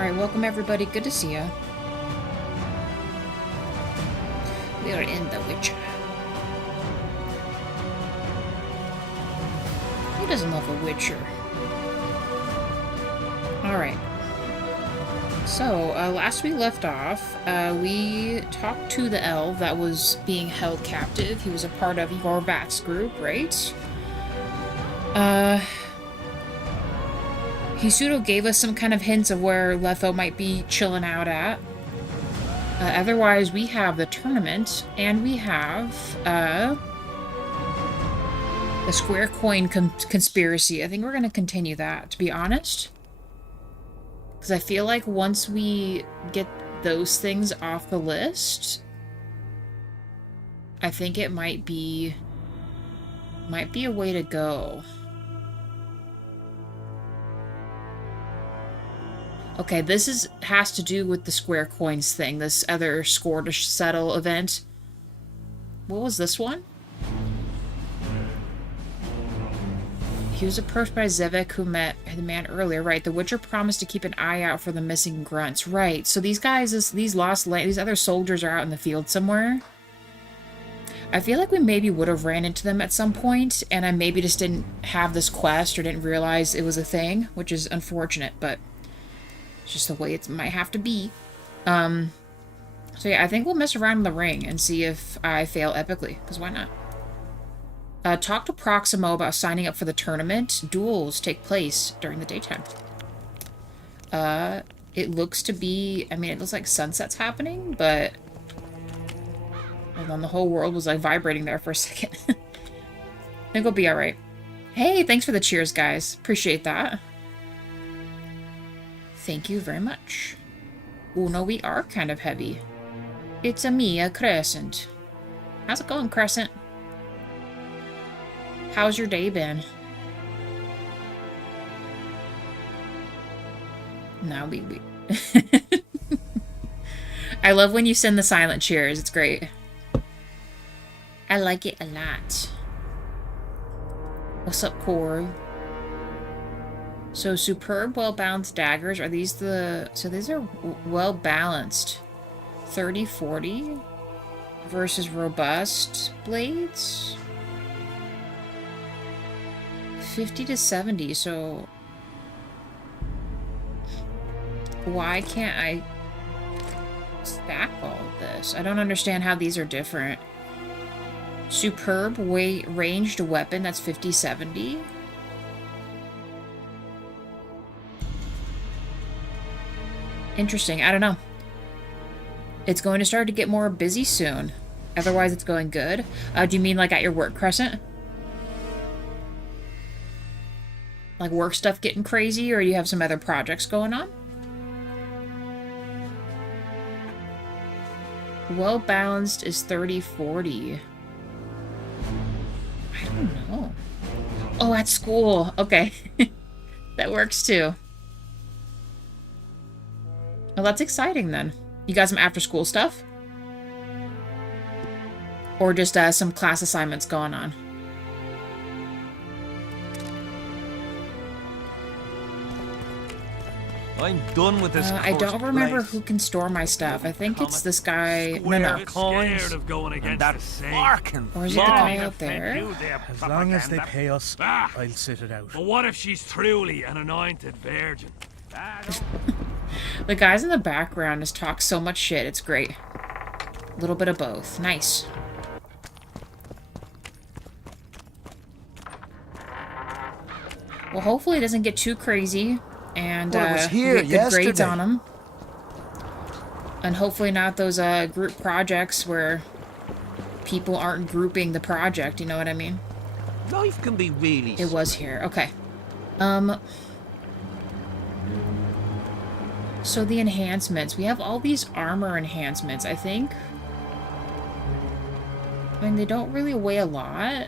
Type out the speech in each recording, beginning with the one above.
Alright, welcome everybody. Good to see ya. We are in The Witcher. Who doesn't love a Witcher? Alright. So, last we left off, we talked to the elf that was being held captive. He was a part of Yorvat's group, right? Hisuto gave us some kind of hints of where Letho might be chilling out at. Otherwise, we have the tournament, and we have, the Squarecoin conspiracy. I think we're going to continue that, to be honest. Because I feel like once we get those things off the list, I think it might be a way to go. Okay, this has to do with the Squarecoins thing, this other score to settle event. What was this one? He was approached by Zevek, who met the man earlier. Right, the Witcher promised to keep an eye out for the missing grunts. Right, so these guys, these other soldiers are out in the field somewhere. I feel like we maybe would have ran into them at some point, and I maybe just didn't have this quest or didn't realize it was a thing, which is unfortunate, but it's just the way it might have to be. So yeah, I think we'll mess around in the ring and see if I fail epically, because why not? Talk to Proximo about signing up for the tournament. Duels take place during the daytime. It looks to be, I mean, it looks like sunset's happening, but and then the whole world was like vibrating there for a second. I think we'll be alright. Hey, thanks for the cheers, guys. Appreciate that. Thank you very much. Oh no, we are kind of heavy. It's a me, a Crescent. How's it going, Crescent? How's your day been? No, we... I love when you send the silent cheers. It's great. I like it a lot. What's up, Core? So, superb, well-balanced daggers. Are these the... So these are well-balanced. 30-40 versus robust blades. 50-70, so... Why can't I stack all of this? I don't understand how these are different. Superb ranged weapon, that's 50-70. Interesting, I don't know. It's going to start to get more busy soon. Otherwise, it's going good. Do you mean like at your work, Crescent? Like work stuff getting crazy, or you have some other projects going on? Well balanced is 30-40. I don't know. Oh, at school. Okay. That works too. Well, that's exciting then. You got some after school stuff? Or just some class assignments going on? I'm done with this. I don't remember who can store my stuff. I think it's this guy. No. Scared of going against that barking. Or is it the guy out there? As long as they pay us, I'll sit it out. But what if she's truly an anointed virgin? The guys in the background just talk so much shit. It's great. A little bit of both. Nice. Well, hopefully it doesn't get too crazy. And get good grades on them. And hopefully not those group projects where people aren't grouping the project, you know what I mean? Life can be really... It was here. Okay. So the enhancements. We have all these armor enhancements, I think. I mean, they don't really weigh a lot.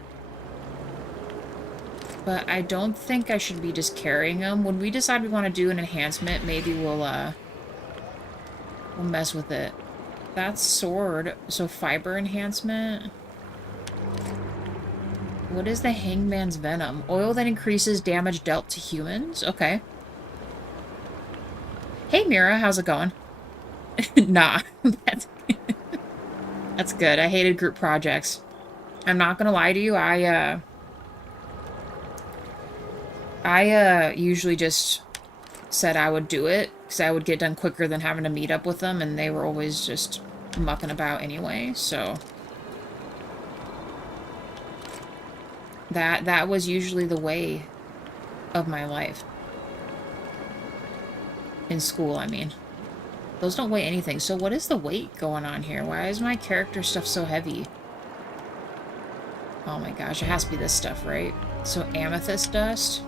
But I don't think I should be just carrying them. When we decide we want to do an enhancement, maybe we'll mess with it. That's sword. So fiber enhancement. What is the Hangman's Venom? Oil that increases damage dealt to humans? Okay. Hey, Mira, how's it going? Nah, that's good. I hated group projects. I'm not gonna lie to you, I usually just said I would do it, because I would get done quicker than having to meet up with them, and they were always just mucking about anyway, so... That was usually the way of my life. In school, I mean. Those don't weigh anything. So what is the weight going on here? Why is my character stuff so heavy? Oh my gosh, it has to be this stuff, right? So amethyst dust.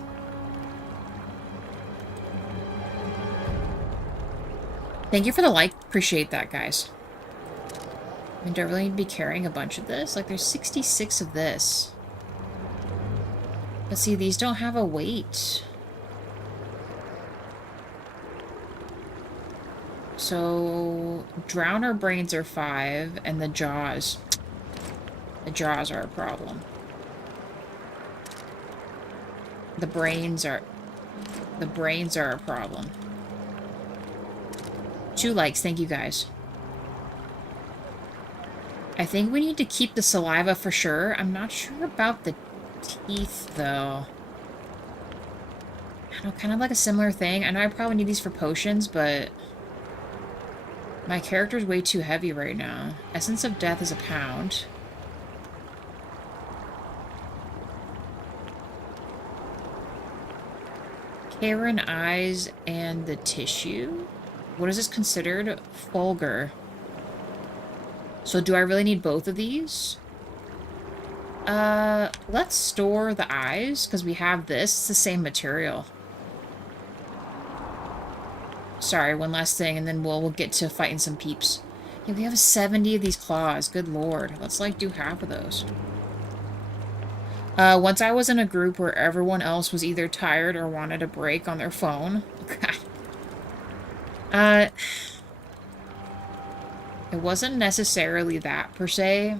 Thank you for the like. Appreciate that, guys. I mean, do I really need to be carrying a bunch of this? Like, there's 66 of this. But see, these don't have a weight. So, drowner brains are 5, and the jaws are a problem. The brains are a problem. 2 likes, thank you guys. I think we need to keep the saliva for sure. I'm not sure about the teeth, though. I don't know, kind of like a similar thing. I know I probably need these for potions, but... my character's way too heavy right now. Essence of Death is 1 pound. Karen eyes and the tissue? What is this considered? Fulgur. So do I really need both of these? Let's store the eyes, because we have this. It's the same material. Sorry, one last thing, and then we'll get to fighting some peeps. Yeah, we have 70 of these claws. Good lord. Let's, like, do half of those. Once I was in a group where everyone else was either tired or wanted a break on their phone. God. It wasn't necessarily that, per se.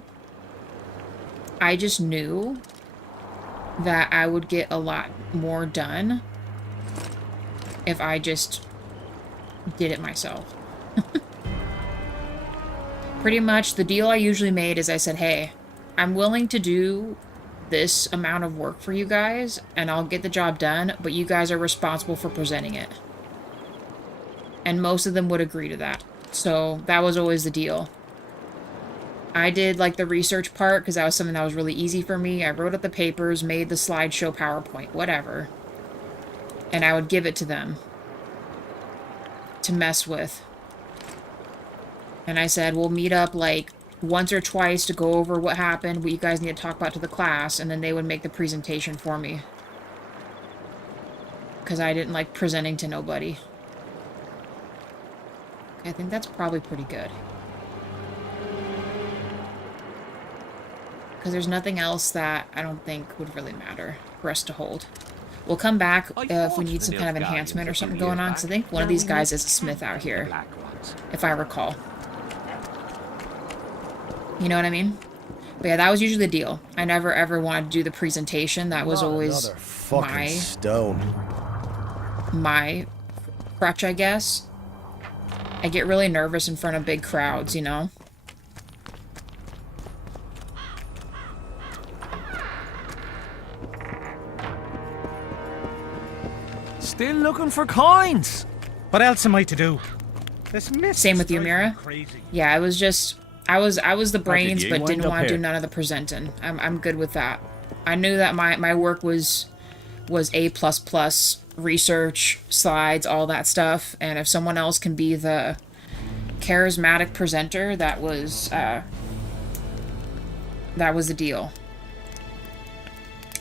I just knew that I would get a lot more done if I just did it myself. Pretty much the deal I usually made is I said, hey, I'm willing to do this amount of work for you guys and I'll get the job done, but you guys are responsible for presenting it. And most of them would agree to that. So that was always the deal. I did like the research part because that was something that was really easy for me. I wrote up the papers, made the slideshow PowerPoint, whatever. And I would give it to them to mess with. And I said, we'll meet up like once or twice to go over what happened, what you guys need to talk about to the class, and then they would make the presentation for me. Because I didn't like presenting to nobody. I think that's probably pretty good. Because there's nothing else that I don't think would really matter for us to hold. We'll come back if we need some kind of enhancement or something going on, because I think one of these guys is a smith out here, if I recall. You know what I mean? But yeah, that was usually the deal. I never ever wanted to do the presentation. That was always my crutch, I guess. I get really nervous in front of big crowds, you know? Still looking for coins. What else am I to do? This same with you, Mira. Yeah, I was just I was the brains, but didn't want to do none of the presenting. I'm good with that. I knew that my work was A++, research, slides, all that stuff, and if someone else can be the charismatic presenter, that was the deal.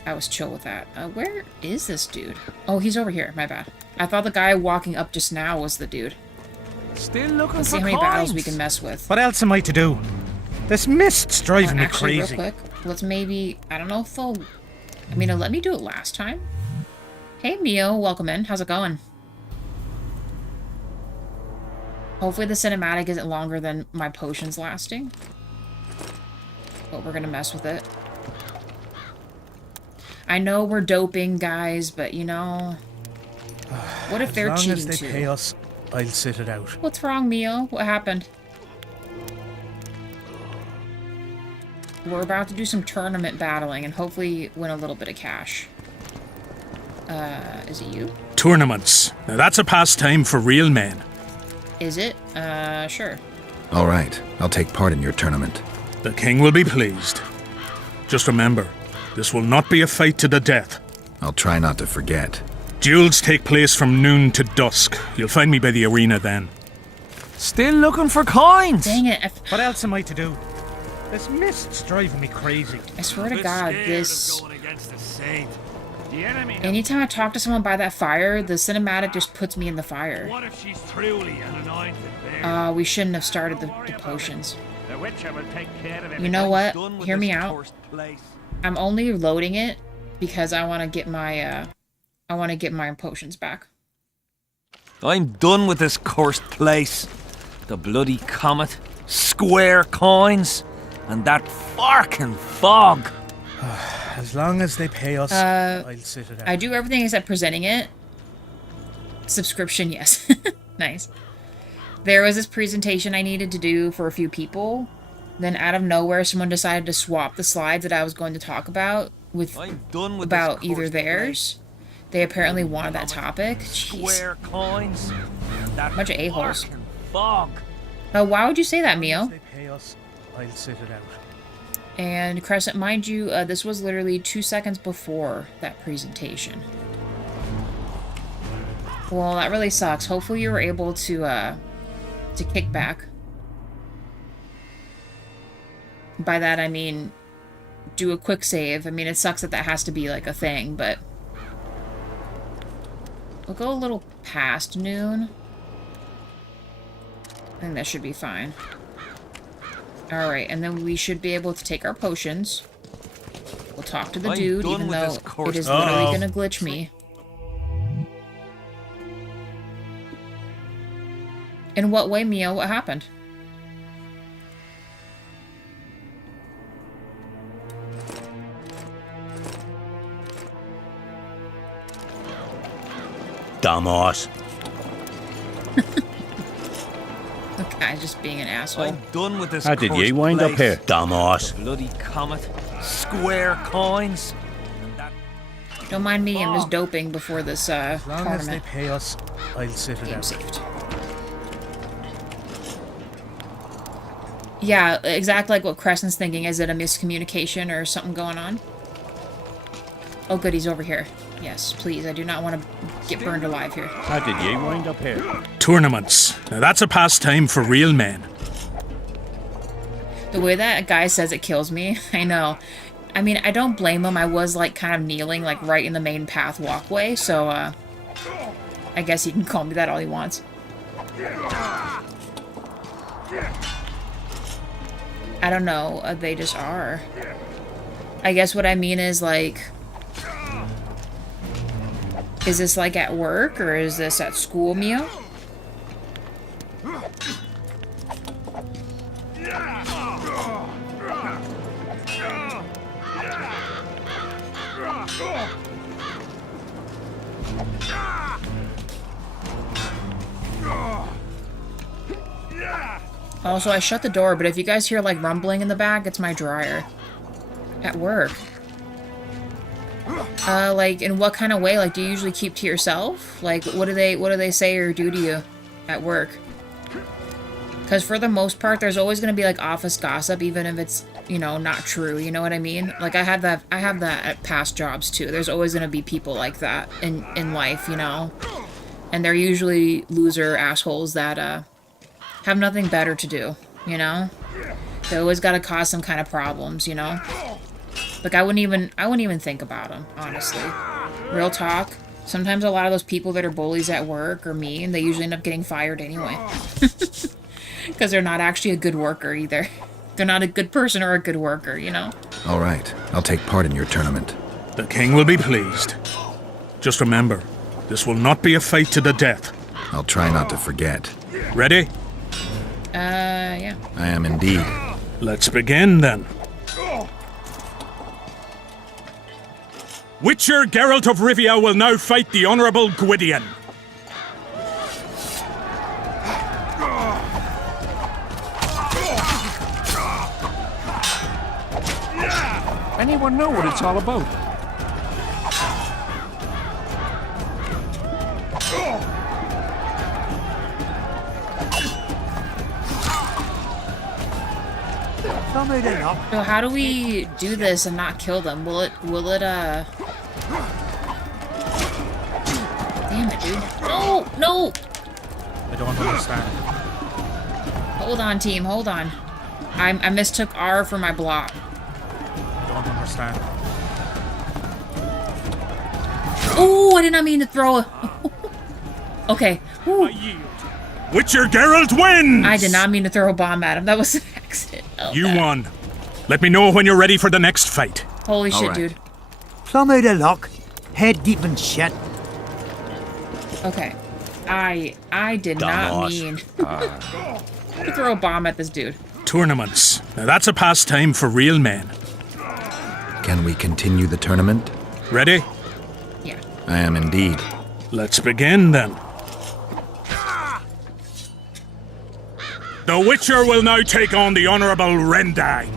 I was chill with that. Where is this dude? Oh, he's over here. My bad. I thought the guy walking up just now was the dude. Still looking Let's for see how many coins. battles we can mess with. What else am I to do? This mist's driving me Actually, crazy. real quick, let's maybe... I don't know if they'll... I mean, let me do it last time. Hey, Mio. Welcome in. How's it going? Hopefully the cinematic isn't longer than my potions lasting. But we're gonna mess with it. I know we're doping, guys, but you know... What if they're cheating too? As long as they pay us, I'll sit it out. What's wrong, Mio? What happened? We're about to do some tournament battling and hopefully win a little bit of cash. Is it you? Tournaments. Now that's a pastime for real men. Is it? Sure. All right, I'll take part in your tournament. The king will be pleased. Just remember, this will not be a fight to the death. I'll try not to forget. Duels take place from noon to dusk. You'll find me by the arena then. Still looking for coins. Dang it. What else am I to do? This mist's driving me crazy. I swear to God, this... Going against the saint. The enemy. Anytime I talk to someone by that fire, the cinematic just puts me in the fire. What if she's truly an anointed bear? We shouldn't have started the potions. The witcher will take care of it. You know what? Done with Hear me this out. cursed place. I'm only loading it because I want to get my, potions back. I'm done with this cursed place. The bloody comet, Squarecoins, and that fucking fog. As long as they pay us, I'll sit it out. I do everything except presenting it. Subscription, yes. Nice. There was this presentation I needed to do for a few people. Then out of nowhere, someone decided to swap the slides that I was going to talk about with I'm done with about this either cursed theirs. They apparently wanted that topic. Jeez. Squarecoins, and that Bunch of a-holes. fucking fog. Why would you say that, As Mio? they pay us, I'll sit it out. And Crescent, mind you, this was literally 2 seconds before that presentation. Well, that really sucks. Hopefully you were able to kick back. By that I mean do a quick save. I mean, it sucks that that has to be like a thing, but we'll go a little past noon. I think that should be fine. Alright, and then we should be able to take our potions. We'll talk to the I'm dude, done even with though this course. it is literally gonna glitch me. In what way, Mio? What happened? Dumbass. The guy's just being an asshole. I'm done with this. How did cursed you wind up place. here, dumbass? Bloody comet, Squarecoins, and that Don't mind me, I'm just doping before this As long as they tournament. pay us, I'll sit it Game out. saved. Yeah, exactly like what Crescent's thinking. Is it a miscommunication or something going on? Oh good, he's over here. Yes, please, I do not want to get burned alive here. How did you wind up here? Tournaments. Now that's a pastime for real men. The way that guy says it kills me, I know. I mean, I don't blame him. I was, like, kind of kneeling, like, right in the main path walkway, so, I guess he can call me that all he wants. I don't know. They just are. I guess what I mean is, like... Is this, like, at work, or is this at school, Mio? Also, I shut the door, but if you guys hear, like, rumbling in the back, it's my dryer. At work. Like, in what kind of way? Like, do you usually keep to yourself? Like, what do they say or do to you at work? Because for the most part, there's always going to be, like, office gossip, even if it's, you know, not true. You know what I mean? Like, I have that at past jobs, too. There's always going to be people like that in life, you know? And they're usually loser assholes that, have nothing better to do, you know? They always gotta cause some kind of problems, you know? Like, I wouldn't even think about them, honestly. Real talk. Sometimes a lot of those people that are bullies at work are mean. They usually end up getting fired anyway. Because they're not actually a good worker either. They're not a good person or a good worker, you know? All right, I'll take part in your tournament. The king will be pleased. Just remember, this will not be a fight to the death. I'll try not to forget. Ready? Yeah. I am indeed. Let's begin then. Witcher Geralt of Rivia will now fight the Honourable Gwydion. Anyone know what it's all about? So how do we do this and not kill them? Will it, Damn it, dude. No, no! I don't understand. Hold on, team, hold on. I mistook R for my block. I don't understand. Oh, I did not mean to throw a... Okay. Whew. Witcher Geralt wins! I did not mean to throw a bomb at him. That was an accident. Oh, You God. won. Let me know when you're ready for the next fight. Holy All shit, right. dude. Plumb out of luck. Head deep in shit. Okay. I did not Dumbass. mean to throw a bomb at this dude. Tournaments. Now that's a pastime for real men. Can we continue the tournament? Ready? Yeah. I am indeed. Let's begin then. The Witcher will now take on the Honourable Rendag.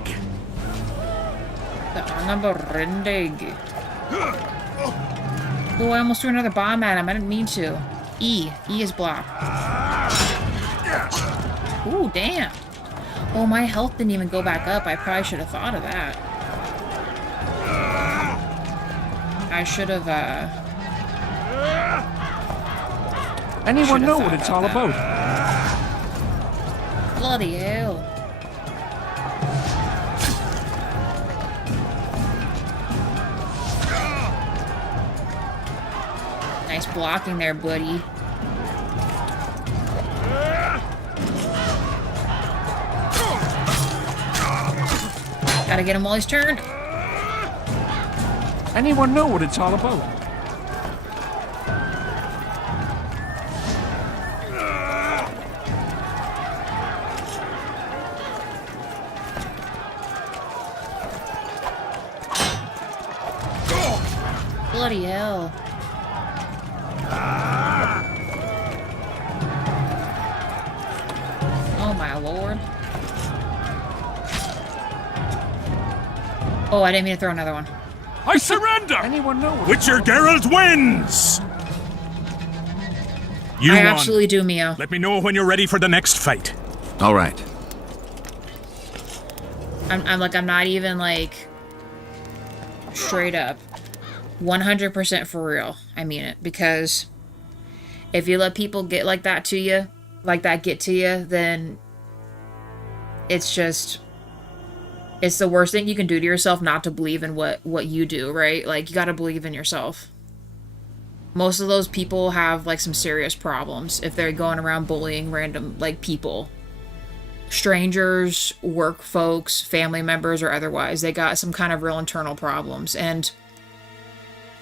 The honorable Rendig. Oh, I almost threw another bomb at him. I didn't mean to. E. E is block. Ooh, damn. Oh, my health didn't even go back up. I probably should have thought of that. I should have, Anyone Should've know thought what it's about all that. about? Bloody hell. Nice blocking there, buddy. Gotta get him while he's turned. Anyone know what it's all about? Bloody hell. Oh my lord. Oh, I didn't mean to throw another one. I surrender! Anyone know what Witcher Geralt wins! You I won. absolutely do, Mio. Let me know when you're ready for the next fight. All right. I'm not even like straight up 100% for real. I mean it, because if you let people get like that to you, then it's the worst thing you can do to yourself, not to believe in what you do, right? Like, you gotta believe in yourself. Most of those people have like some serious problems if they're going around bullying random like people. Strangers, work folks, family members, or otherwise. They got some kind of real internal problems. And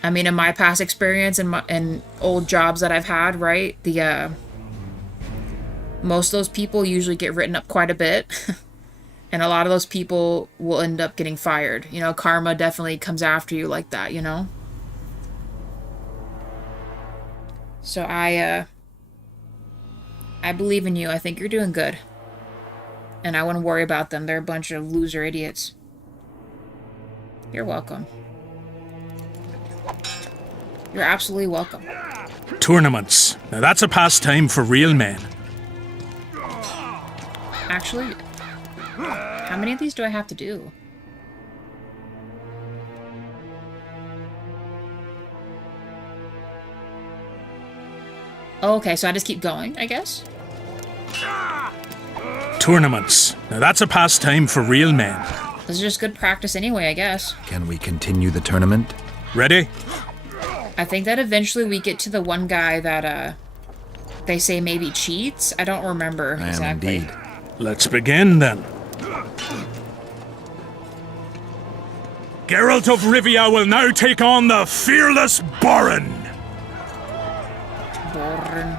I mean, in my past experience and old jobs that I've had, right, most of those people usually get written up quite a bit. And a lot of those people will end up getting fired. You know, karma definitely comes after you like that, you know? So I believe in you. I think you're doing good. And I wouldn't worry about them. They're a bunch of loser idiots. You're welcome. You're absolutely welcome. Tournaments. Now that's a pastime for real men. Actually, how many of these do I have to do? Oh, okay, so I just keep going, I guess? Tournaments. Now that's a pastime for real men. This is just good practice anyway, I guess. Can we continue the tournament? Ready? I think that eventually we get to the one guy that, they say maybe cheats. I don't remember I am exactly. indeed. Let's begin then. Geralt of Rivia will now take on the fearless Borin. Boring.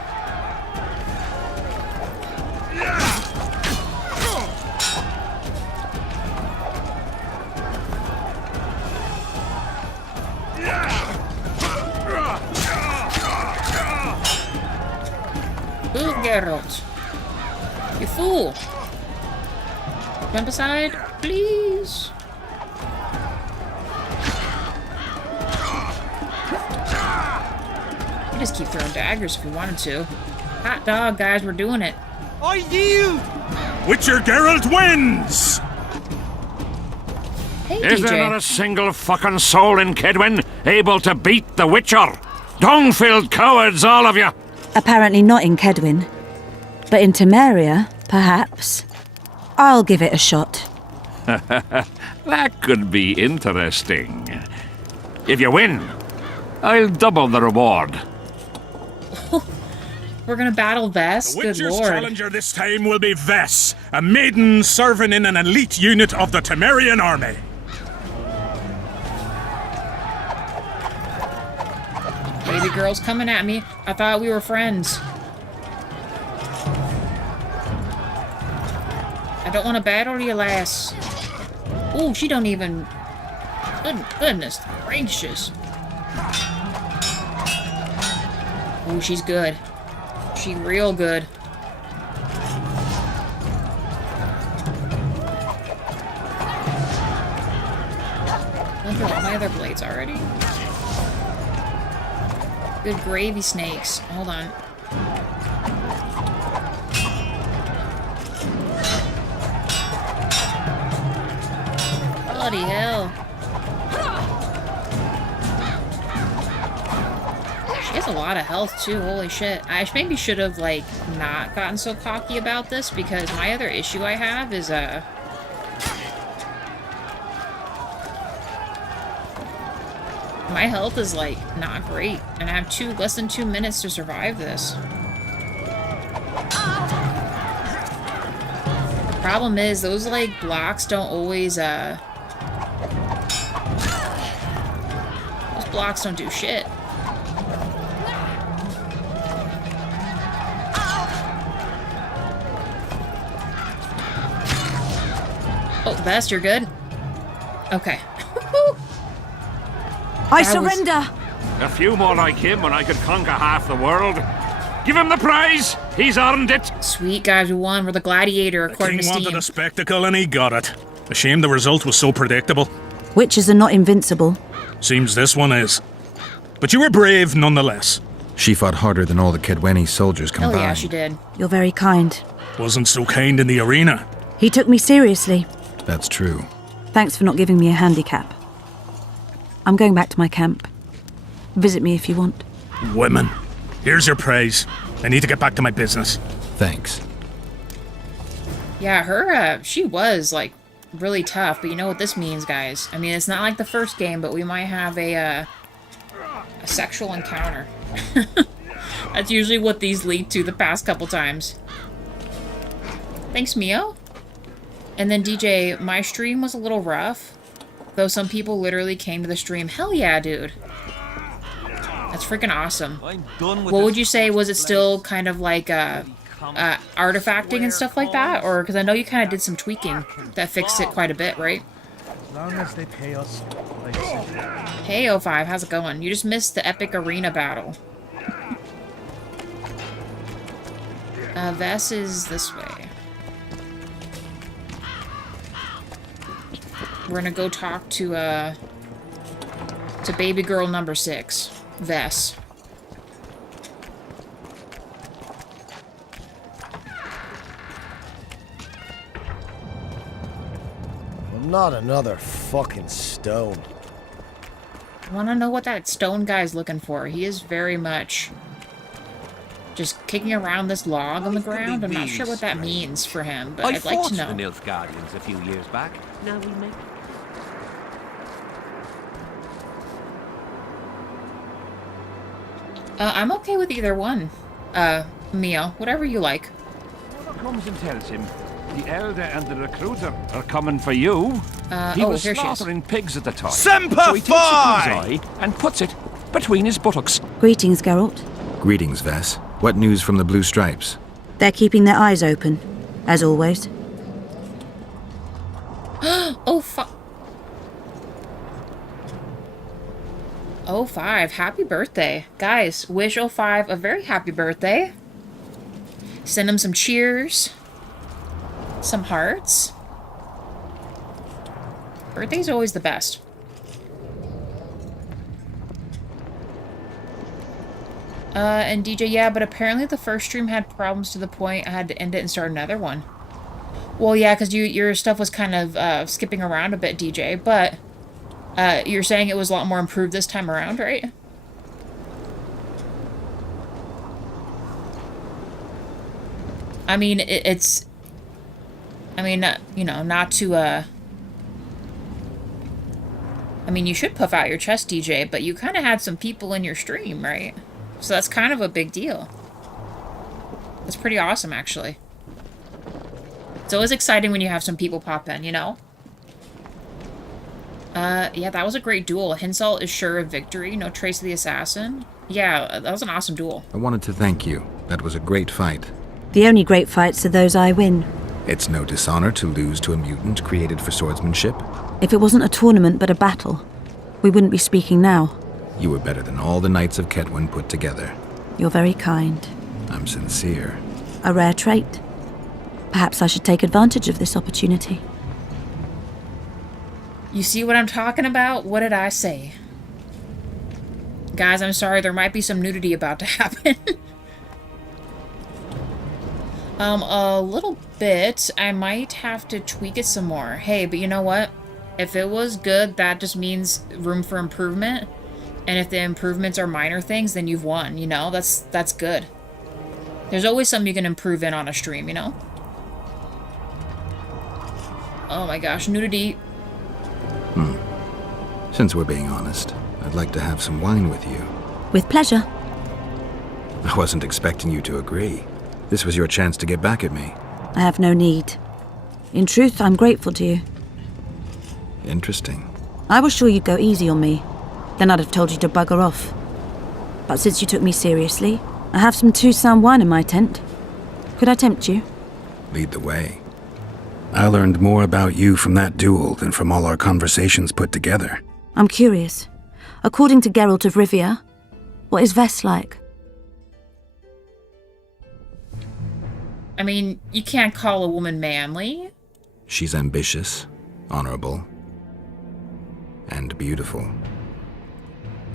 Ooh, Geralt. You fool. Jump aside, please. just keep throwing daggers if we wanted to. Hot dog, guys, we're doing it. I yield! Witcher Geralt wins! Hey, Is there not DJ. a single fucking soul in Kedwin able to beat the Witcher? Dung-filled cowards, all of you! Apparently not in Kedwin. But in Temeria, perhaps. I'll give it a shot. That could be interesting. If you win, I'll double the reward. We're gonna battle Vess? The Good Witcher's lord. challenger this time will be Vess, a maiden serving in an elite unit of the Temerian army. Baby girl's coming at me. I thought we were friends. I don't want to battle you, lass. Ooh, she don't even... Goodness gracious. Ooh, she's good. She real good. Look at all my other blades already. Good gravy snakes. Hold on. Bloody hell. She has a lot of health too, holy shit. I maybe should have, like, not gotten so cocky about this, because my other issue I have is, my health is, like, not great, and I have less than 2 minutes to survive this. The problem is, those, like, blocks don't always, those blocks don't do shit. Oh, Vest, you're good? Okay. I That was- surrender! A few more like him and I could conquer half the world. Give him the prize! He's earned it! Sweet, guys, we won. We're the gladiator, The according king to wanted Steam. a spectacle and he got it. A shame the result was so predictable. Witches are not invincible. Seems this one is. But you were brave nonetheless. She fought harder than all the Kedweni soldiers Oh combined. yeah, she did. You're very kind. Wasn't so kind in the arena. He took me seriously. That's true. Thanks for not giving me a handicap. I'm going back to my camp. Visit me if you want. Women. Here's your praise. I need to get back to my business. Thanks. Yeah, her, she was, like, really tough, but you know what this means, guys. I mean, it's not like the first game, but we might have a sexual encounter. That's usually what these lead to the past couple times. Thanks, Mio. And then, DJ, my stream was a little rough, though some people literally came to the stream. Hell yeah, dude. That's freaking awesome. I'm done with What this would you say? Was it still kind of like, artifacting and stuff like that? Or, because I know you kind of did some tweaking that fixed it quite a bit, right? As long as they pay us, like I said. Hey, 05, how's it going? You just missed the epic arena battle. Vess is this way. We're gonna go talk to baby girl number 6, Vess. I'm not another fucking stone. I wanna know what that stone guy's looking for. He is very much just kicking around this log on the ground. I'm not sure what that means for him, but I I'd like fought to the know. Nilfgaardians a few years back. Now we met. I'm okay with either one. Mio, whatever you like. Mother comes and tells him the elder and the recruiter are coming for you. He oh, was here she is. slaughtering pigs at the time. Semper So he takes it to Fi! his eye and puts it between his buttocks. Greetings, Geralt. Greetings, Vess. What news from the Blue Stripes? They're keeping their eyes open, as always. Oh, fuck. Oh, 05, happy birthday. Guys, wish 05 a very happy birthday. Send him some cheers. Some hearts. Birthday's always the best. And DJ, yeah, but apparently the first stream had problems to the point I had to end it and start another one. Well, yeah, because your stuff was kind of skipping around a bit, DJ, but you're saying it was a lot more improved this time around, right? I mean, it's... I mean, you know, not to, I mean, you should puff out your chest, DJ, but you kind of had some people in your stream, right? So that's kind of a big deal. That's pretty awesome, actually. It's always exciting when you have some people pop in, you know? Yeah, that was a great duel. Hinsalt is sure of victory. No trace of the assassin. Yeah, that was an awesome duel. I wanted to thank you. That was a great fight. The only great fights are those I win. It's no dishonor to lose to a mutant created for swordsmanship. If it wasn't a tournament but a battle, we wouldn't be speaking now. You were better than all the Knights of Kedwen put together. You're very kind. I'm sincere. A rare trait. Perhaps I should take advantage of this opportunity. You see what I'm talking about? What did I say? Guys, I'm sorry, there might be some nudity about to happen. A little bit. I might have to tweak it some more. Hey, but you know what? If it was good, that just means room for improvement. And if the improvements are minor things, then you've won, you know? That's good. There's always something you can improve in on a stream, you know? Oh my gosh, nudity. Since we're being honest, I'd like to have some wine with you. With pleasure. I wasn't expecting you to agree. This was your chance to get back at me. I have no need. In truth, I'm grateful to you. Interesting. I was sure you'd go easy on me. Then I'd have told you to bugger off. But since you took me seriously, I have some Toussaint wine in my tent. Could I tempt you? Lead the way. I learned more about you from that duel than from all our conversations put together. I'm curious. According to Geralt of Rivia, what is Vess like? I mean, you can't call a woman manly. She's ambitious, honorable, and beautiful.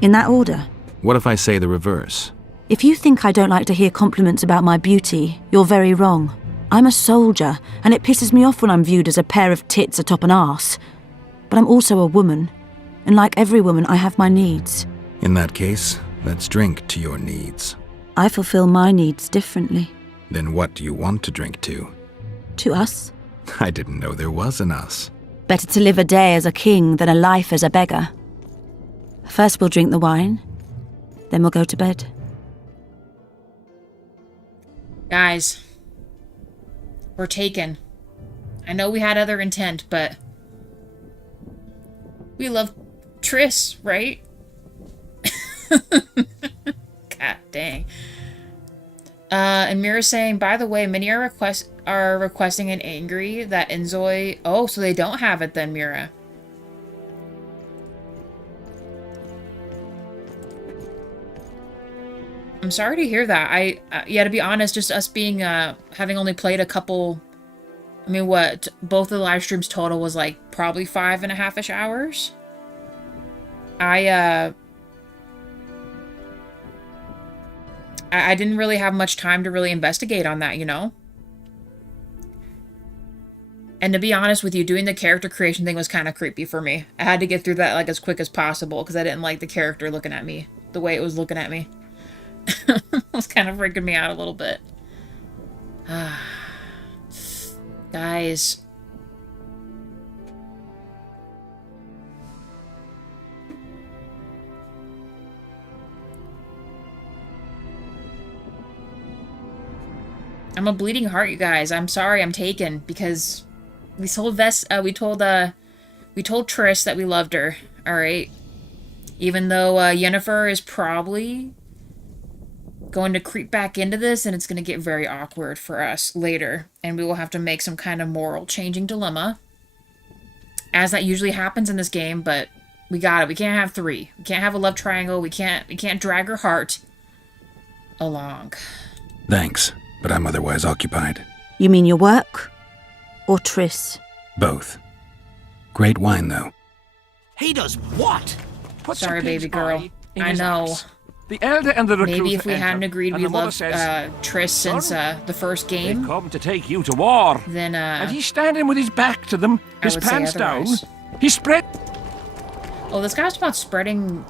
In that order? What if I say the reverse? If you think I don't like to hear compliments about my beauty, you're very wrong. I'm a soldier, and it pisses me off when I'm viewed as a pair of tits atop an arse. But I'm also a woman, and like every woman, I have my needs. In that case, let's drink to your needs. I fulfill my needs differently. Then what do you want to drink to? To us? I didn't know there was an us. Better to live a day as a king than a life as a beggar. First we'll drink the wine, then we'll go to bed. Guys, we're taken. I know we had other intent, but we love Triss, right? God dang. And Mira's saying, by the way, many are requesting and angry that Inzoi... Oh, so they don't have it then, Mira. I'm sorry to hear that. Yeah, to be honest, just us being, having only played a couple... I mean, what? Both of the live streams total was, like, probably 5.5-ish hours. I didn't really have much time to really investigate on that, you know? And to be honest with you, doing the character creation thing was kind of creepy for me. I had to get through that, like, as quick as possible, because I didn't like the character looking at me, the way it was looking at me. It was kind of freaking me out a little bit. Guys. I'm a bleeding heart, you guys. I'm sorry I'm taken, because we told we told Triss that we loved her, alright? Even though Yennefer is probably going to creep back into this, and it's going to get very awkward for us later, and we will have to make some kind of moral changing dilemma, as that usually happens in this game. But we got it. We can't have three. We can't have a love triangle. We can't drag her heart along. Thanks, but I'm otherwise occupied. You mean your work? Or Triss? Both. Great wine, though. He does what? Put Sorry, some baby pig's girl. eye in I his know. ass. The elder and the recruit Maybe if we enter, hadn't agreed and we the mother loved says, Triss since the first they've game, come to take you to war. then And he's standing with his back to them, I his would say pants down. otherwise. He spread. Oh, this guy's about spreading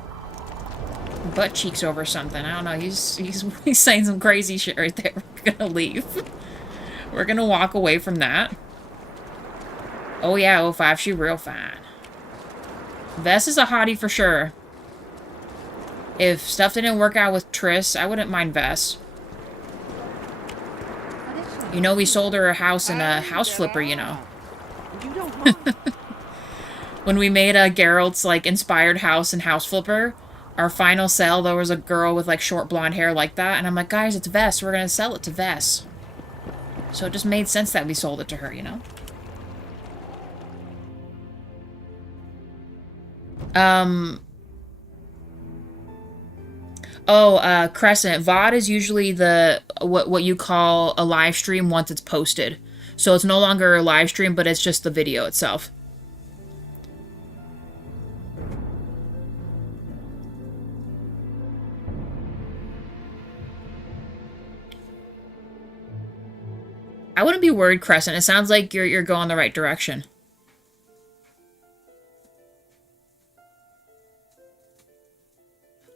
butt cheeks over something. I don't know. He's saying some crazy shit right there. We're gonna leave. We're gonna walk away from that. Oh yeah, 05, she real fine. Vess is a hottie for sure. If stuff didn't work out with Triss, I wouldn't mind Vess. You know, we sold her a house in a house flipper, you know. When we made a Geralt's, like, inspired house and house flipper, our final sale, there was a girl with, like, short blonde hair like that. And I'm like, guys, it's Vess. We're going to sell it to Vess. So it just made sense that we sold it to her, you know? Crescent. VOD is usually the what you call a live stream once it's posted. So it's no longer a live stream, but it's just the video itself. I wouldn't be worried, Crescent. It sounds like you're going the right direction.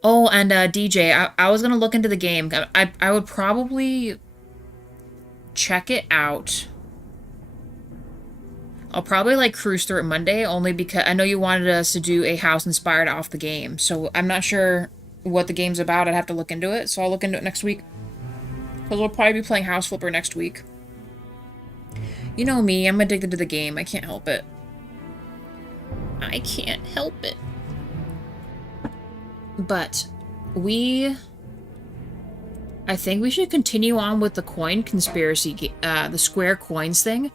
Oh, and DJ, I was gonna look into the game. I would probably check it out. I'll probably like cruise through it Monday, only because I know you wanted us to do a house inspired off the game. So I'm not sure what the game's about. I'd have to look into it. So I'll look into it next week. Because we'll probably be playing House Flipper next week. You know me, I'm addicted to the game. I can't help it. I can't help it. But I think we should continue on with the coin conspiracy, the Squarecoins thing,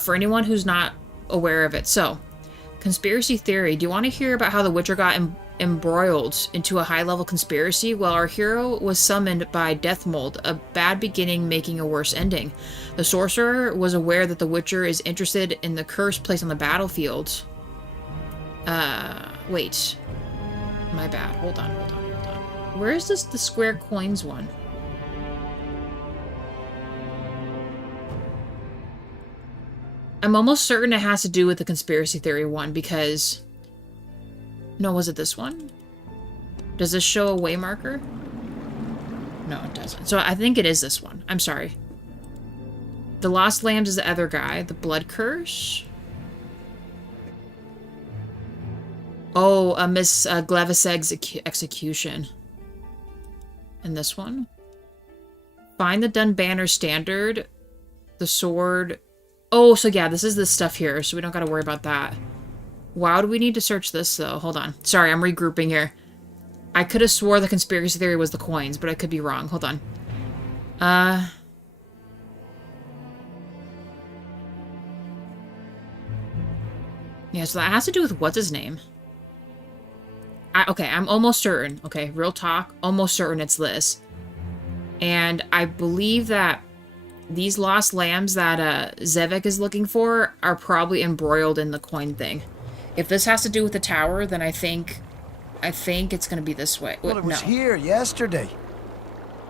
for anyone who's not aware of it. So, conspiracy theory. Do you want to hear about how the Witcher got embroiled into a high-level conspiracy? Well, our hero was summoned by Death Mold, a bad beginning making a worse ending. The sorcerer was aware that the Witcher is interested in the curse placed on the battlefield. Wait. My bad. Hold on. Where is this, the Squarecoins one? I'm almost certain it has to do with the conspiracy theory one, because... No, was it this one? Does this show a way marker? No, it doesn't. So I think it is this one. I'm sorry. The Lost Lambs is the other guy. The Blood Curse? Oh, Miss Gleviseg's execution. And this one? Find the Dunbanner Standard. The sword. Oh, so yeah, this is this stuff here, so we don't gotta worry about that. Wow, do we need to search this, though? Hold on. Sorry, I'm regrouping here. I could have swore the conspiracy theory was the coins, but I could be wrong. Hold on. Yeah, so that has to do with what's his name. Okay, I'm almost certain. Okay, real talk. Almost certain it's this. And I believe that these lost lambs that Zevek is looking for are probably embroiled in the coin thing. If this has to do with the tower, then I think it's going to be this way. Well, it was no. here yesterday.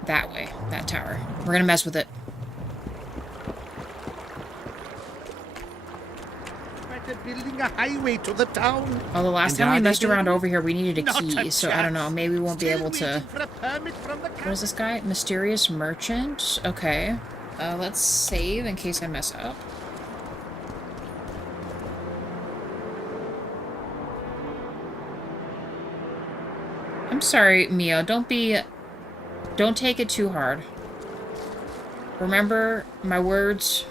That way. That tower. We're going to mess with it. They're building a highway to the town. Oh, the last time we messed around over here, we needed a Not key, a so I don't know. chance. Maybe we won't be Still able to... waiting for a permit from the What is this guy? Mysterious Merchant? Okay. Let's save in case I mess up. I'm sorry, Mio. Don't take it too hard. Remember my words.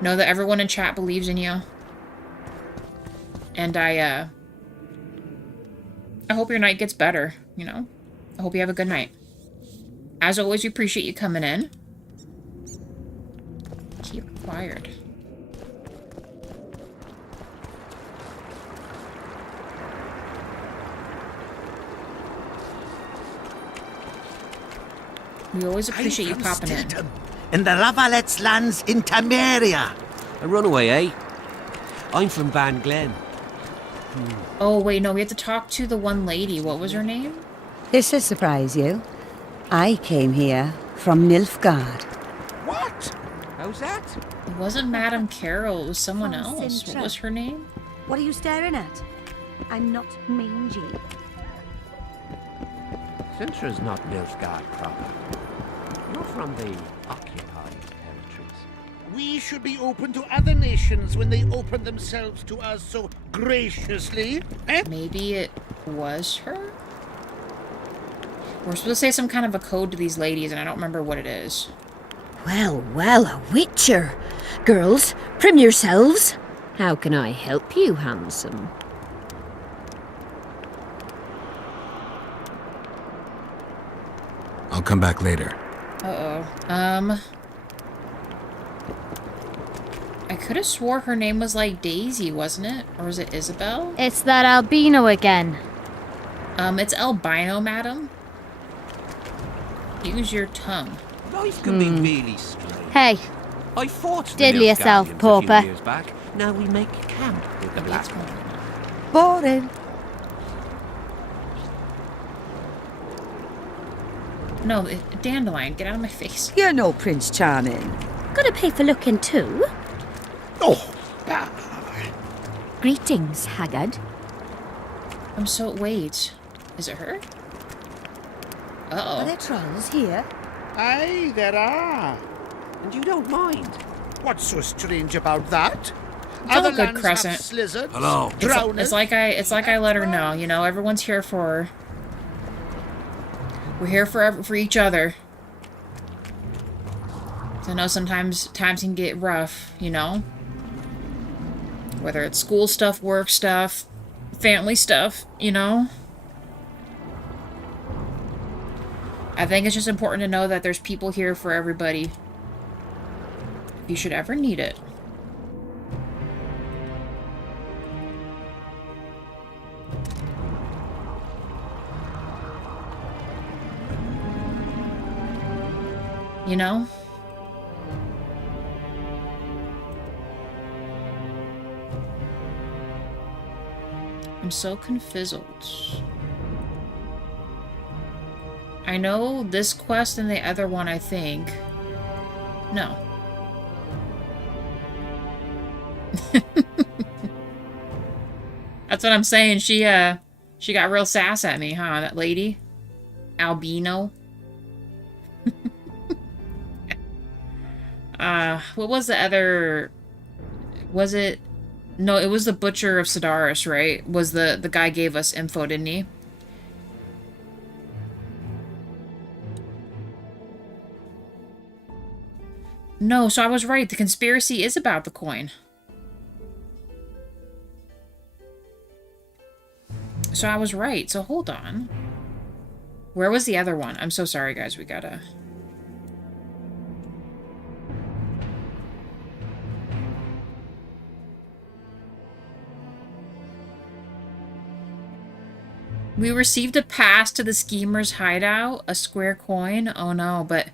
Know that everyone in chat believes in you. And I hope your night gets better, you know? I hope you have a good night. As always, we appreciate you coming in. Keep required. We always appreciate you popping in. In the Lavallette's lands in Temeria. A runaway, eh? I'm from Van Glen. Oh, wait, no, we have to talk to the one lady. What was her name? This'll surprise you. I came here from Nilfgaard. What? How's that? It wasn't Madame Carol, it was someone From else. Sintra. What was her name? What are you staring at? I'm not mangy. Sintra's not Nilfgaard proper. Not from the occupied territories. We should be open to other nations when they open themselves to us so graciously. Eh? Maybe it was her? We're supposed to say some kind of a code to these ladies, and I don't remember what it is. Well, well, a witcher. Girls, prim yourselves. How can I help you, handsome? I'll come back later. Uh-oh. I could have swore her name was like Daisy, wasn't it? Or was it Isabel? It's that albino again. It's albino, madam. Use your tongue. Life can be really strange. Hey, I fought the diddle yourself, Nilfgaardians a pauper. few years back. Now we make camp with the black men. Boring. No, Dandelion, get out of my face. You're no Prince Charming. Gotta pay for looking too. Oh, Greetings, Haggard. Wait. Is it her? Are Uh-oh. there trolls here? aye, there are. And you don't mind? What's so strange about that? It's all Other good, lands Crescent. have slizzards, Hello. drowners. It's like I let her know, you know, everyone's here for her. We're here for each other. I know sometimes times can get rough, you know? Whether it's school stuff, work stuff, family stuff, you know? I think it's just important to know that there's people here for everybody. If you should ever need it. You know? I'm so confizzled. I know this quest and the other one, I think. No. That's what I'm saying. She got real sass at me, huh? That lady? Albino? What was the other... Was it... No, it was the Butcher of Sedaris, right? Was the guy gave us info, didn't he? No, so I was right. The conspiracy is about the coin. So I was right. So hold on. Where was the other one? I'm so sorry, guys. We gotta... We received a pass to the schemer's hideout. A square coin. Oh no, but...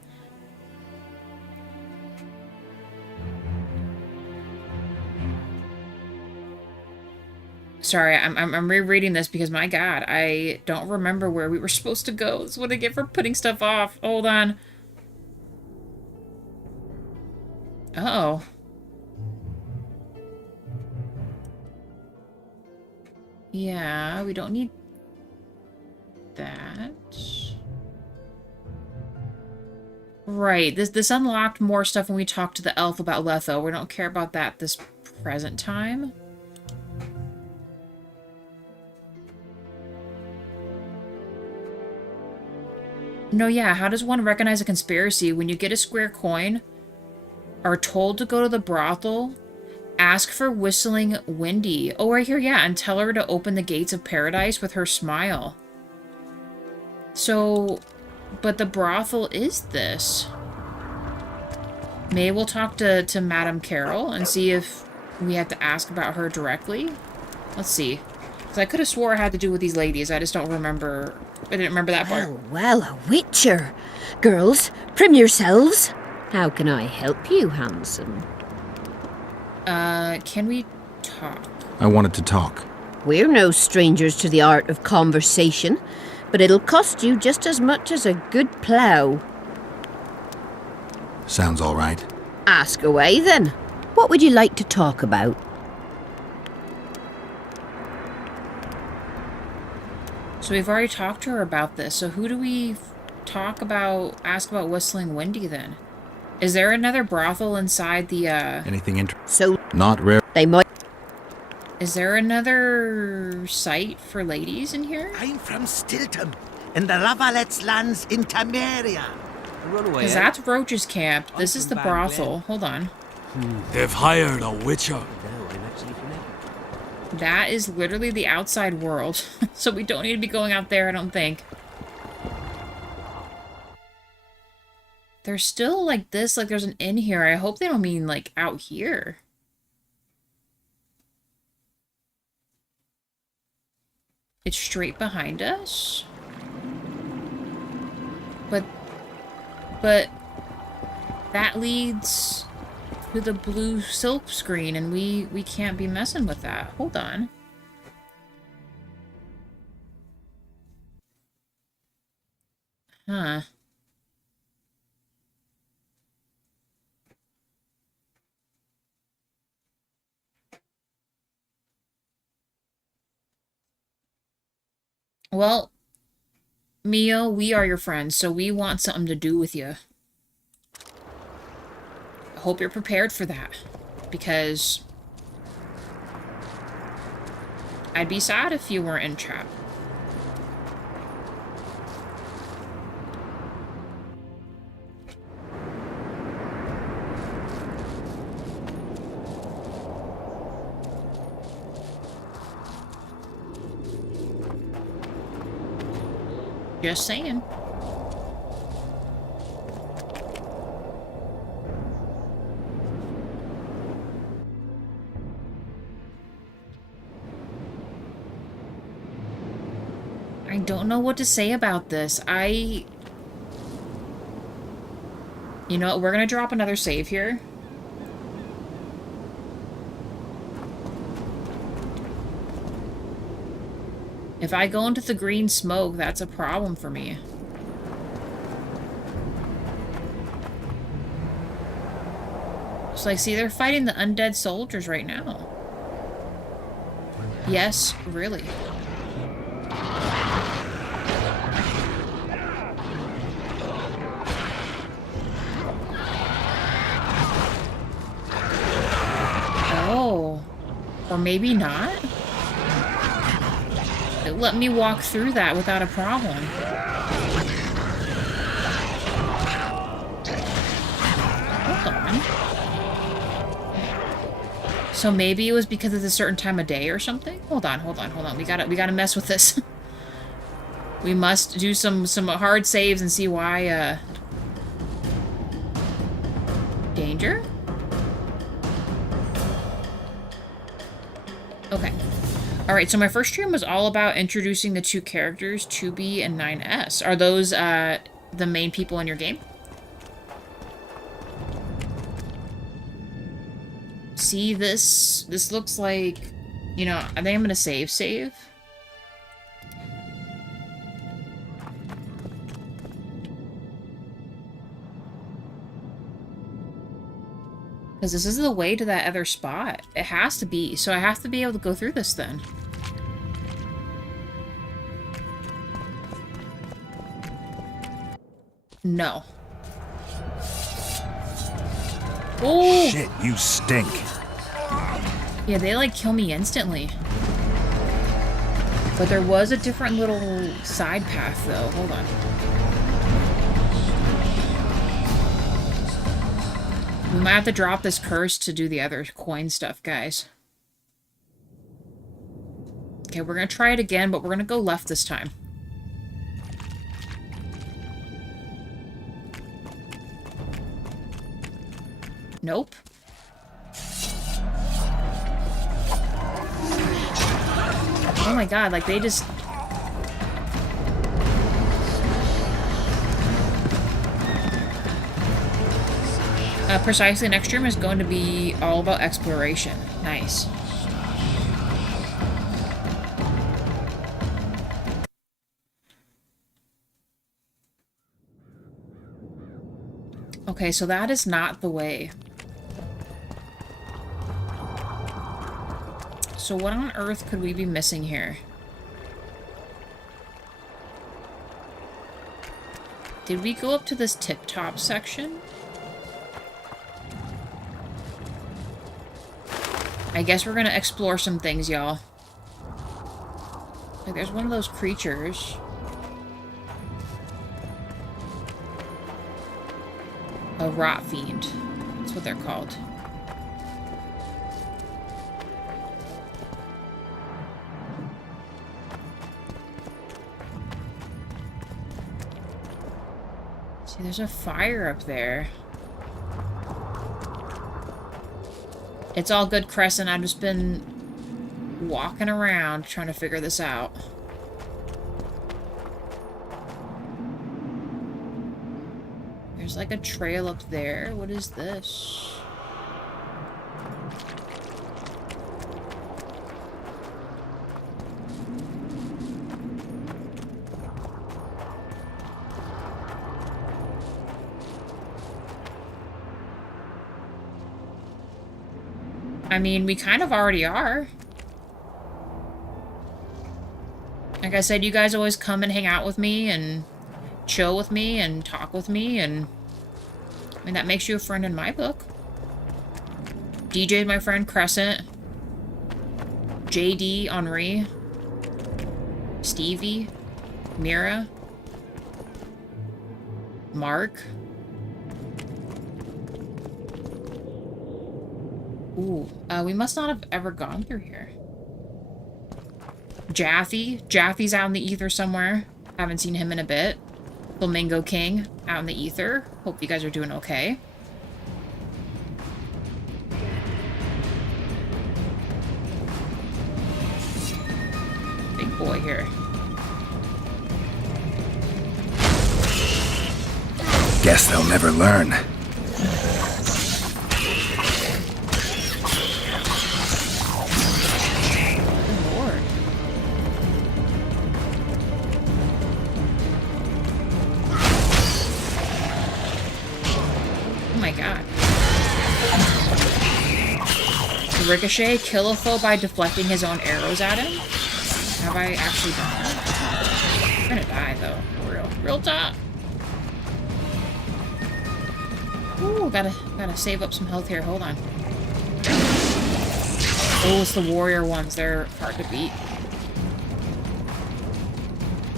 Sorry, I'm rereading this because, my God, I don't remember where we were supposed to go. This is what I get for putting stuff off. Hold on. Uh-oh. Yeah, we don't need that. Right, this unlocked more stuff when we talked to the elf about Letho. We don't care about that this present time. No, yeah, how does one recognize a conspiracy when you get a square coin, are told to go to the brothel, ask for Whistling Windy. Oh, right here, yeah, and tell her to open the gates of paradise with her smile. So, but the brothel is this. Maybe we'll talk to Madame Carol and see if we have to ask about her directly. Let's see. Because I could have swore it had to do with these ladies. I just don't remember. I didn't remember that part. Well, well, a witcher. Girls, prim yourselves. How can I help you, handsome? Can we talk? I wanted to talk. We're no strangers to the art of conversation. but it'll cost you just as much as a good plough. Sounds all right. Ask away then. What would you like to talk about? So we've already talked to her about this. So who do we ask about Whistling Windy then? Is there another brothel inside the, Anything interesting? So, Not rare. they might... Is there another site for ladies in here? I'm from Stilton, in the Lavallette's lands in Temeria. Because that's Roach's camp. This is the brothel. Hold on. They've hired a witcher. That is literally the outside world. So we don't need to be going out there, I don't think. There's still, like, this, like, there's an inn here. I hope they don't mean, like, out here. It's straight behind us? But that leads to the blue silk screen, and we can't be messing with that. Hold on. Huh. Well, Mio, we are your friends, so we want something to do with you. I hope you're prepared for that, because I'd be sad if you weren't in trap. Just saying. I don't know what to say about this. You know what? We're gonna drop another save here. If I go into the green smoke, that's a problem for me. So, like, see, they're fighting the undead soldiers right now. Yes, really. Oh. Or maybe not? It let me walk through that without a problem. Hold on. So maybe it was because it's a certain time of day or something? Hold on. We gotta mess with this. We must do some hard saves and see why, Danger? Okay. Alright, so my first stream was all about introducing the two characters, 2B and 9S. Are those, the main people in your game? See, this looks like, you know, I think I'm gonna save. Because this is the way to that other spot. It has to be. So I have to be able to go through this then. No. Oh! Shit, you stink. Yeah, they like kill me instantly. But there was a different little side path though. Hold on. We might have to drop this curse to do the other coin stuff, guys. Okay, we're gonna try it again, but we're gonna go left this time. Nope. Oh my god, like they just... precisely, next stream is going to be all about exploration. Nice. Okay, so that is not the way. So what on earth could we be missing here? Did we go up to this tip-top section? I guess we're gonna explore some things, y'all. Like, there's one of those creatures. A rot fiend. That's what they're called. See, there's a fire up there. It's all good, Crescent. I've just been walking around trying to figure this out. There's like a trail up there. What is this? I mean, we kind of already are. Like I said, you guys always come and hang out with me and chill with me and talk with me, and I mean, that makes you a friend in my book. DJ's my friend, Crescent. JD, Henri. Stevie. Mira. Mark. Ooh, we must not have ever gone through here. Jaffe. Jaffe's out in the ether somewhere. Haven't seen him in a bit. Flamingo King out in the ether. Hope you guys are doing okay. Big boy here. Guess they'll never learn. Ricochet, kill a foe by deflecting his own arrows at him? Have I actually done that? I'm gonna die, though. Real talk. Ooh, gotta save up some health here. Hold on. Oh, it's the warrior ones. They're hard to beat.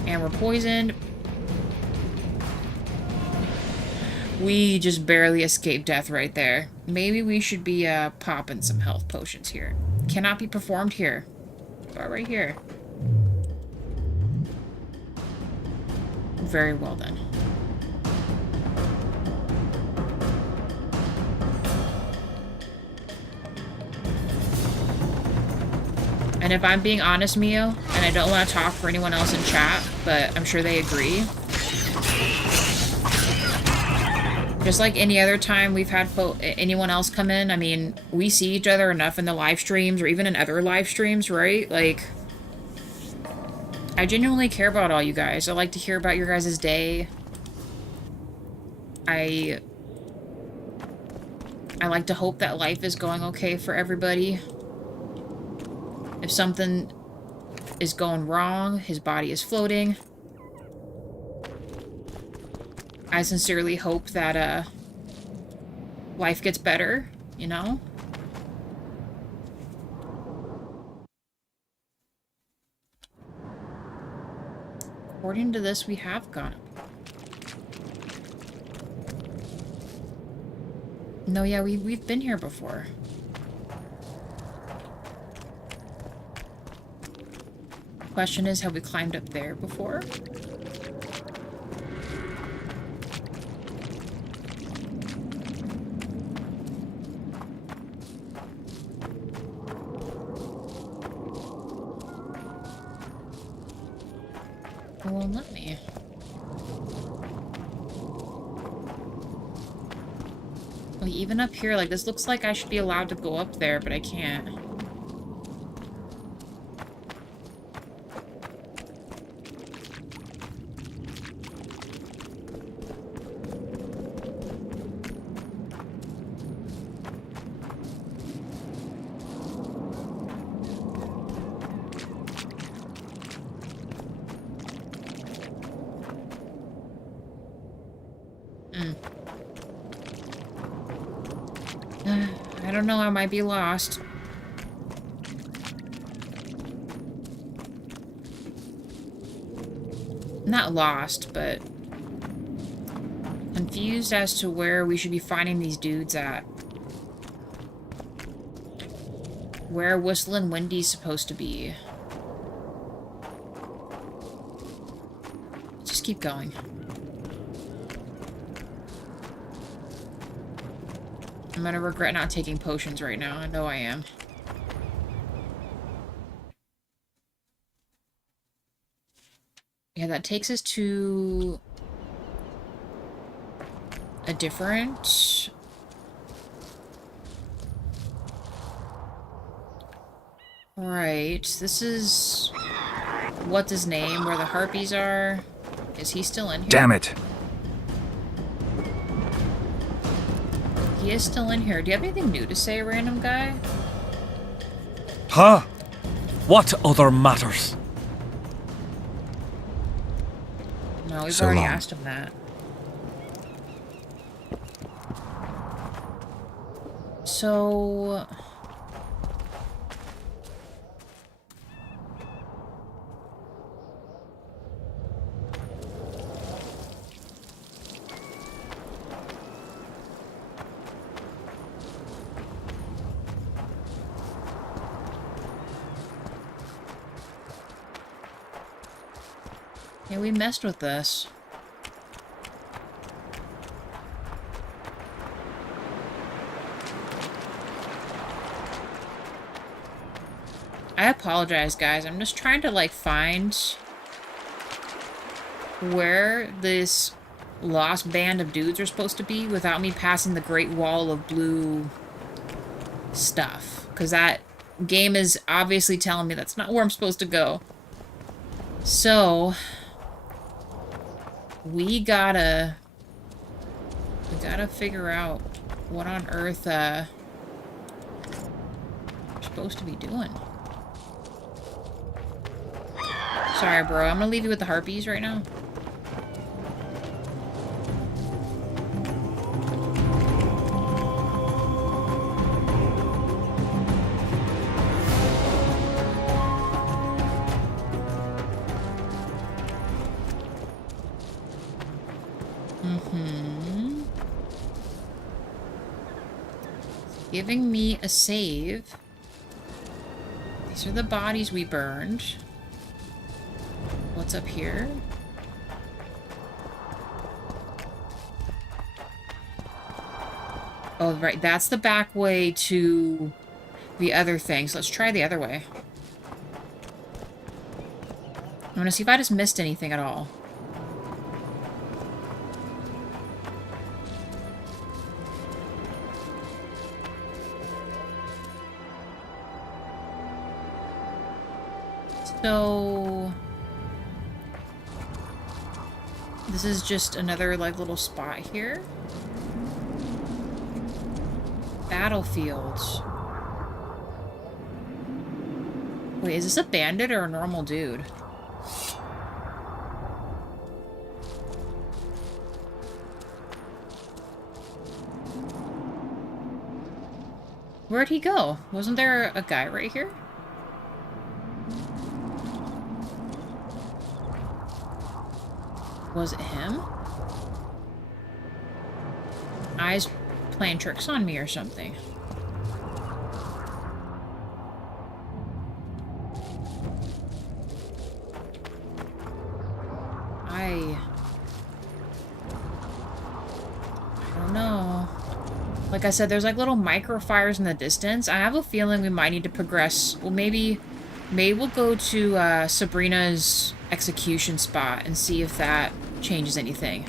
And we're poisoned. We just barely escaped death right there. Maybe we should be popping some health potions here. Cannot be performed here. But right here. Very well then. And if I'm being honest, Mio, and I don't want to talk for anyone else in chat, but I'm sure they agree. Just like any other time we've had anyone else come in, I mean, we see each other enough in the live streams or even in other live streams, right? Like, I genuinely care about all you guys. I like to hear about your guys' day. I like to hope that life is going okay for everybody. If something is going wrong, his body is floating. I sincerely hope that, life gets better, you know? According to this, we have gone up. No, yeah, we've been here before. Question is, have we climbed up there before? It won't let me. Like, even up here, like, this looks like I should be allowed to go up there, but I can't. I don't know, I might be lost. Not lost, but confused as to where we should be finding these dudes at. Where Whistling Wendy's supposed to be. Just keep going. I'm gonna regret not taking potions right now. I know I am. Yeah, that takes us to a different... Right, this is... What's his name? Where the harpies are? Is he still in here? Damn it! He is still in here. Do you have anything new to say, random guy? Huh? What other matters? No, we've So already long. asked him that. So... Yeah, we messed with this. I apologize, guys. I'm just trying to, like, find where this lost band of dudes are supposed to be without me passing the Great Wall of blue stuff. Because that game is obviously telling me that's not where I'm supposed to go. So... We gotta figure out what on earth, we're supposed to be doing. Sorry, bro. I'm gonna leave you with the harpies right now. Giving me a save. These are the bodies we burned. What's up here? Oh, right. That's the back way to the other thing. So let's try the other way. I'm gonna see if I just missed anything at all. So... This is just another, like, little spot here. Battlefields. Wait, is this a bandit or a normal dude? Where'd he go? Wasn't there a guy right here? Was it him? Eyes playing tricks on me or something. I don't know. Like I said, there's like little micro fires in the distance. I have a feeling we might need to progress. Well, maybe we'll go to Sabrina's execution spot and see if that changes anything.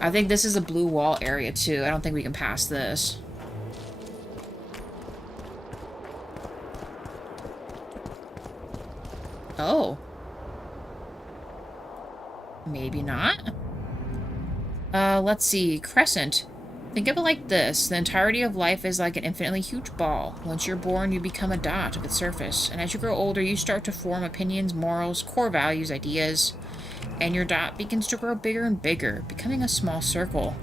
I think this is a blue wall area too. I don't think we can pass this. Oh. Maybe not. Let's see. Crescent. Think of it like this. The entirety of life is like an infinitely huge ball. Once you're born, you become a dot of its surface. And as you grow older, you start to form opinions, morals, core values, ideas. And your dot begins to grow bigger and bigger, becoming a small circle.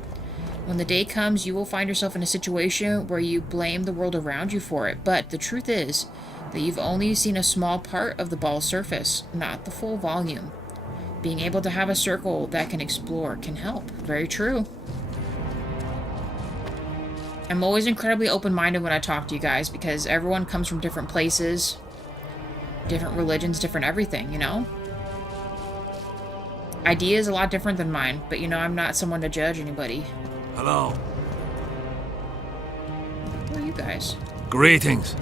When the day comes, you will find yourself in a situation where you blame the world around you for it. But the truth is that you've only seen a small part of the ball's surface, not the full volume. Being able to have a circle that can explore can help. Very true. I'm always incredibly open-minded when I talk to you guys because everyone comes from different places, different religions, different everything, you know? Idea is a lot different than mine, but you know, I'm not someone to judge anybody. Hello. Who are you guys? Greetings.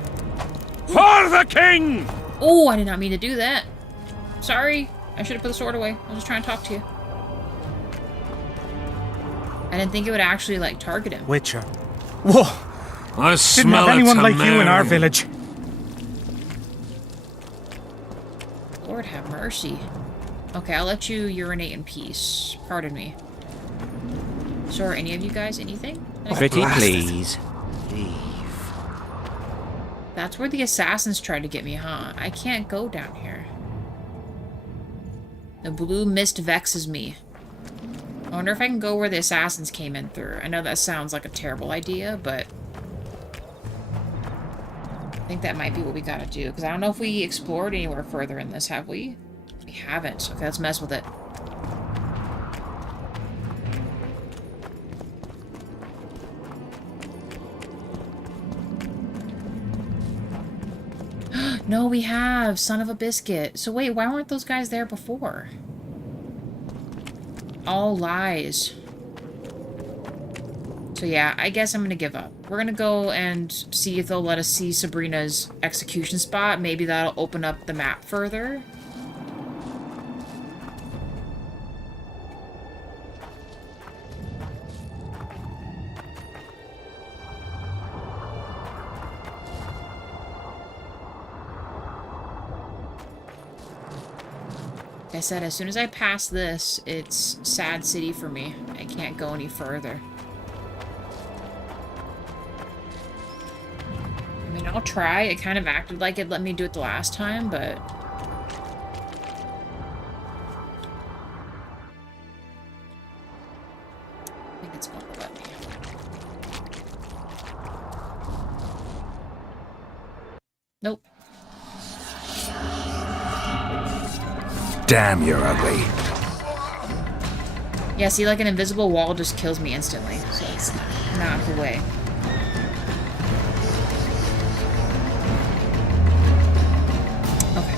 For the king! Oh, I did not mean to do that. Sorry. I should have put the sword away. I was just trying to talk to you. I didn't think it would actually, like, target him. Witcher. Whoa! I Didn't smell have anyone it like you in our village. Lord have mercy. Okay, I'll let you urinate in peace. Pardon me. So are any of you guys anything? Pretty please. That's where the assassins tried to get me, huh? I can't go down here. The blue mist vexes me. I wonder if I can go where the assassins came in through. I know that sounds like a terrible idea, but I think that might be what we gotta do. Because I don't know if we explored anywhere further in this, have we? We haven't. Okay, let's mess with it. No, we have. Son of a biscuit. So wait, why weren't those guys there before? All lies. So yeah, I guess I'm gonna give up. We're gonna go and see if they'll let us see Sabrina's execution spot. Maybe that'll open up the map further. Like I said, as soon as I pass this, it's sad city for me. I can't go any further. I mean, I'll try. It kind of acted like it let me do it the last time, but I think it's going to let me. Nope. Damn, you're ugly. Yeah, see, like an invisible wall just kills me instantly, so it's not the way. Okay.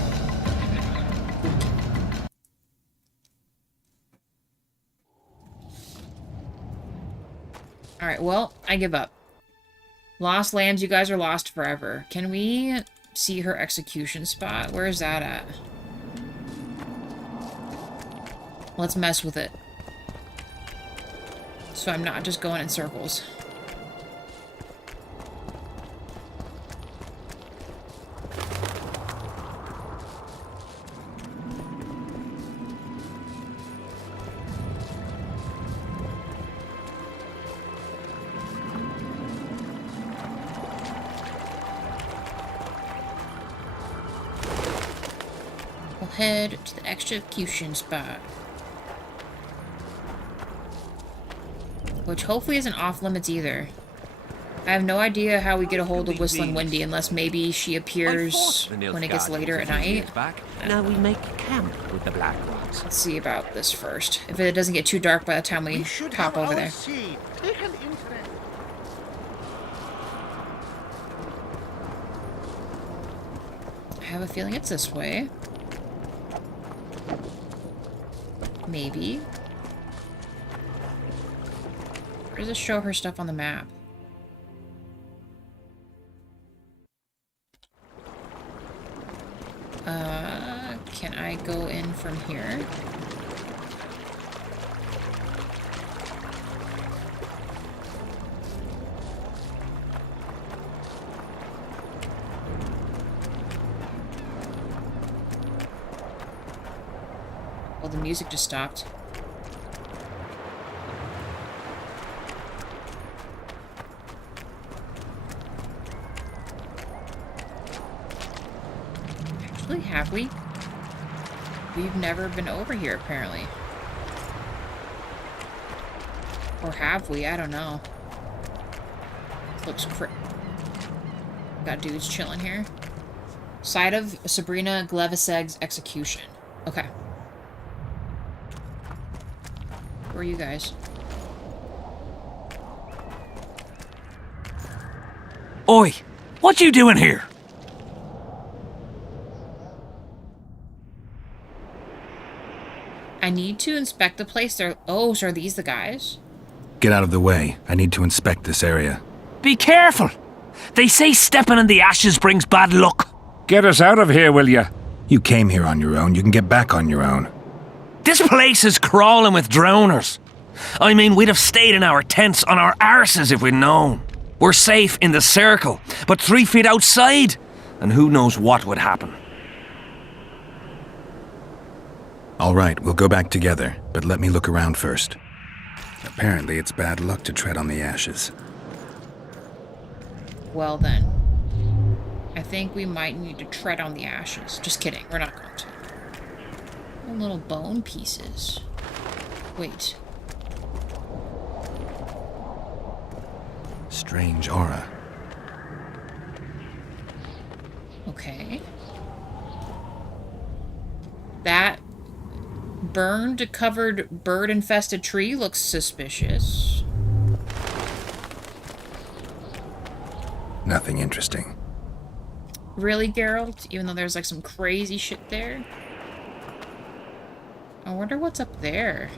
Alright, well, I give up. Lost Lambs, you guys are lost forever. Can we see her execution spot? Where is that at? Let's mess with it. So I'm not just going in circles. We'll head to the execution spot. Which hopefully isn't off limits either. I have no idea how we get a hold of Whistling Windy unless maybe she appears when it gets later at night. Now we make camp with the Black Ones. Let's see about this first. If it doesn't get too dark by the time we pop over there. Take an interest. I have a feeling it's this way. Maybe. Or does it show her stuff on the map? Can I go in from here? Well, the music just stopped. Have we? We've never been over here, apparently. Or have we? I don't know. Looks got dudes chilling here. Site of Sabrina Gleveseg's execution. Okay. Where are you guys? Oi! What you doing here? I need to inspect the place. Oh, so are these the guys? Get out of the way. I need to inspect this area. Be careful! They say stepping in the ashes brings bad luck. Get us out of here, will you? You came here on your own. You can get back on your own. This place is crawling with drowners. I mean, we'd have stayed in our tents on our arses if we'd known. We're safe in the circle, but 3 feet outside, and who knows what would happen. All right, we'll go back together, but let me look around first. Apparently, it's bad luck to tread on the ashes. Well then. I think we might need to tread on the ashes. Just kidding, we're not going to. Oh, little bone pieces. Wait. Strange aura. Okay. That burned, covered, bird-infested tree looks suspicious. Nothing interesting. Really, Geralt? Even though there's like some crazy shit there? I wonder what's up there.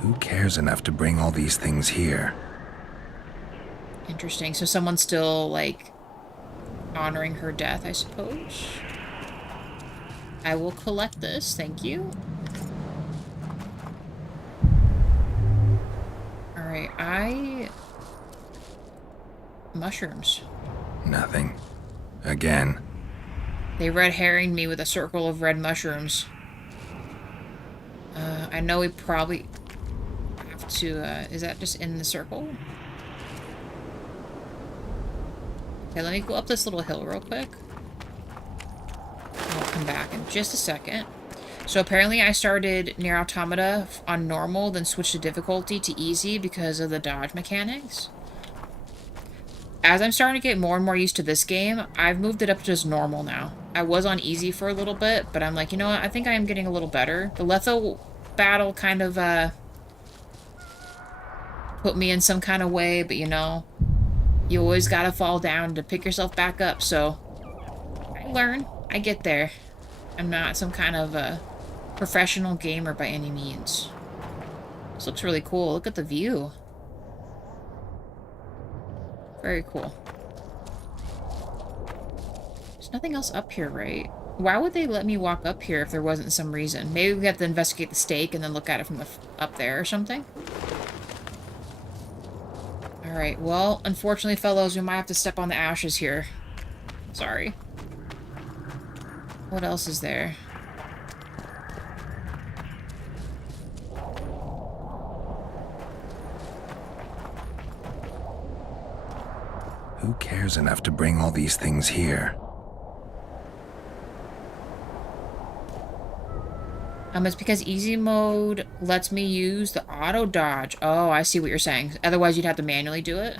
Who cares enough to bring all these things here? Interesting. So someone's still, like, honoring her death, I suppose? I will collect this, thank you. Alright, mushrooms. Nothing. Again. They red herringed me with a circle of red mushrooms. I know we probably have to, is that just in the circle? Okay, let me go up this little hill real quick. I'll come back in just a second. So apparently I started Nier Automata on normal, then switched to difficulty to easy because of the dodge mechanics. As I'm starting to get more and more used to this game, I've moved it up to just normal now. I was on easy for a little bit, but I'm like, you know what, I think I am getting a little better. The Letho battle kind of, put me in some kind of way, but you know, you always gotta fall down to pick yourself back up, so I learn. I get there. I'm not some kind of a professional gamer by any means. This looks really cool. Look at the view. Very cool. There's nothing else up here, right? Why would they let me walk up here if there wasn't some reason? Maybe we have to investigate the stake and then look at it from the up there or something? Alright, well, unfortunately, fellows, we might have to step on the ashes here. Sorry. What else is there? Who cares enough to bring all these things here? It's because easy mode lets me use the auto dodge. Oh, I see what you're saying. Otherwise, you'd have to manually do it.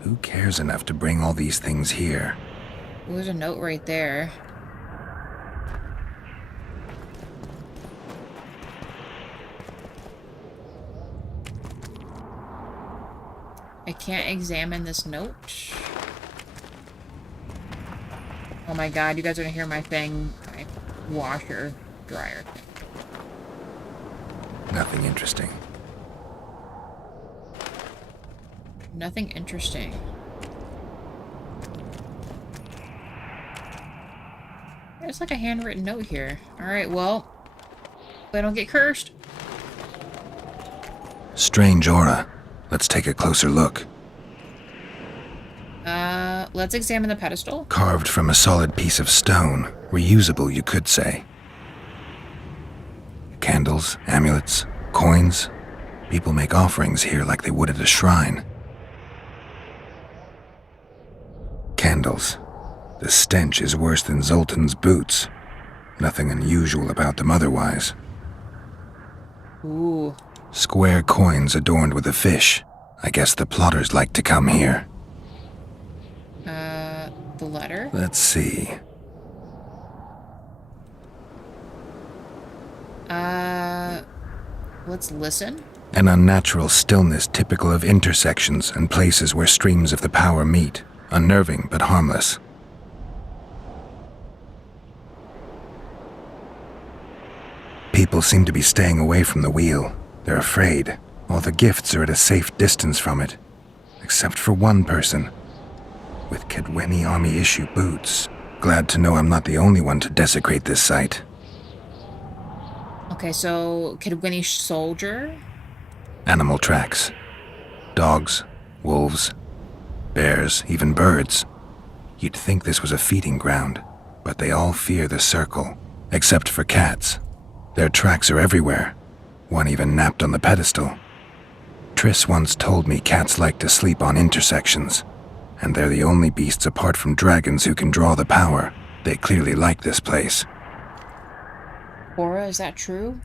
Who cares enough to bring all these things here? Ooh, there's a note right there. I can't examine this note. Oh my god, you guys are gonna hear my thing. My washer, dryer thing. Nothing interesting. Nothing interesting. There's like a handwritten note here. Alright, well, if I don't get cursed. Strange aura. Let's take a closer look. Let's examine the pedestal. Carved from a solid piece of stone. Reusable, you could say. Candles, amulets, coins. People make offerings here like they would at a shrine. Candles. The stench is worse than Zoltan's boots. Nothing unusual about them otherwise. Ooh. Square coins adorned with a fish. I guess the plotters like to come here. The letter? Let's see. Let's listen. An unnatural stillness typical of intersections and places where streams of the power meet. Unnerving, but harmless. People seem to be staying away from the wheel. They're afraid. All the gifts are at a safe distance from it. Except for one person. With Kedweni Army issue boots. Glad to know I'm not the only one to desecrate this site. Okay, so Kedweni soldier? Animal tracks. Dogs, wolves, bears, even birds. You'd think this was a feeding ground, but they all fear the circle, except for cats. Their tracks are everywhere. One even napped on the pedestal. Triss once told me cats like to sleep on intersections, and they're the only beasts apart from dragons who can draw the power. They clearly like this place. Cora, is that true?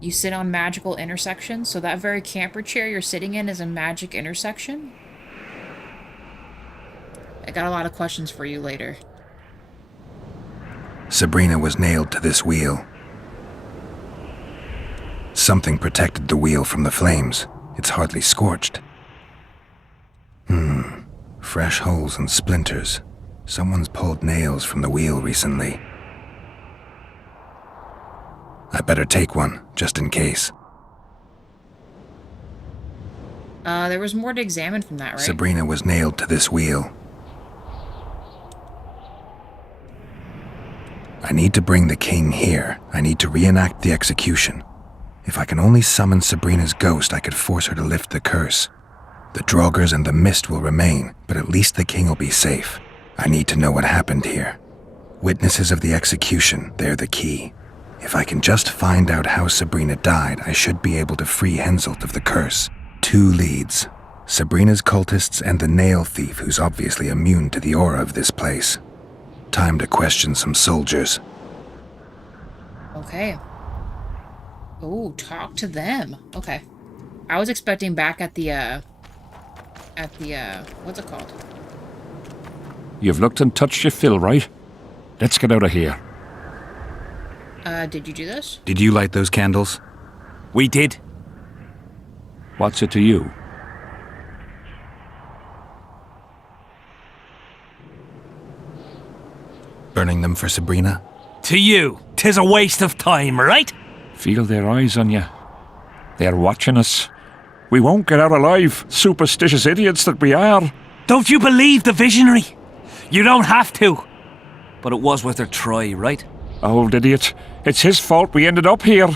You sit on magical intersections, so that very camper chair you're sitting in is a magic intersection? I got a lot of questions for you later. Sabrina was nailed to this wheel. Something protected the wheel from the flames. It's hardly scorched. Fresh holes and splinters. Someone's pulled nails from the wheel recently. I better take one, just in case. There was more to examine from that, right? Sabrina was nailed to this wheel. I need to bring the king here. I need to reenact the execution. If I can only summon Sabrina's ghost, I could force her to lift the curse. The Draugrs and the mist will remain, but at least the king will be safe. I need to know what happened here. Witnesses of the execution, they're the key. If I can just find out how Sabrina died, I should be able to free Henselt of the curse. 2 leads. Sabrina's cultists and the nail thief who's obviously immune to the aura of this place. Time to question some soldiers. Okay. Ooh, talk to them. Okay. I was expecting back at the, what's it called? You've looked and touched your fill, right? Let's get out of here. Did you do this? Did you light those candles? We did. What's it to you? Burning them for Sabrina? To you, 'tis a waste of time, right? Feel their eyes on you. They're watching us. We won't get out alive, superstitious idiots that we are. Don't you believe the visionary? You don't have to. But it was worth a try, right? Old idiot. It's his fault we ended up here.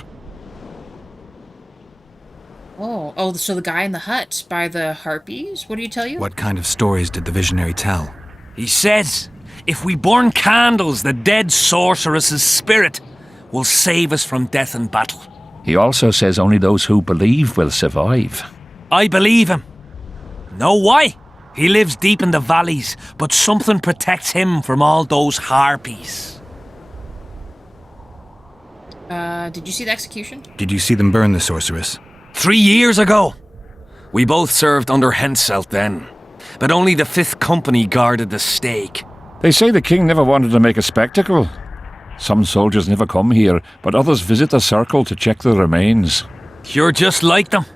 Oh, so the guy in the hut by the harpies? What did he tell you? What kind of stories did the visionary tell? He says, if we burn candles, the dead sorceress's spirit will save us from death and battle. He also says only those who believe will survive. I believe him. Know why? He lives deep in the valleys, but something protects him from all those harpies. Did you see the execution? Did you see them burn the sorceress? 3 years ago. We both served under Henselt then, but only the 5th Company guarded the stake. They say the king never wanted to make a spectacle. Some soldiers never come here, but others visit the circle to check the remains. You're just like them.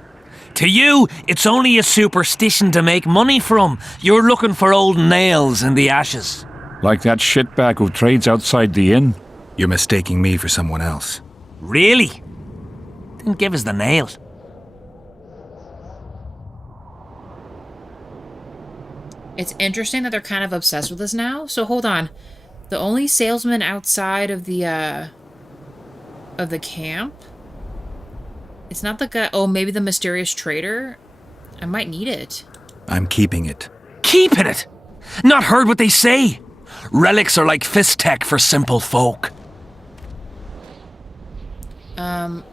To you, it's only a superstition to make money from. You're looking for old nails in the ashes. Like that shitbag who trades outside the inn. You're mistaking me for someone else. Really? Then give us the nail. It's interesting that they're kind of obsessed with us now. So hold on. The only salesman outside of the camp? It's not the guy... Oh, maybe the mysterious trader? I might need it. I'm keeping it. Keeping it? Not heard what they say. Relics are like fist tech for simple folk.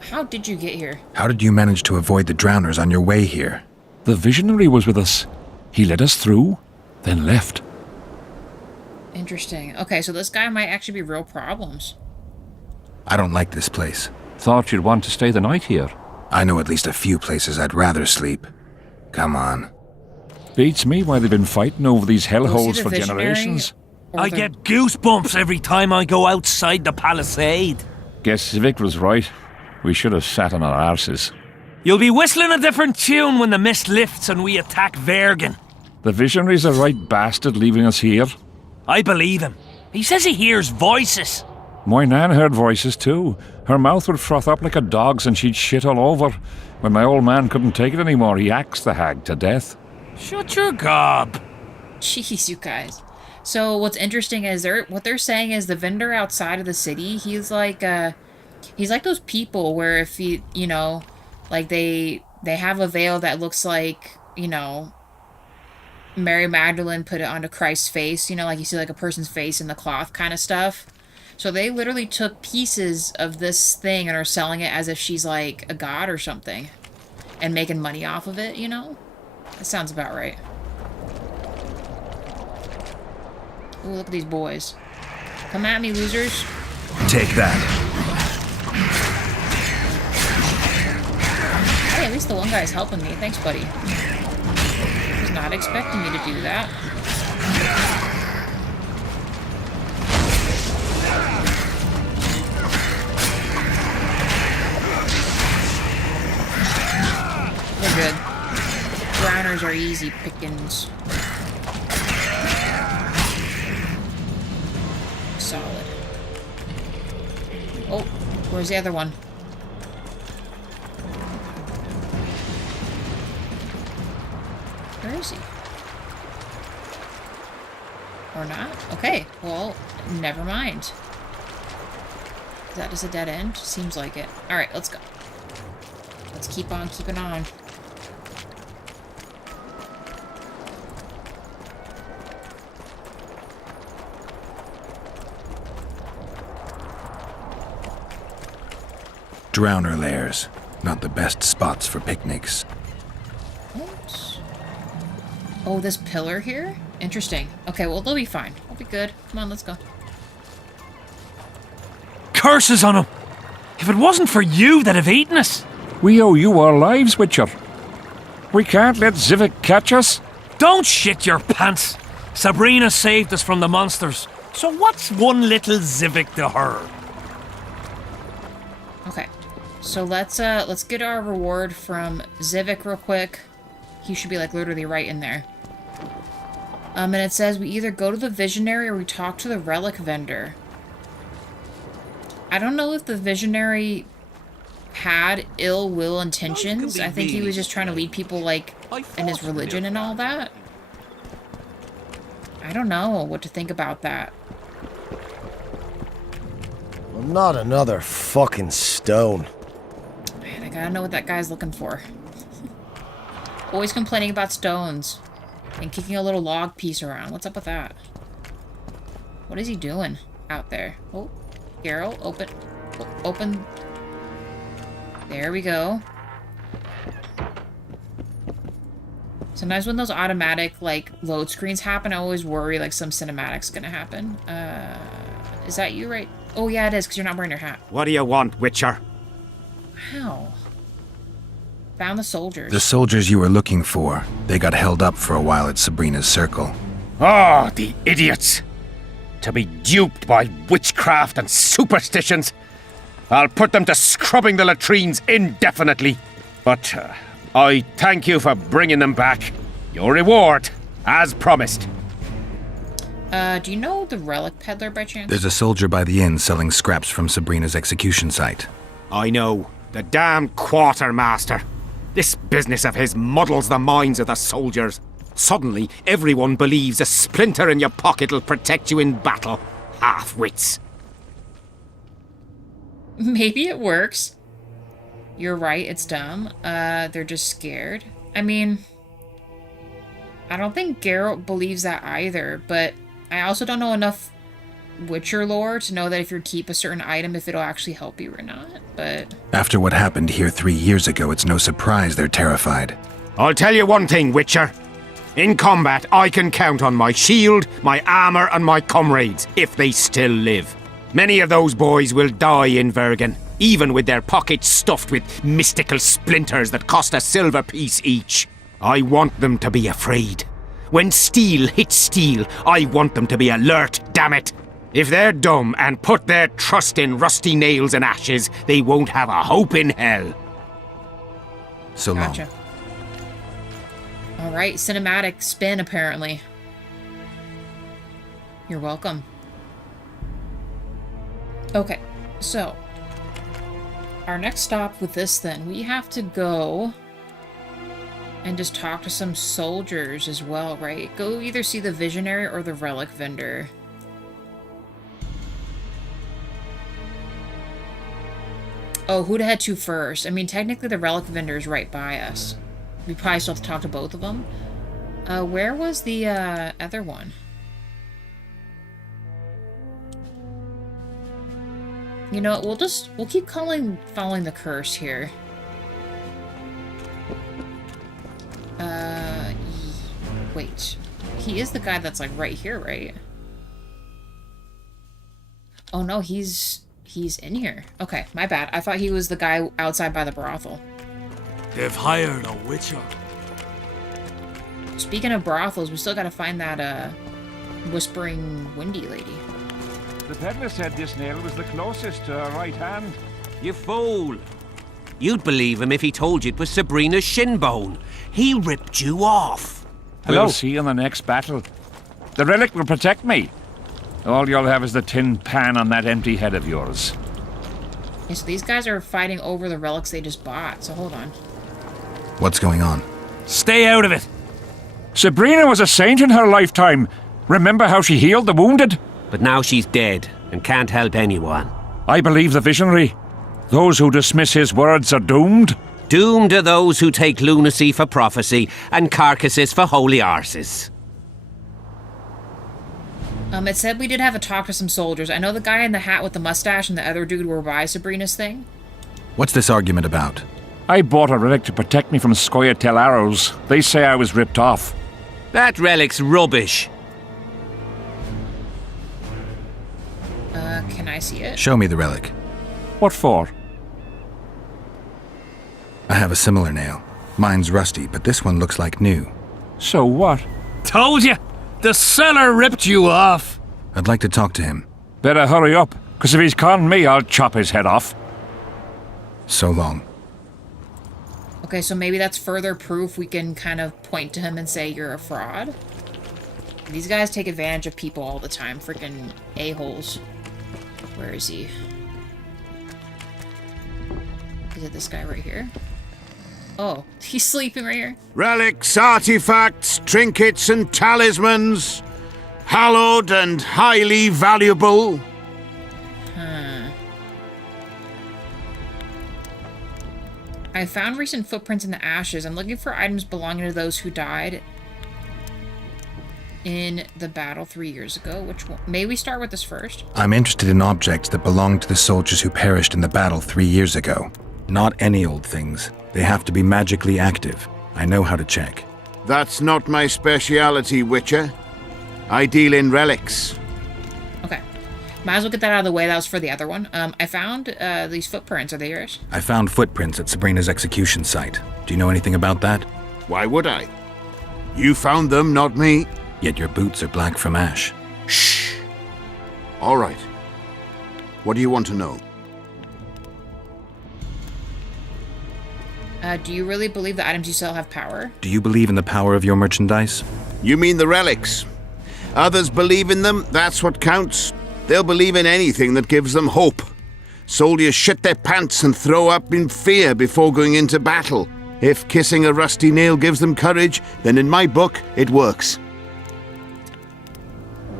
How did you get here? How did you manage to avoid the drowners on your way here? The visionary was with us. He led us through, then left. Interesting. Okay, so this guy might actually be real problems. I don't like this place. Thought you'd want to stay the night here. I know at least a few places I'd rather sleep. Come on. Beats me why they've been fighting over these We'll see hellholes the for visionary generations. or I the- get goosebumps every time I go outside the palisade. Guess Civic was right. We should have sat on our arses. You'll be whistling a different tune when the mist lifts and we attack Vergen. The visionary's a right bastard leaving us here. I believe him. He says he hears voices. My nan heard voices too. Her mouth would froth up like a dog's and she'd shit all over. When my old man couldn't take it anymore, he axed the hag to death. Shut your gob. Jeez, you guys. So what's interesting is what they're saying is the vendor outside of the city, he's like those people where if you know, like they have a veil that looks like, you know, Mary Magdalene put it onto Christ's face, you know, like you see like a person's face in the cloth kind of stuff. So they literally took pieces of this thing and are selling it as if she's like a god or something and making money off of it, you know? That sounds about right. Ooh, look at these boys. Come at me, losers. Take that. Hey, at least the one guy's helping me. Thanks, buddy. Was not expecting me to do that. We're good. Drowners are easy pickings. Solid. Oh, where's the other one? Where is he? Or not? Okay, well, never mind. Is that just a dead end? Seems like it. Alright, let's go. Let's keep on keeping on. Drowner lairs. Not the best spots for picnics. Oops. Oh, this pillar here? Interesting. Okay, well, they'll be fine. We'll be good. Come on, let's go. Curses on him! If it wasn't for you, they'd have eaten us. We owe you our lives, Witcher. We can't let Civic catch us. Don't shit your pants. Sabrina saved us from the monsters. So what's one little Civic to her? Okay. So let's get our reward from Zivik real quick. He should be like literally right in there. And it says we either go to the visionary or we talk to the relic vendor. I don't know if the visionary had ill will intentions. I think he was just trying to lead people like in his religion and all that. I don't know what to think about that. Well, not another fucking stone. Man, I gotta know what that guy's looking for. Always complaining about stones. And kicking a little log piece around. What's up with that? What is he doing out there? Oh, Garrow, open. Open. There we go. Sometimes when those automatic, like, load screens happen, I always worry, like, some cinematic's gonna happen. Is that you, right? Oh, yeah, it is, because you're not wearing your hat. What do you want, Witcher? How? Found the soldiers. The soldiers you were looking for, they got held up for a while at Sabrina's circle. Oh, the idiots! To be duped by witchcraft and superstitions. I'll put them to scrubbing the latrines indefinitely. But I thank you for bringing them back. Your reward, as promised. Do you know the relic peddler by chance? There's a soldier by the inn selling scraps from Sabrina's execution site. I know. The damn quartermaster. This business of his muddles the minds of the soldiers. Suddenly, everyone believes a splinter in your pocket'll protect you in battle. Half-wits. Maybe it works. You're right, it's dumb. They're just scared. I mean, I don't think Geralt believes that either, but I also don't know enough Witcher lore to know that if you keep a certain item, if it'll actually help you or not, but... After what happened here 3 years ago, it's no surprise they're terrified. I'll tell you one thing, Witcher. In combat, I can count on my shield, my armor, and my comrades, if they still live. Many of those boys will die in Vergen, even with their pockets stuffed with mystical splinters that cost a silver piece each. I want them to be afraid. When steel hits steel, I want them to be alert, damn it! If they're dumb and put their trust in rusty nails and ashes, they won't have a hope in hell. So long. Gotcha. All right, cinematic spin, apparently. You're welcome. Okay, so our next stop with this then, we have to go and just talk to some soldiers as well, right? Go either see the visionary or the relic vendor. Oh, who to head to first? I mean, technically the relic vendor is right by us. We probably still have to talk to both of them. Where was the other one? You know, we'll keep following the curse here. Wait. He is the guy that's like right here, right? Oh no, he's in here. Okay, my bad. I thought he was the guy outside by the brothel. They've hired a witcher. Speaking of brothels, we still gotta find that whispering windy lady. The peddler said this nail was the closest to her right hand. You fool! You'd believe him if he told you it was Sabrina's shin bone. He ripped you off. Hello. We'll see in the next battle. The relic will protect me. All you'll have is the tin pan on that empty head of yours. Yeah, so these guys are fighting over the relics they just bought, so hold on. What's going on? Stay out of it. Sabrina was a saint in her lifetime. Remember how she healed the wounded? But now she's dead and can't help anyone. I believe the visionary. Those who dismiss his words are doomed. Doomed are those who take lunacy for prophecy and carcasses for holy arses. It said we did have a talk to some soldiers. I know the guy in the hat with the mustache and the other dude were by Sabrina's thing. What's this argument about? I bought a relic to protect me from Squarecoins arrows. They say I was ripped off. That relic's rubbish. Can I see it? Show me the relic. What for? I have a similar nail. Mine's rusty, but this one looks like new. So what? Told you! The seller ripped you off! I'd like to talk to him. Better hurry up, because if he's conned me, I'll chop his head off. So long. Okay, so maybe that's further proof we can kind of point to him and say you're a fraud. These guys take advantage of people all the time. Freaking a-holes. Where is he? Is it this guy right here? Oh, he's sleeping right here. Relics, artifacts, trinkets, and talismans. Hallowed and highly valuable. I found recent footprints in the ashes. I'm looking for items belonging to those who died in the battle 3 years ago. Which one? May we start with this first? I'm interested in objects that belong to the soldiers who perished in the battle 3 years ago. Not any old things. They have to be magically active. I know how to check. That's not my speciality, Witcher. I deal in relics. Okay. Might as well get that out of the way. That was for the other one. I found these footprints. Are they yours? I found footprints at Sabrina's execution site. Do you know anything about that? Why would I? You found them, not me. Yet your boots are black from ash. Shh. All right. What do you want to know? Do you really believe the items you sell have power? Do you believe in the power of your merchandise? You mean the relics? Others believe in them, that's what counts. They'll believe in anything that gives them hope. Soldiers shit their pants and throw up in fear before going into battle. If kissing a rusty nail gives them courage, then in my book, it works.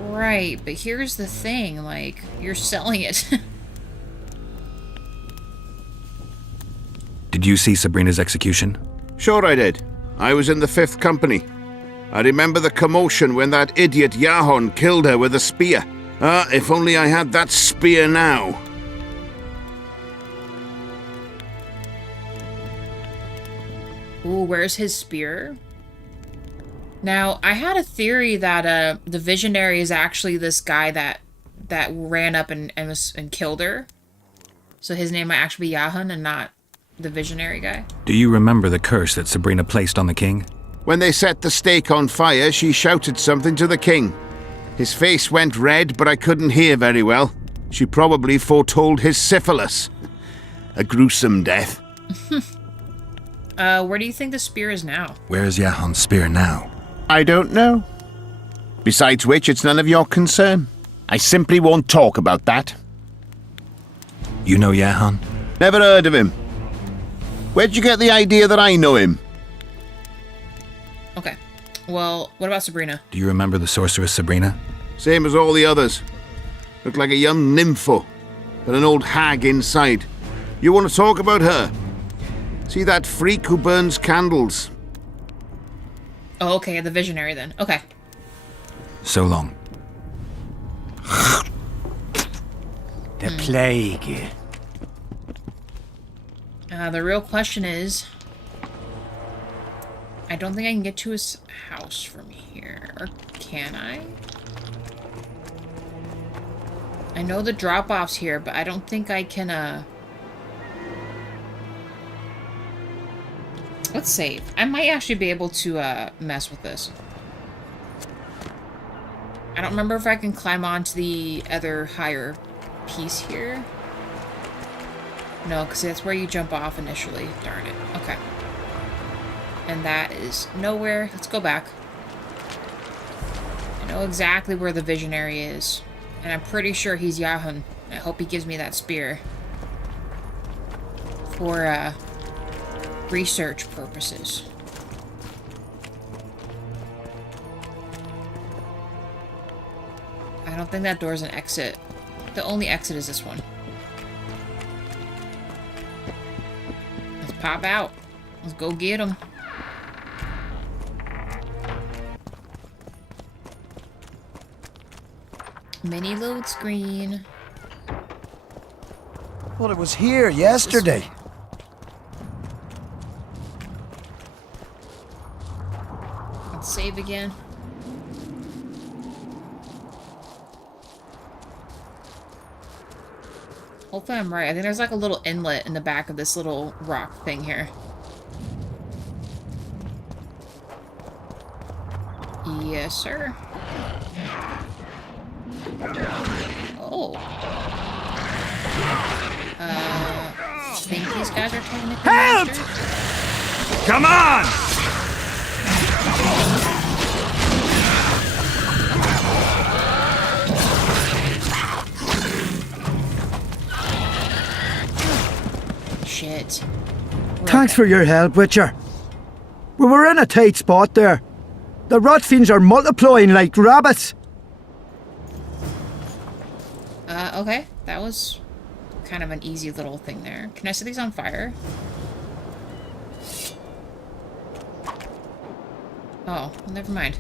Right, but here's the thing, like, you're selling it. Did you see Sabrina's execution? Sure I did. I was in the 5th Company. I remember the commotion when that idiot Yahon killed her with a spear. If only I had that spear now. Ooh, where's his spear? Now, I had a theory that the visionary is actually this guy that ran up and killed her. So his name might actually be Yahun and not the visionary guy. Do you remember the curse that Sabrina placed on the king? When they set the stake on fire, she shouted something to the king. His face went red, but I couldn't hear very well. She probably foretold his syphilis. A gruesome death. Where do you think the spear is now? Where is Yahun's spear now? I don't know. Besides which, it's none of your concern. I simply won't talk about that. You know Yahun? Never heard of him. Where'd you get the idea that I know him? Okay. Well, what about Sabrina? Do you remember the sorceress Sabrina? Same as all the others. Looked like a young nympho, but an old hag inside. You want to talk about her? See that freak who burns candles? Oh, okay, the visionary then. Okay. So long. The plague. The real question is... I don't think I can get to his house from here. Or can I? I know the drop-off's here, but I don't think I can, Let's save. I might actually be able to, mess with this. I don't remember if I can climb onto the other higher piece here. No, because that's where you jump off initially. Darn it. Okay. And that is nowhere. Let's go back. I know exactly where the visionary is. And I'm pretty sure he's Yahun. I hope he gives me that spear. For, research purposes. I don't think that door's an exit. The only exit is this one. Let's pop out. Let's go get him. Mini load screen. Well, it was here yesterday. Let's save again. Hopefully I'm right. I think there's like a little inlet in the back of this little rock thing here. Yes, sir. Oh. I think these guys are technically Help! monsters. Come on! Shit. Thanks for your help, Witcher. We were in a tight spot there. The rot fiends are multiplying like rabbits. Okay. That was kind of an easy little thing there. Can I set these on fire? Oh, never mind.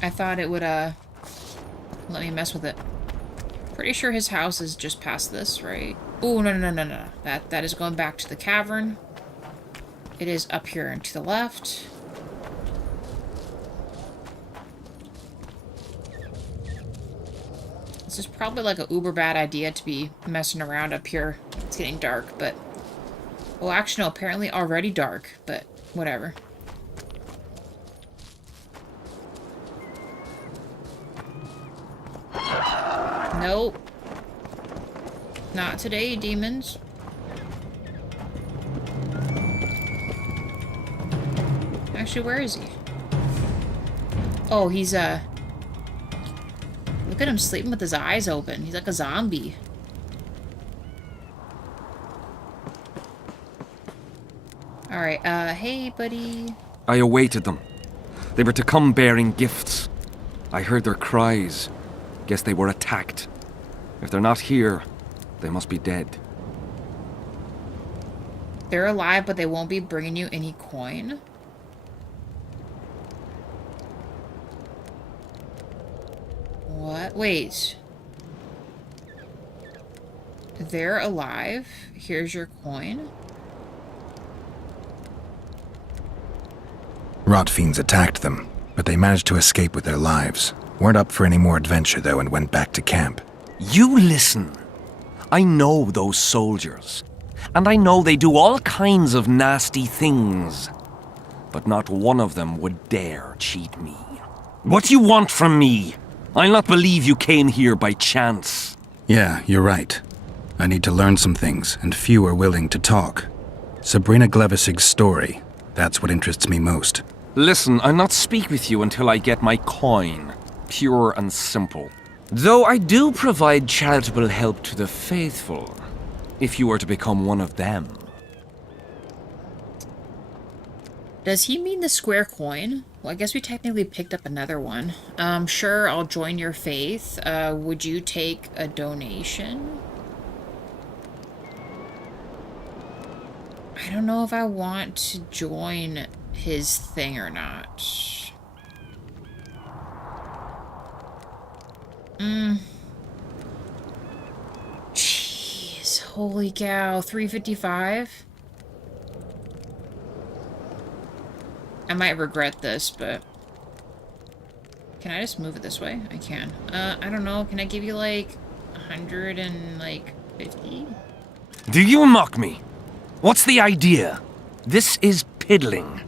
I thought it would, let me mess with it. Pretty sure his house is just past this, right? Oh, no. That is going back to the cavern. It is up here and to the left. This is probably like a uber bad idea to be messing around up here. It's getting dark, but... Well, actually, no, apparently already dark, but whatever. Nope. Not today, demons. Actually, where is he? Oh, he's, look at him sleeping with his eyes open. He's like a zombie. Alright, hey, buddy. I awaited them. They were to come bearing gifts. I heard their cries. Guess they were attacked. If they're not here, they must be dead. They're alive, but they won't be bringing you any coin? What? Wait. They're alive? Here's your coin? Rot fiends attacked them, but they managed to escape with their lives. Weren't up for any more adventure, though, and went back to camp. You listen. I know those soldiers. And I know they do all kinds of nasty things. But not one of them would dare cheat me. What do you want from me? I'll not believe you came here by chance. Yeah, you're right. I need to learn some things, and few are willing to talk. Sabrina Glevisig's story, that's what interests me most. Listen, I'll not speak with you until I get my coin. Pure and simple. Though I do provide charitable help to the faithful, if you were to become one of them. Does he mean the square coin? Well, I guess we technically picked up another one. Sure, I'll join your faith. Would you take a donation? I don't know if I want to join his thing or not. Jeez, holy cow, 355? I might regret this, but... Can I just move it this way? I can. I don't know, can I give you like 150? Do you mock me? What's the idea? This is piddling.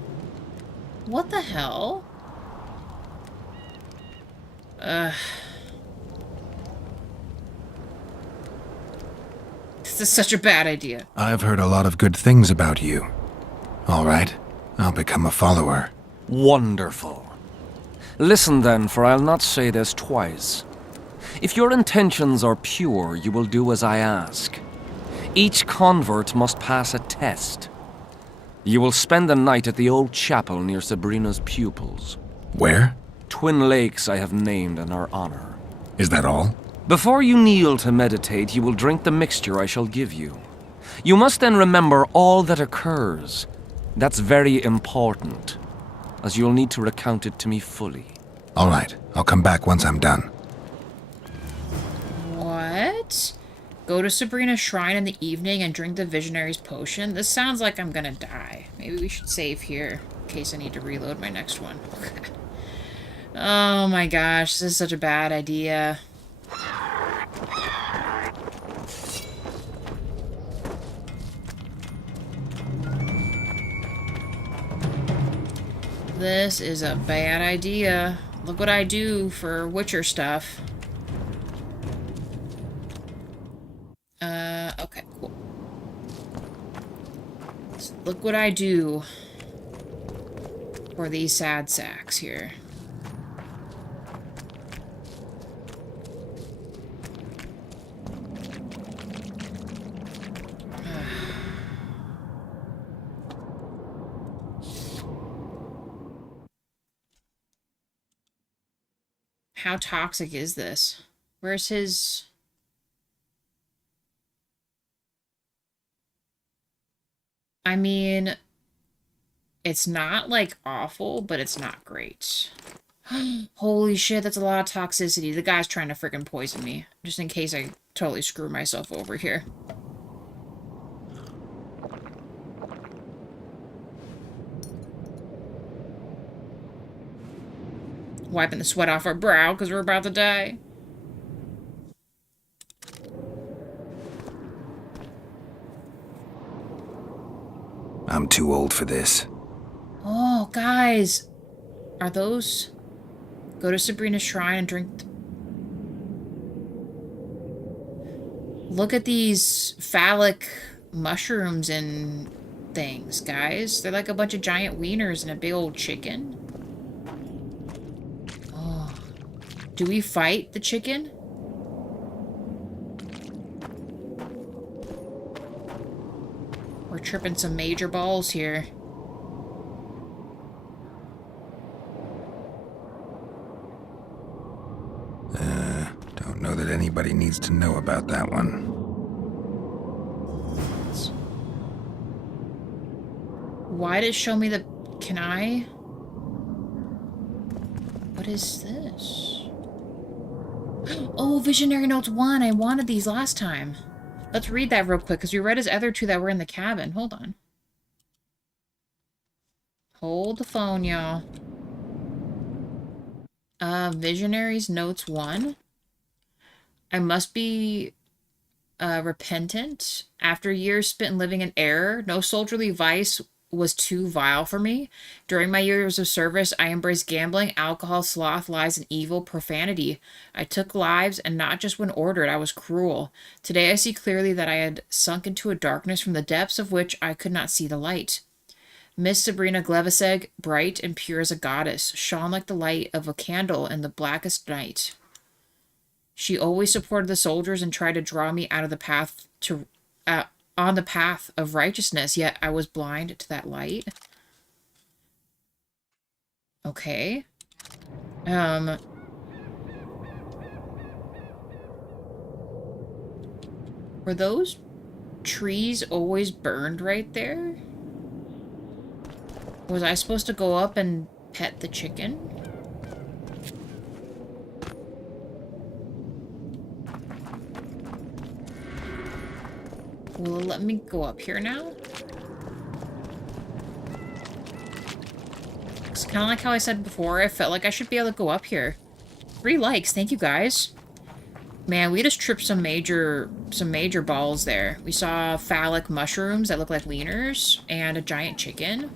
What the hell? This is such a bad idea. I've heard a lot of good things about you. All right, I'll become a follower. Wonderful. Listen then, for I'll not say this twice. If your intentions are pure, you will do as I ask. Each convert must pass a test. You will spend the night at the old chapel near Sabrina's pupils. Where? Twin lakes I have named in her honor. Is that all? Before you kneel to meditate, you will drink the mixture I shall give you. You must then remember all that occurs. That's very important, as you'll need to recount it to me fully. All right, I'll come back once I'm done. What? Go to Sabrina's shrine in the evening and drink the Visionary's potion? This sounds like I'm gonna die. Maybe we should save here, in case I need to reload my next one. Oh my gosh, this is such a bad idea. This is a bad idea. Look what I do for Witcher stuff. Okay, cool. So look what I do for these sad sacks here. How toxic is this? Where's his... I mean, it's not, like, awful, but it's not great. Holy shit, that's a lot of toxicity. The guy's trying to freaking poison me. Just in case I totally screw myself over here. Wiping the sweat off our brow because we're about to die. I'm too old for this. Oh, guys. Are those... Go to Sabrina's shrine and drink... Look at these phallic mushrooms and things, guys. They're like a bunch of giant wieners and a big old chicken. Oh. Do we fight the chicken? We're tripping some major balls here. Don't know that anybody needs to know about that one. Why did it show me the... Can I... What is this? Oh, Visionary Notes 1. I wanted these last time. Let's read that real quick, because we read his other two that were in the cabin. Hold on. Hold the phone, y'all. Visionary's Notes 1. I must be repentant. After years spent living in error, no soldierly vice was too vile for me. During my years of service, I embraced gambling, alcohol, sloth, lies, and evil profanity. I took lives, and not just when ordered. I was cruel. Today I see clearly that I had sunk into a darkness from the depths of which I could not see the light. Miss Sabrina Glevisseg, bright and pure as a goddess, shone like the light of a candle in the blackest night. She always supported the soldiers and tried to draw me out of the path to on the path of righteousness, yet I was blind to that light. Okay. Were those trees always burned right there? Was I supposed to go up and pet the chicken? Will it let me go up here now? It's kind of like how I said before, I felt like I should be able to go up here. 3 likes, thank you guys. Man, we just tripped some major balls there. We saw phallic mushrooms that look like wieners, and a giant chicken.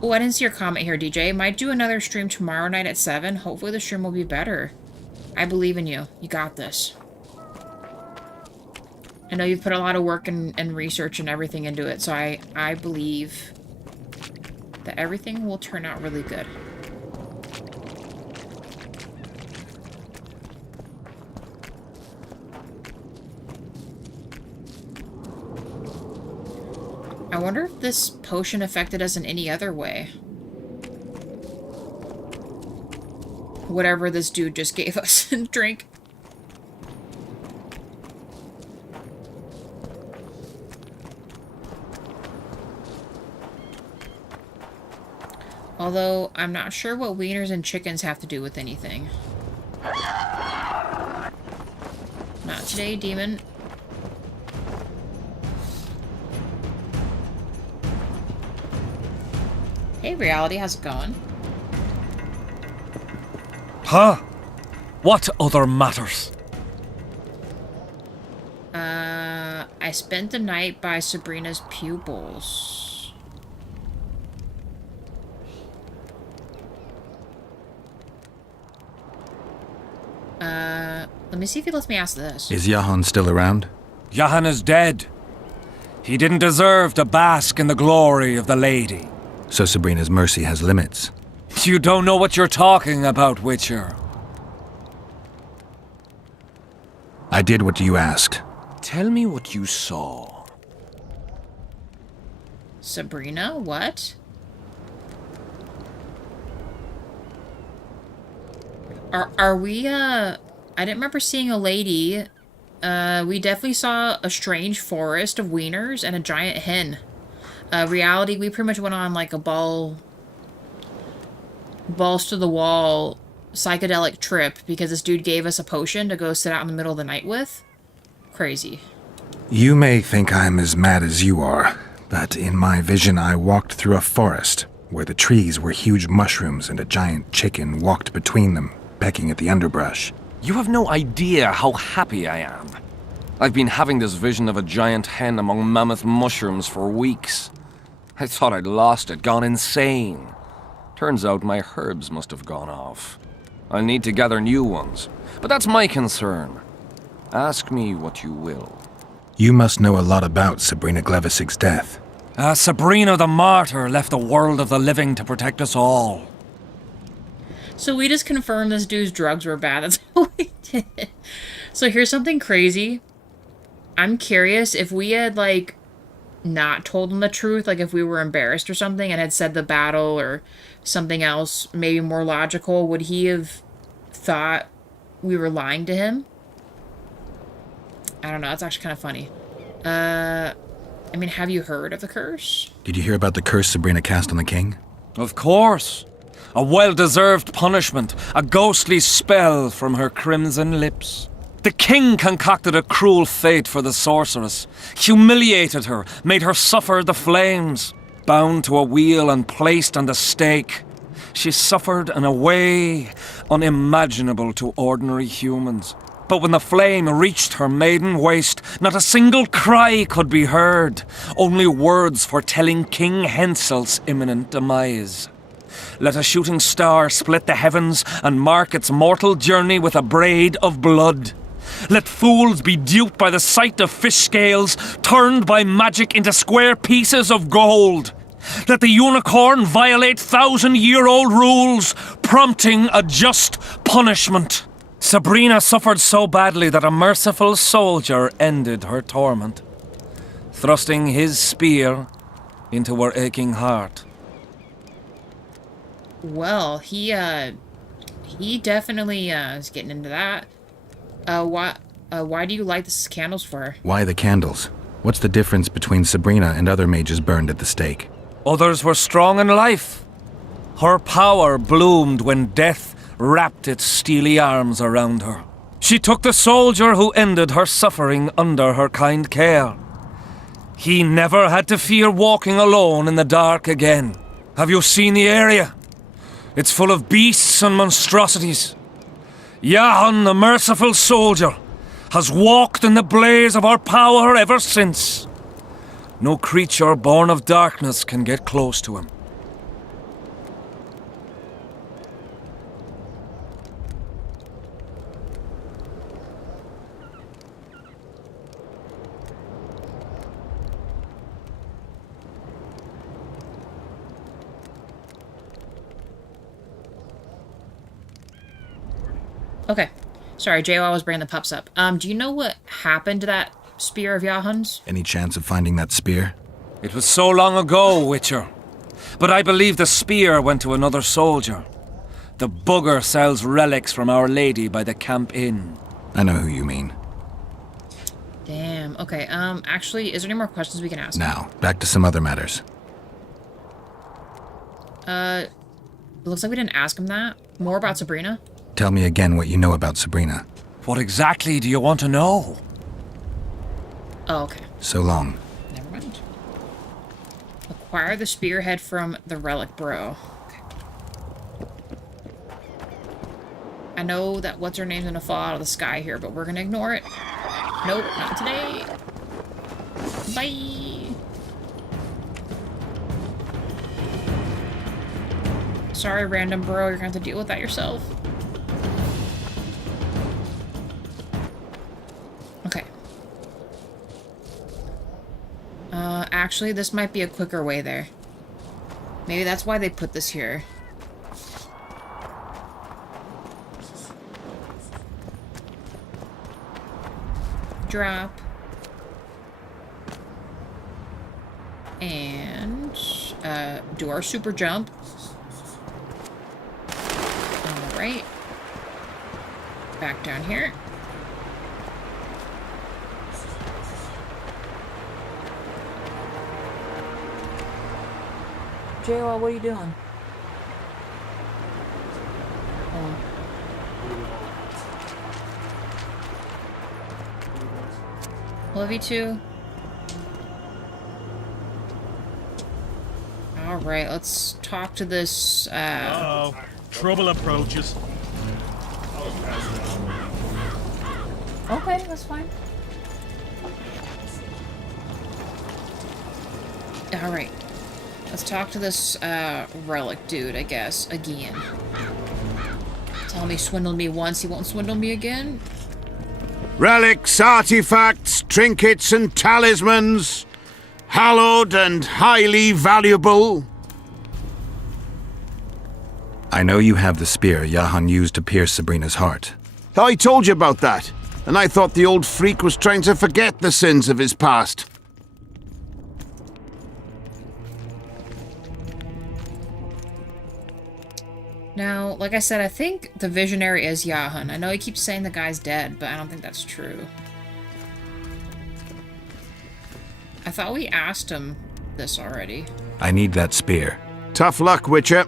Oh, I didn't see your comment here, DJ. Might do another stream tomorrow night at 7. Hopefully the stream will be better. I believe in you. You got this. I know you've put a lot of work and research and everything into it, so I believe that everything will turn out really good. I wonder if this potion affected us in any other way. Whatever this dude just gave us and drink. Although, I'm not sure what wieners and chickens have to do with anything. Not today, demon. Hey, Reality, how's it going? Huh? What other matters? I spent the night by Sabrina's pupils. Let me see if he lets me ask this. Is Jahan still around? Jahan is dead. He didn't deserve to bask in the glory of the lady. So Sabrina's mercy has limits. You don't know what you're talking about, Witcher. I did what you asked. Tell me what you saw. Sabrina? What? Are we, I didn't remember seeing a lady. We definitely saw a strange forest of wieners and a giant hen. Reality, we pretty much went on like a balls to the wall psychedelic trip because this dude gave us a potion to go sit out in the middle of the night with. Crazy. You may think I'm as mad as you are, but in my vision I walked through a forest where the trees were huge mushrooms and a giant chicken walked between them, pecking at the underbrush. You have no idea how happy I am. I've been having this vision of a giant hen among mammoth mushrooms for weeks. I thought I'd lost it, gone insane. Turns out my herbs must have gone off. I'll need to gather new ones, but that's my concern. Ask me what you will. You must know a lot about Sabrina Glevissig's death. Sabrina the Martyr left the world of the living to protect us all. So we just confirmed this dude's drugs were bad. That's what we did. So here's something crazy. I'm curious if we had, like, not told him the truth, like if we were embarrassed or something and had said the battle or something else, maybe more logical, would he have thought we were lying to him? I don't know. That's actually kind of funny. I mean, have you heard of the curse? Did you hear about the curse Sabrina cast on the king? Of course. A well-deserved punishment, a ghostly spell from her crimson lips. The king concocted a cruel fate for the sorceress, humiliated her, made her suffer the flames, bound to a wheel and placed on the stake. She suffered in a way unimaginable to ordinary humans. But when the flame reached her maiden waist, not a single cry could be heard, only words foretelling King Hensel's imminent demise. Let a shooting star split the heavens and mark its mortal journey with a braid of blood. Let fools be duped by the sight of fish scales, turned by magic into square pieces of gold. Let the unicorn violate 1,000-year-old rules, prompting a just punishment. Sabrina suffered so badly that a merciful soldier ended her torment, thrusting his spear into her aching heart. Well, he definitely is getting into that. Why do you light the candles for her? Why the candles? What's the difference between Sabrina and other mages burned at the stake? Others were strong in life. Her power bloomed when death wrapped its steely arms around her. She took the soldier who ended her suffering under her kind care. He never had to fear walking alone in the dark again. Have you seen the area? It's full of beasts and monstrosities. Jahan, the merciful soldier, has walked in the blaze of our power ever since. No creature born of darkness can get close to him. Okay. Sorry, JWoww was bringing the pups up. Do you know what happened to that spear of Jahan's? Any chance of finding that spear? It was so long ago, Witcher. But I believe the spear went to another soldier. The bugger sells relics from Our Lady by the Camp Inn. I know who you mean. Damn. Okay, actually, is there any more questions we can ask? Now, back to some other matters. It looks like we didn't ask him that. More about Sabrina? Tell me again what you know about Sabrina. What exactly do you want to know? Oh, okay. So long. Never mind. Acquire the spearhead from the relic bro. Okay. I know that what's her name's gonna fall out of the sky here, but we're gonna ignore it. Nope, not today. Bye. Sorry, random bro, you're gonna have to deal with that yourself. Okay. Actually, this might be a quicker way there. Maybe that's why they put this here. Drop. And, do our super jump. Alright. Back down here. JWoww, what are you doing? Love you too. Alright, let's talk to this, Uh-oh. Trouble approaches. Okay, that's fine. Alright. Let's talk to this, relic dude, I guess, again. Tell me he swindled me once, he won't swindle me again? Relics, artifacts, trinkets and talismans, hallowed and highly valuable. I know you have the spear Jahan used to pierce Sabrina's heart. I told you about that, and I thought the old freak was trying to forget the sins of his past. Now, like I said, I think the visionary is Jahan. I know he keeps saying the guy's dead, but I don't think that's true. I thought we asked him this already. I need that spear. Tough luck, Witcher.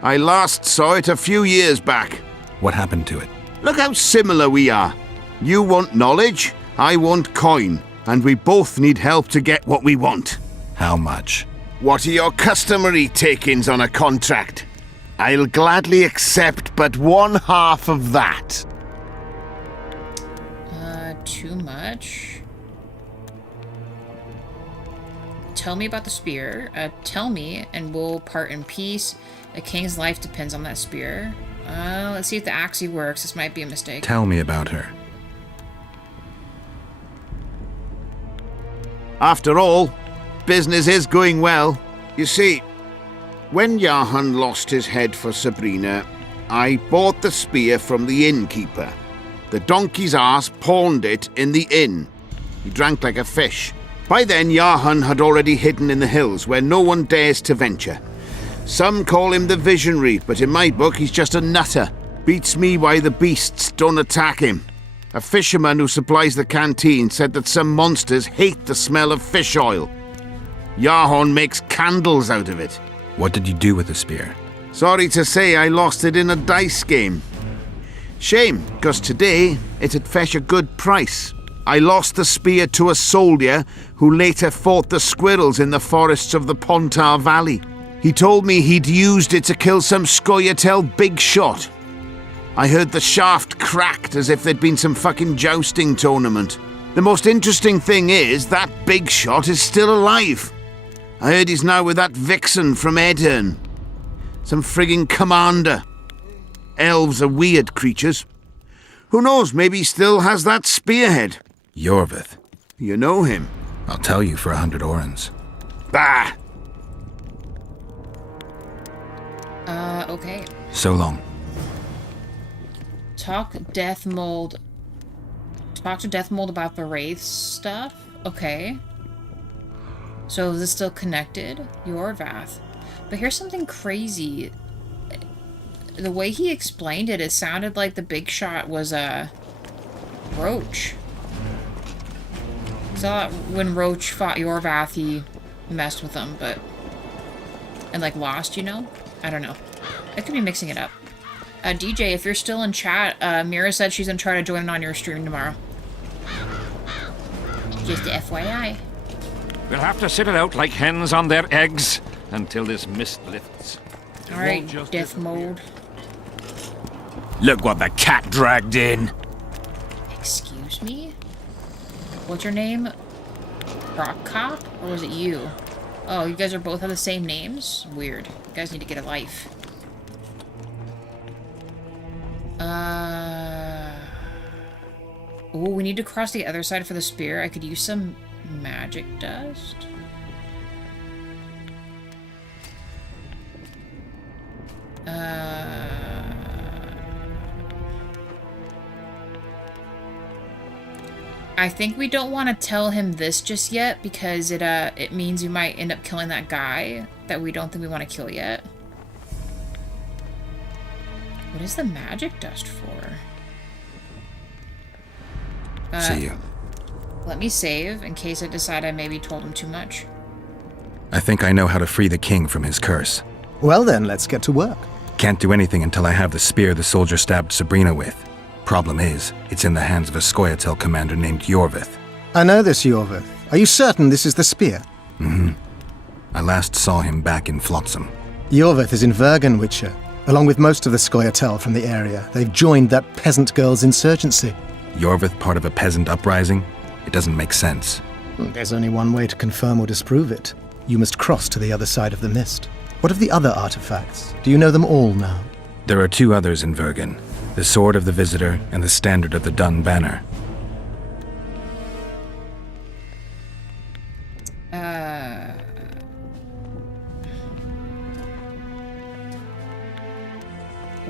I last saw it a few years back. What happened to it? Look how similar we are. You want knowledge, I want coin, and we both need help to get what we want. How much? What are your customary take-ins on a contract? I'll gladly accept but one half of that. Too much. Tell me about the spear. Tell me, and we'll part in peace. A king's life depends on that spear. Let's see if the axie works. This might be a mistake. Tell me about her. After all, business is going well. You see, when Jahan lost his head for Sabrina, I bought the spear from the innkeeper. The donkey's ass pawned it in the inn. He drank like a fish. By then, Jahan had already hidden in the hills, where no one dares to venture. Some call him the visionary, but in my book, he's just a nutter. Beats me why the beasts don't attack him. A fisherman who supplies the canteen said that some monsters hate the smell of fish oil. Jahan makes candles out of it. What did you do with the spear? Sorry to say I lost it in a dice game. Shame, because today it'd fetch a good price. I lost the spear to a soldier who later fought the squirrels in the forests of the Pontar Valley. He told me he'd used it to kill some Squarecoins big shot. I heard the shaft cracked as if there'd been some fucking jousting tournament. The most interesting thing is that big shot is still alive. I heard he's now with that vixen from Edern. Some frigging commander. Elves are weird creatures. Who knows, maybe he still has that spearhead. Yorvith. You know him? I'll tell you for 100 orens. Bah! Okay. So long. Talk to Death Mold about the Wraith stuff? Okay. So is this still connected? Yorvath. But here's something crazy. The way he explained it, it sounded like the big shot was a Roach. So when Roach fought Yorvath, he messed with him, but... and, like, lost, you know? I don't know. I could be mixing it up. DJ, if you're still in chat, Mira said she's gonna try to join on your stream tomorrow. Just FYI. We'll have to sit it out like hens on their eggs until this mist lifts. Alright, death mode. Look what the cat dragged in. Excuse me? What's your name? Rock Cop? Or was it you? Oh, you guys are both have the same names? Weird. You guys need to get a life. Oh, we need to cross the other side for the spear. I could use some magic dust. I think we don't want to tell him this just yet because it means we might end up killing that guy that we don't think we want to kill yet. What is the magic dust for? See you. Let me save in case I decide I maybe told him too much. I think I know how to free the king from his curse. Well then, let's get to work. Can't do anything until I have the spear the soldier stabbed Sabrina with. Problem is, it's in the hands of a Squarecoins commander named Yorvith. I know this Yorvith. Are you certain this is the spear? Mm-hmm. I last saw him back in Flotsam. Yorvith is in Vergen, Witcher. Along with most of the Squarecoins from the area, they've joined that peasant girl's insurgency. Yorvith part of a peasant uprising? It doesn't make sense. There's only one way to confirm or disprove it. You must cross to the other side of the mist. What of the other artifacts? Do you know them all now? There are two others in Vergen. The Sword of the Visitor and the Standard of the Dun Banner.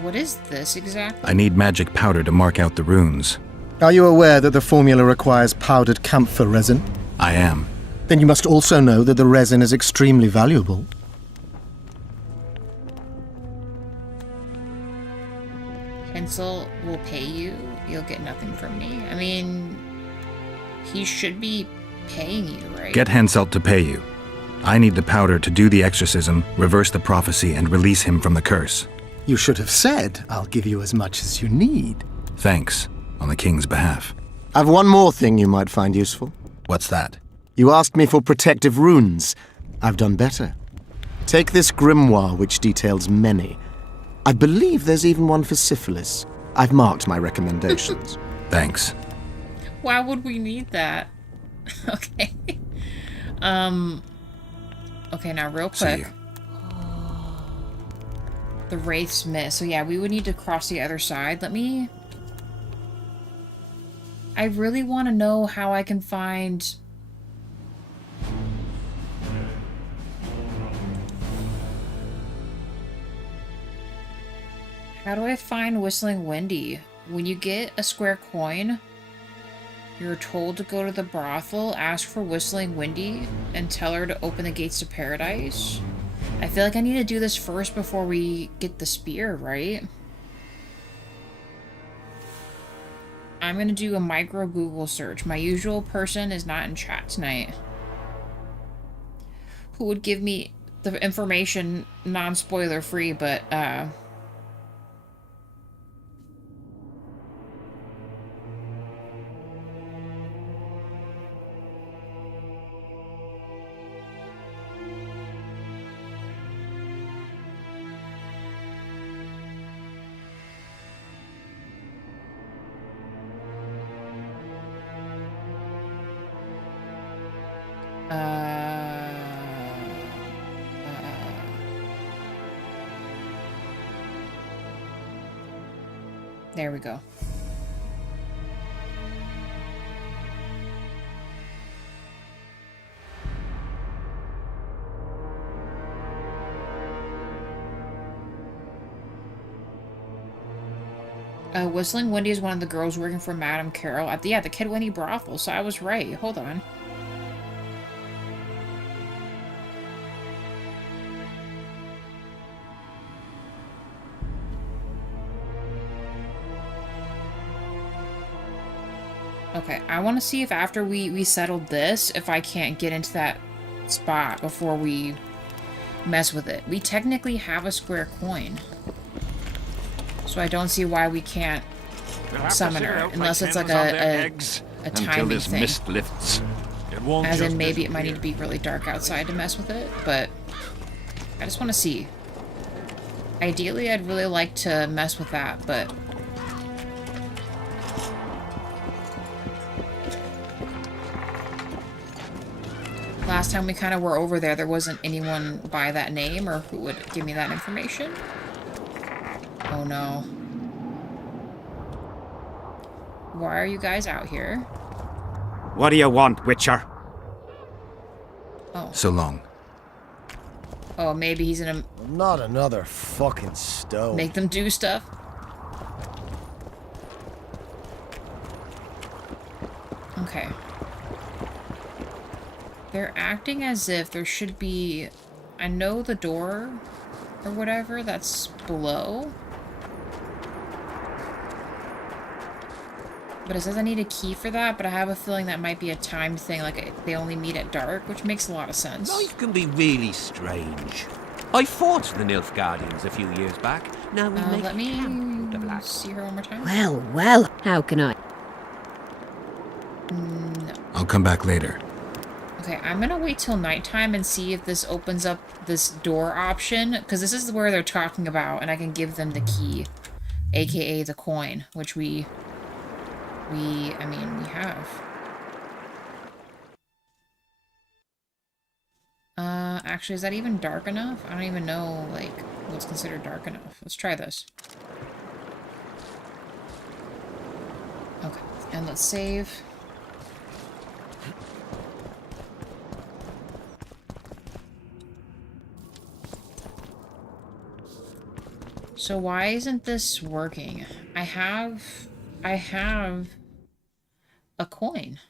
What is this exactly? I need magic powder to mark out the runes. Are you aware that the formula requires powdered camphor resin? I am. Then you must also know that the resin is extremely valuable. Hensel will pay you. You'll get nothing from me. I mean, he should be paying you, right? Get Henselt to pay you. I need the powder to do the exorcism, reverse the prophecy, and release him from the curse. You should have said, I'll give you as much as you need. Thanks, on the king's behalf. I've one more thing you might find useful. What's that? You asked me for protective runes. I've done better. Take this grimoire, which details many. I believe there's even one for syphilis. I've marked my recommendations. Thanks. Why would we need that? Okay. Okay, now real quick. The Wraith's Mist. So yeah, we would need to cross the other side. Let me... I really want to know how I can find... How do I find Whistling Wendy? When you get a square coin, you're told to go to the brothel, ask for Whistling Wendy, and tell her to open the gates to paradise. I feel like I need to do this first before we get the spear, right? I'm gonna do a micro Google search. My usual person is not in chat tonight. Who would give me the information non-spoiler free, but there we go. Whistling Wendy is one of the girls working for Madame Carroll at the Kid Winnie brothel, so I was right. Hold on. Okay, I want to see if after we settled this, if I can't get into that spot before we mess with it. We technically have a square coin. So I don't see why we can't summon her, unless it's like a timing thing. Mist lifts. It won't As in, just maybe it might disappear. need to be really dark outside to mess with it, but I just want to see. Ideally, I'd really like to mess with that, but... Last time we kind of were over there wasn't anyone by that name or who would give me that information. Oh no. Why are you guys out here? What do you want, Witcher? Oh. So long. Oh, maybe he's gonna... Not another fucking stone. Make them do stuff? Okay. They're acting as if there should be... I know the door or whatever that's below. But it says I need a key for that, but I have a feeling that might be a timed thing, like they only meet at dark, which makes a lot of sense. Life can be really strange. I fought the Nilfgaardians a few years back. Now we make let me camp out of black. see her one more time. Well, well, how can I? No. I'll come back later. Okay, I'm gonna wait till nighttime and see if this opens up this door option, because this is where they're talking about, and I can give them the key, aka the coin, which we have. Actually, is that even dark enough? I don't even know, like, what's considered dark enough. Let's try this. Okay, and let's save. So why isn't this working? I have a coin.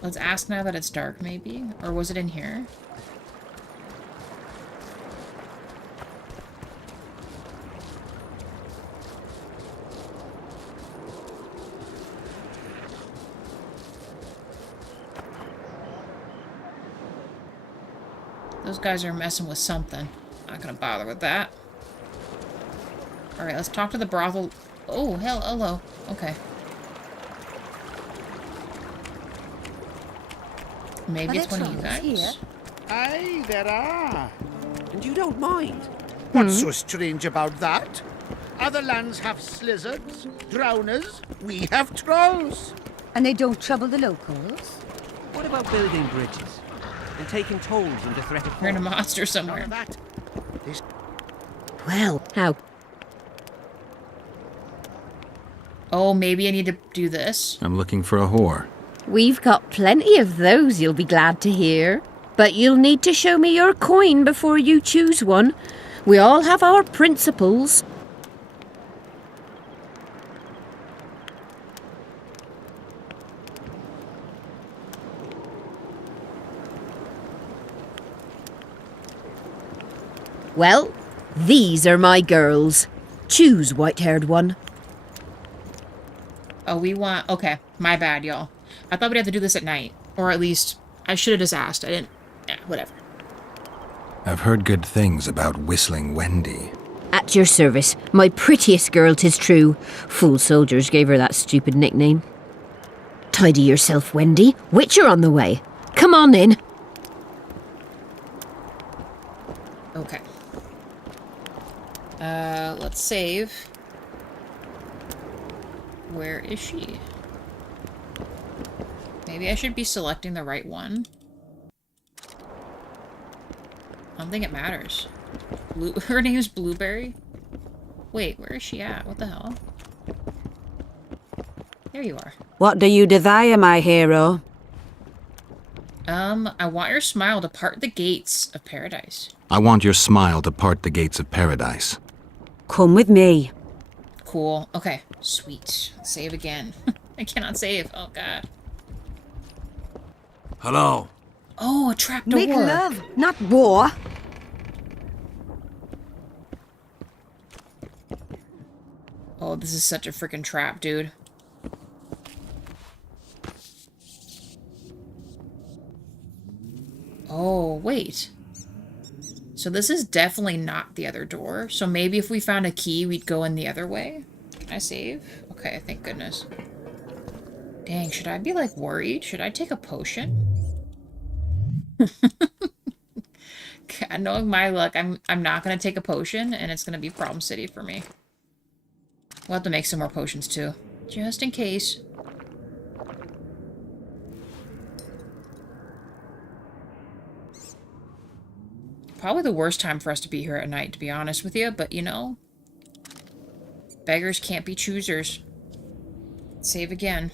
Let's ask now that it's dark, maybe? Or was it in here? Those guys are messing with something. Not gonna bother with that. Alright, let's talk to the brothel. Oh, hell, hello. Okay. Maybe it's one of you guys. Here? Aye, there are. And you don't mind? What's so strange about that? Other lands have slizzards, drowners, we have trolls. And they don't trouble the locals? What about building bridges? And taking tolls under threat of You're in a monster somewhere. Well, how? Oh, maybe I need to do this. I'm looking for a whore. We've got plenty of those, you'll be glad to hear. But you'll need to show me your coin before you choose one. We all have our principles. Well, these are my girls. Choose, white-haired one. Oh, we want... Okay, my bad, y'all. I thought we'd have to do this at night. Or at least, I should have just asked. I didn't... Yeah, whatever. I've heard good things about Whistling Wendy. At your service, my prettiest girl, 'tis true. Fool soldiers gave her that stupid nickname. Tidy yourself, Wendy. Witcher on the way. Come on in. Okay. Let's save. Where is she? Maybe I should be selecting the right one. I don't think it matters. Her name is Blueberry? Wait, where is she at? What the hell? There you are. What do you desire, my hero? I want your smile to part the gates of paradise. I want your smile to part the gates of paradise. Come with me. Cool. Okay. Sweet. Save again. I cannot save. Oh, God. Hello. Oh, a trapdoor. Make love, not war. Oh, this is such a freaking trap, dude. Oh, wait. So this is definitely not the other door. So maybe if we found a key, we'd go in the other way. Can I save? Okay, thank goodness. Dang, should I be, like, worried? Should I take a potion? God, knowing my luck, I'm not going to take a potion, and it's going to be Problem City for me. We'll have to make some more potions, too. Just in case. Probably the worst time for us to be here at night, to be honest with you, but, you know, beggars can't be choosers. Save again.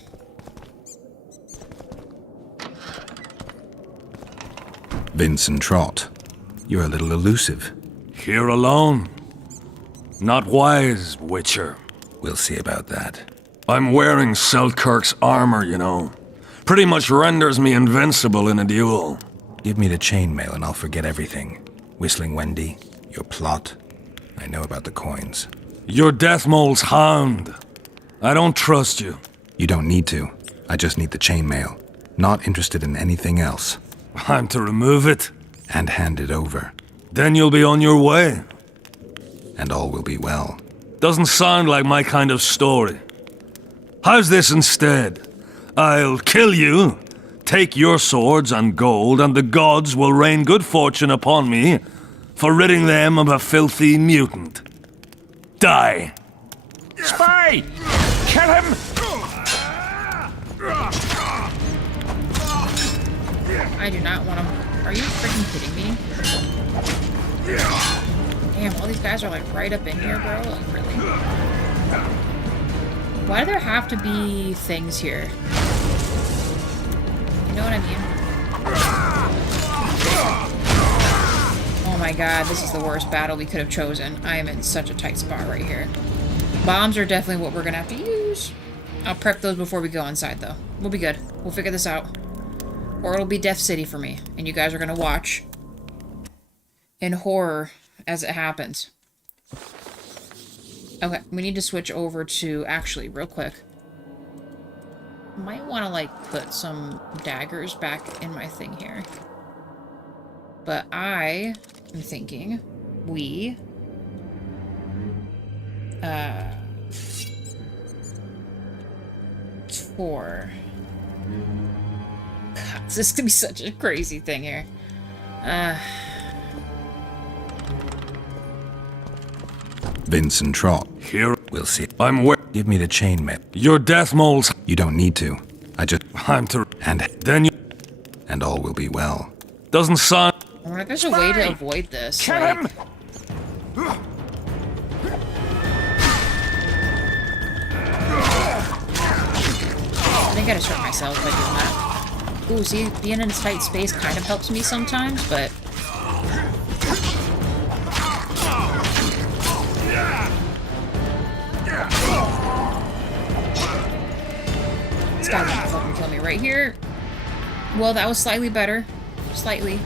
Vincent Trott, you're a little elusive. Here alone. Not wise, Witcher. We'll see about that. I'm wearing Selkirk's armor, you know. Pretty much renders me invincible in a duel. Give me the chainmail and I'll forget everything. Whistling Wendy, your plot. I know about the coins. You're Deathmole's hound. I don't trust you. You don't need to. I just need the chainmail. Not interested in anything else. I'm to remove it? And hand it over. Then you'll be on your way. And all will be well. Doesn't sound like my kind of story. How's this instead? I'll kill you, take your swords and gold, and the gods will rain good fortune upon me for ridding them of a filthy mutant. Die. Spy! Kill him! I do not want to... Are you freaking kidding me? Damn, all these guys are like right up in here, bro. Like, really? Why do there have to be things here? You know what I mean? Oh my god, this is the worst battle we could have chosen. I am in such a tight spot right here. Bombs are definitely what we're gonna have to use. I'll prep those before we go inside, though. We'll be good. We'll figure this out. Or it'll be Death City for me, and you guys are gonna watch in horror as it happens. Okay, we need to switch over to, actually, real quick. Might want to, like, put some daggers back in my thing here. But I am thinking we... This is gonna be such a crazy thing here. Vincent Trott. Here. We'll see. I'm where. Give me the chainmail. Your death moles. You don't need to. I just... I'm to... And then you... And all will be well. Doesn't sound... I wonder if there's a way to avoid this. Kill like... him! I think I distract myself by doing that. Ooh, see, being in a tight space kind of helps me sometimes, but... This guy's gonna fucking kill me right here. Well, that was slightly better. Slightly.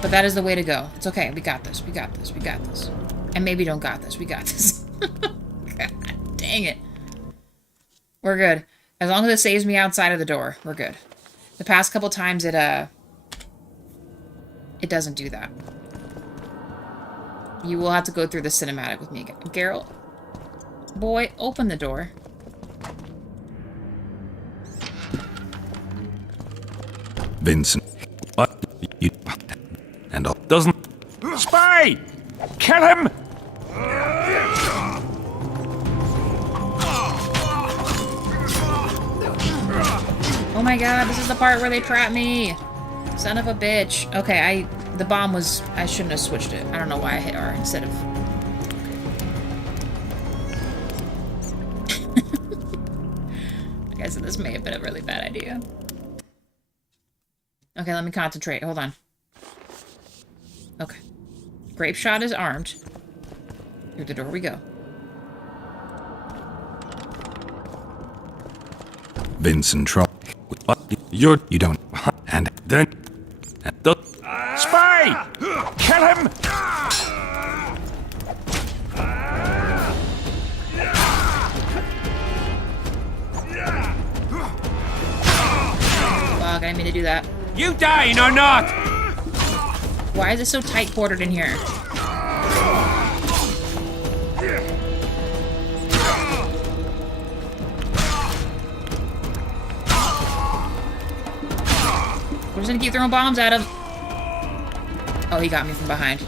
But that is the way to go. It's okay. We got this. We got this. We got this. And maybe don't got this. We got this. God dang it. We're good. As long as it saves me outside of the door, we're good. The past couple times it doesn't do that. You will have to go through the cinematic with me again. Geralt, boy, open the door. Vincent. What? You... And all... Doesn't... Spy! Kill him! Oh my god, this is the part where they trap me! Son of a bitch. Okay, the bomb was... I shouldn't have switched it. I don't know why I hit R instead of... Like I said, this may have been a really bad idea. Okay, let me concentrate. Hold on. Okay. Grape Shot is armed. Through the door we go. Vincent Trott. What? You don't... And... Then... The... Spy! Kill him! Fuck, I didn't mean to do that. You dying or not? Why is it so tight quartered in here? We're just gonna keep throwing bombs at him. Oh, he got me from behind.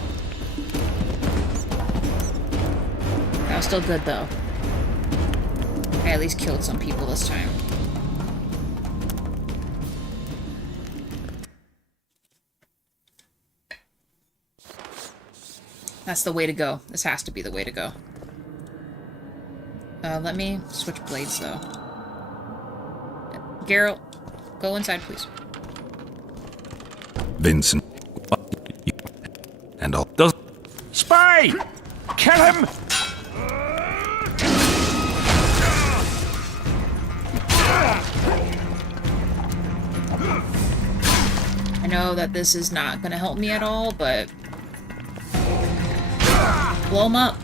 That was still good, though. I at least killed some people this time. That's the way to go. This has to be the way to go. Let me switch blades, though. Geralt, go inside, please. Vincent. And all... Does... Spy! Kill him! I know that this is not going to help me at all, but... Blow him up.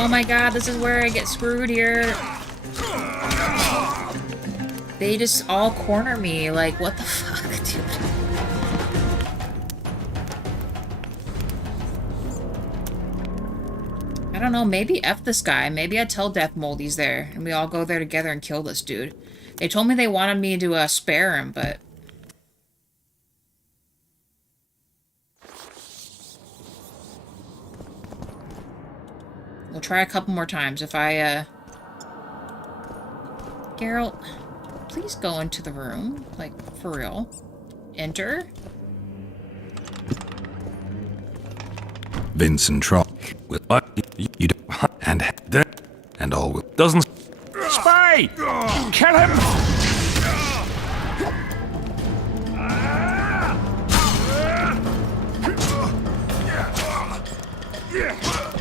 Oh my god, this is where I get screwed here. They just all corner me. Like, what the fuck, dude? I don't know, maybe F this guy. Maybe I tell Death Mold he's there, and we all go there together and kill this dude. They told me they wanted me to spare him, but... We'll try a couple more times. If I, Geralt, please go into the room. Like, for real. Enter. Vincent Trott. What? You don't... And... Then... And all will... Doesn't... Spy! Kill him!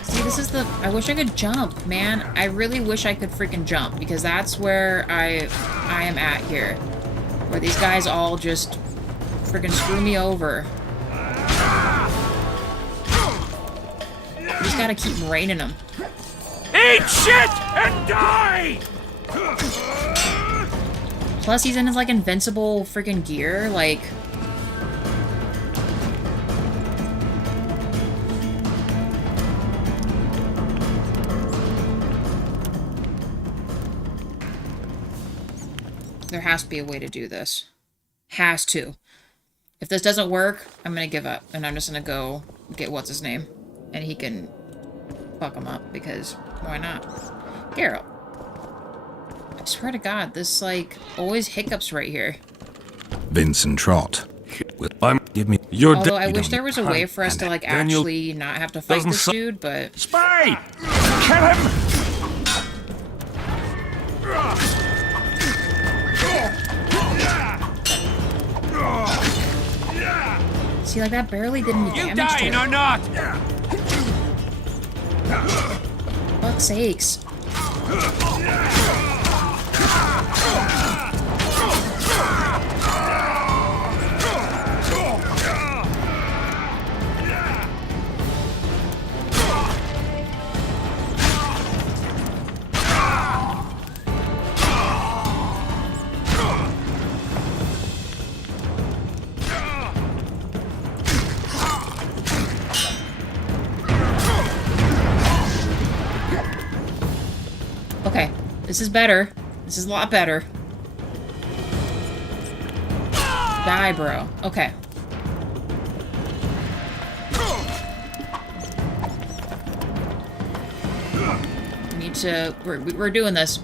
See, this is the... I wish I could jump, man. I really wish I could freaking jump, because that's where I am at here. Where these guys all just freaking screw me over. You just gotta keep raining them. Eat shit and die! Plus, he's in his, like, invincible freaking gear, like... has to be a way to do this. Has to. If this doesn't work, I'm gonna give up. And I'm just gonna go get what's his name. And he can fuck him up, because why not? Geralt. I swear to God, this, like, always hiccups right here. Vincent Trott. Give me your. Although I wish there was a way for us to, like, actually not have to fight this dude, but... Spy! Kill him! See, like, that barely did any damage to him. You dying or not? Fuck's sakes. Okay, this is better. This is a lot better. Die, bro. Okay. We need to... We're doing this.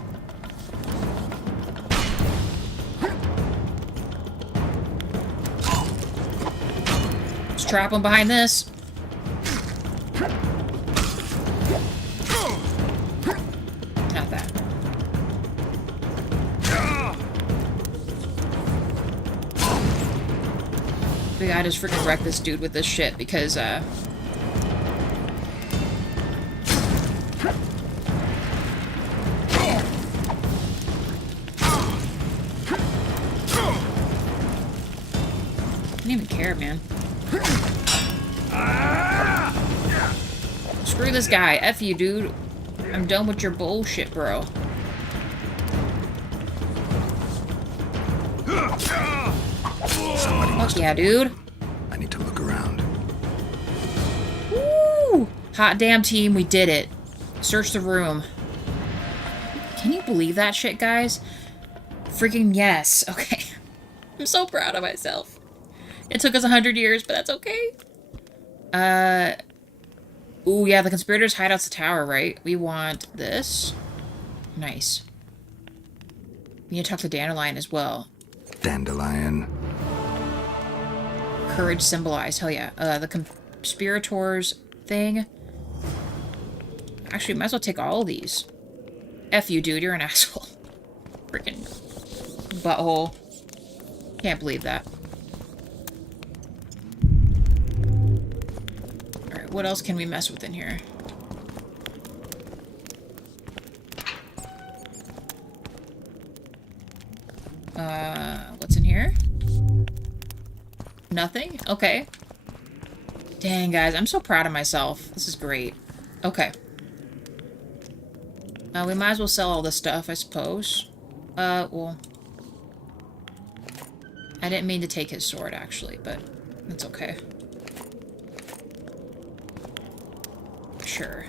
Let's trap him behind this. Not that. The guy just freaking wrecked this dude with this shit because, I didn't even care, man. Screw this guy. F you, dude. I'm done with your bullshit, bro. Fuck yeah, dude. I need to look around. Woo! Hot damn team, we did it. Search the room. Can you believe that shit, guys? Freaking yes. Okay. I'm so proud of myself. It took us 100 years, but that's okay. Ooh, yeah, the conspirators hide out the tower, right? We want this. Nice. We need to talk to Dandelion as well. Dandelion. Courage symbolized. Hell yeah. The conspirators thing. Actually, might as well take all of these. F you, dude. You're an asshole. Freaking butthole. Can't believe that. Alright, what else can we mess with in here? What's in here? Nothing? Okay. Dang, guys. I'm so proud of myself. This is great. Okay. We might as well sell all this stuff, I suppose. Well... I didn't mean to take his sword, actually, but that's okay. Sure.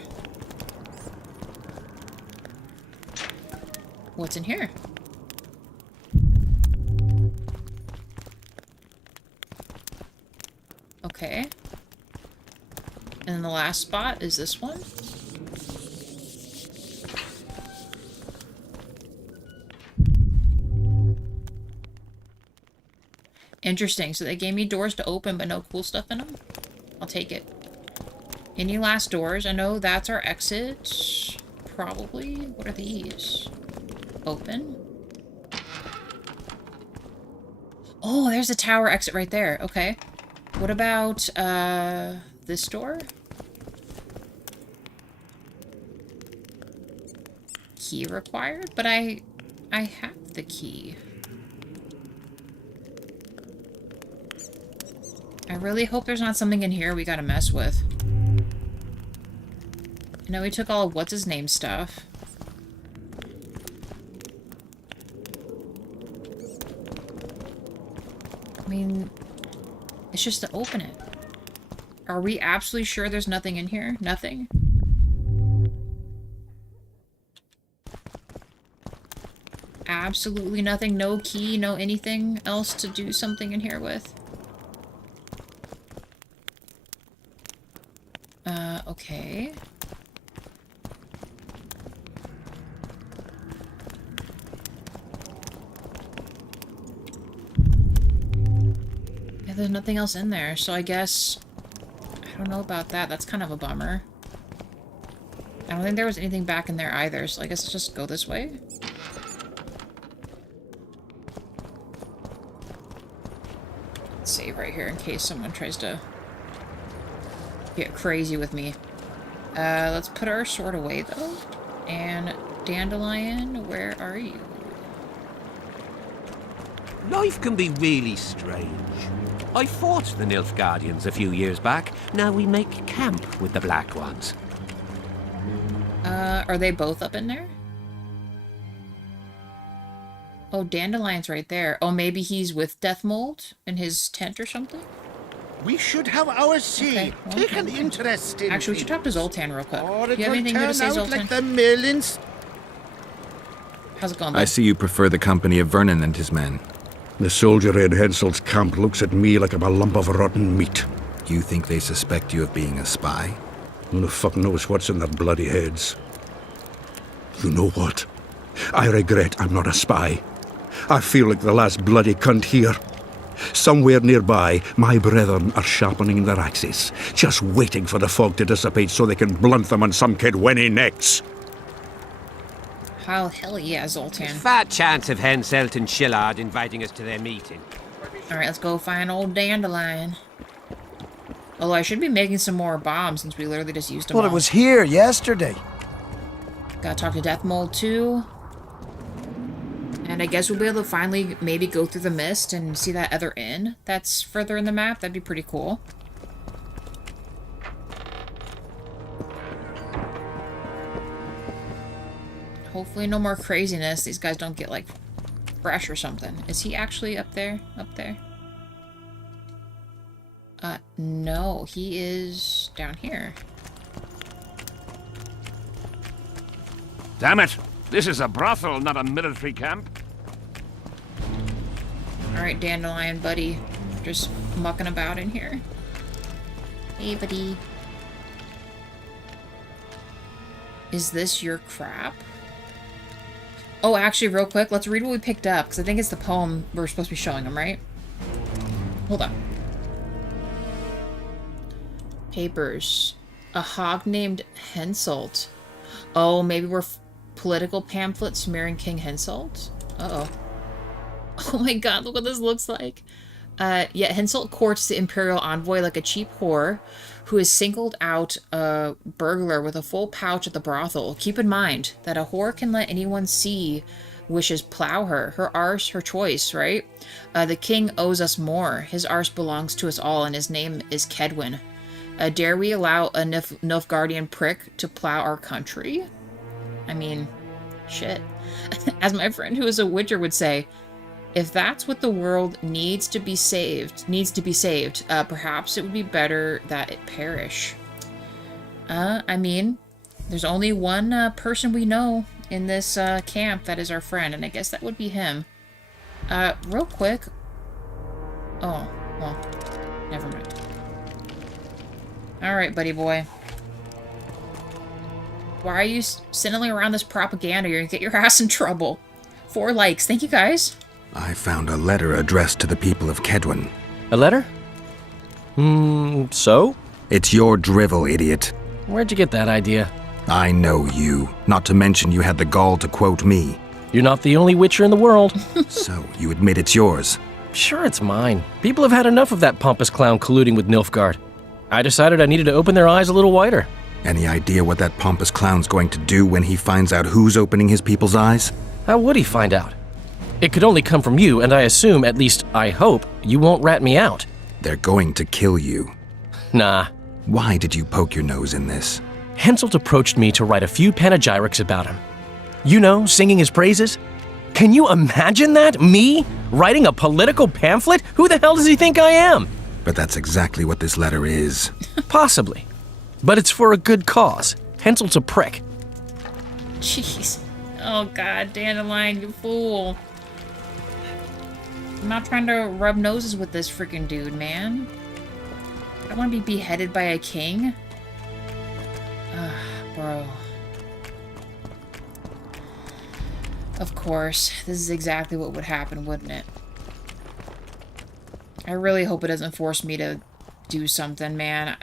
What's in here? Okay. And then the last spot is this one. Interesting. So they gave me doors to open, but no cool stuff in them? I'll take it. Any last doors? I know that's our exit. Probably. What are these? Open. Oh, there's a tower exit right there. Okay. What about, this door? Key required? But I have the key. I really hope there's not something in here we gotta mess with. I know we took all of what's-his-name stuff. I mean, it's just to open it. Are we absolutely sure there's nothing in here? Nothing? absolutely nothing. No key, no anything else to do something in here with. Okay. Yeah, there's nothing else in there, so I guess... I don't know about that. That's kind of a bummer. I don't think there was anything back in there either, so I guess let's just go this way. Let's save right here in case someone tries to get crazy with me. Let's put our sword away, though. And Dandelion, where are you? Life can be really strange. I fought the Nilfgaardians a few years back. Now we make camp with the Black Ones. Are they both up in there? Oh, Dandelion's right there. Oh, maybe he's with Deathmold in his tent or something? We should have our say. Okay, well, Take an interest in actually, we should talk to Zoltan real quick. Or Do it you have will anything good to turn say, out Zoltan? like the millions. How's it going, I bud? see you prefer the company of Vernon and his men. The soldier in Henselt's camp looks at me like I'm a lump of rotten meat. You think they suspect you of being a spy? Who the fuck knows what's in their bloody heads? You know what? I regret I'm not a spy. I feel like the last bloody cunt here. Somewhere nearby, my brethren are sharpening their axes, just waiting for the fog to dissipate so they can blunt them on some kid when he necks. Hell yeah, Zoltan. Fat chance of Henselt and Shillard inviting us to their meeting. Alright, let's go find old Dandelion. Although I should be making some more bombs since we literally just used them Well, all. it was here yesterday. Gotta talk to Deathmold too. And I guess we'll be able to finally maybe go through the mist and see that other inn that's further in the map. That'd be pretty cool. Hopefully no more craziness. These guys don't get, like, fresh or something. Is he actually up there? Up there? No. He is down here. Damn it! This is a brothel, not a military camp. Alright, Dandelion, buddy. Just mucking about in here. Hey, buddy. Is this your crap? Oh, actually, real quick, let's read what we picked up, because I think it's the poem we're supposed to be showing them, right? Hold on. Papers. A hog named Henselt. Oh, maybe we're political pamphlets smearing King Henselt? Uh-oh. Oh my god, look what this looks like. Yeah, Henselt courts the Imperial envoy like a cheap whore who has singled out a burglar with a full pouch at the brothel. Keep in mind that a whore can let anyone see wishes plow her. Her arse, her choice, right? The king owes us more. His arse belongs to us all, and his name is Kedwin. Dare we allow a Nilfgaardian prick to plow our country? I mean, shit. As my friend who is a witcher would say, if that's what the world needs to be saved, perhaps it would be better that it perish. I mean, there's only one person we know in this camp that is our friend, and I guess that would be him. Real quick. Oh, well, never mind. Alright, buddy boy. Why are you signaling around this propaganda? You're gonna get your ass in trouble. 4 likes. Thank you, guys. I found a letter addressed to the people of Kedwin. A letter? So? It's your drivel, idiot. Where'd you get that idea? I know you. Not to mention you had the gall to quote me. You're not the only witcher in the world. So, you admit it's yours? Sure, it's mine. People have had enough of that pompous clown colluding with Nilfgaard. I decided I needed to open their eyes a little wider. Any idea what that pompous clown's going to do when he finds out who's opening his people's eyes? How would he find out? It could only come from you, and I assume, at least I hope, you won't rat me out. They're going to kill you. Nah. Why did you poke your nose in this? Henselt approached me to write a few panegyrics about him. You know, singing his praises. Can you imagine that? Me? Writing a political pamphlet? Who the hell does he think I am? But that's exactly what this letter is. Possibly. But it's for a good cause. Henselt's a prick. Jeez. Oh god, Dandelion, you fool. I'm not trying to rub noses with this freaking dude, man. I don't want to be beheaded by a king. Bro. Of course, this is exactly what would happen, wouldn't it? I really hope it doesn't force me to do something, man.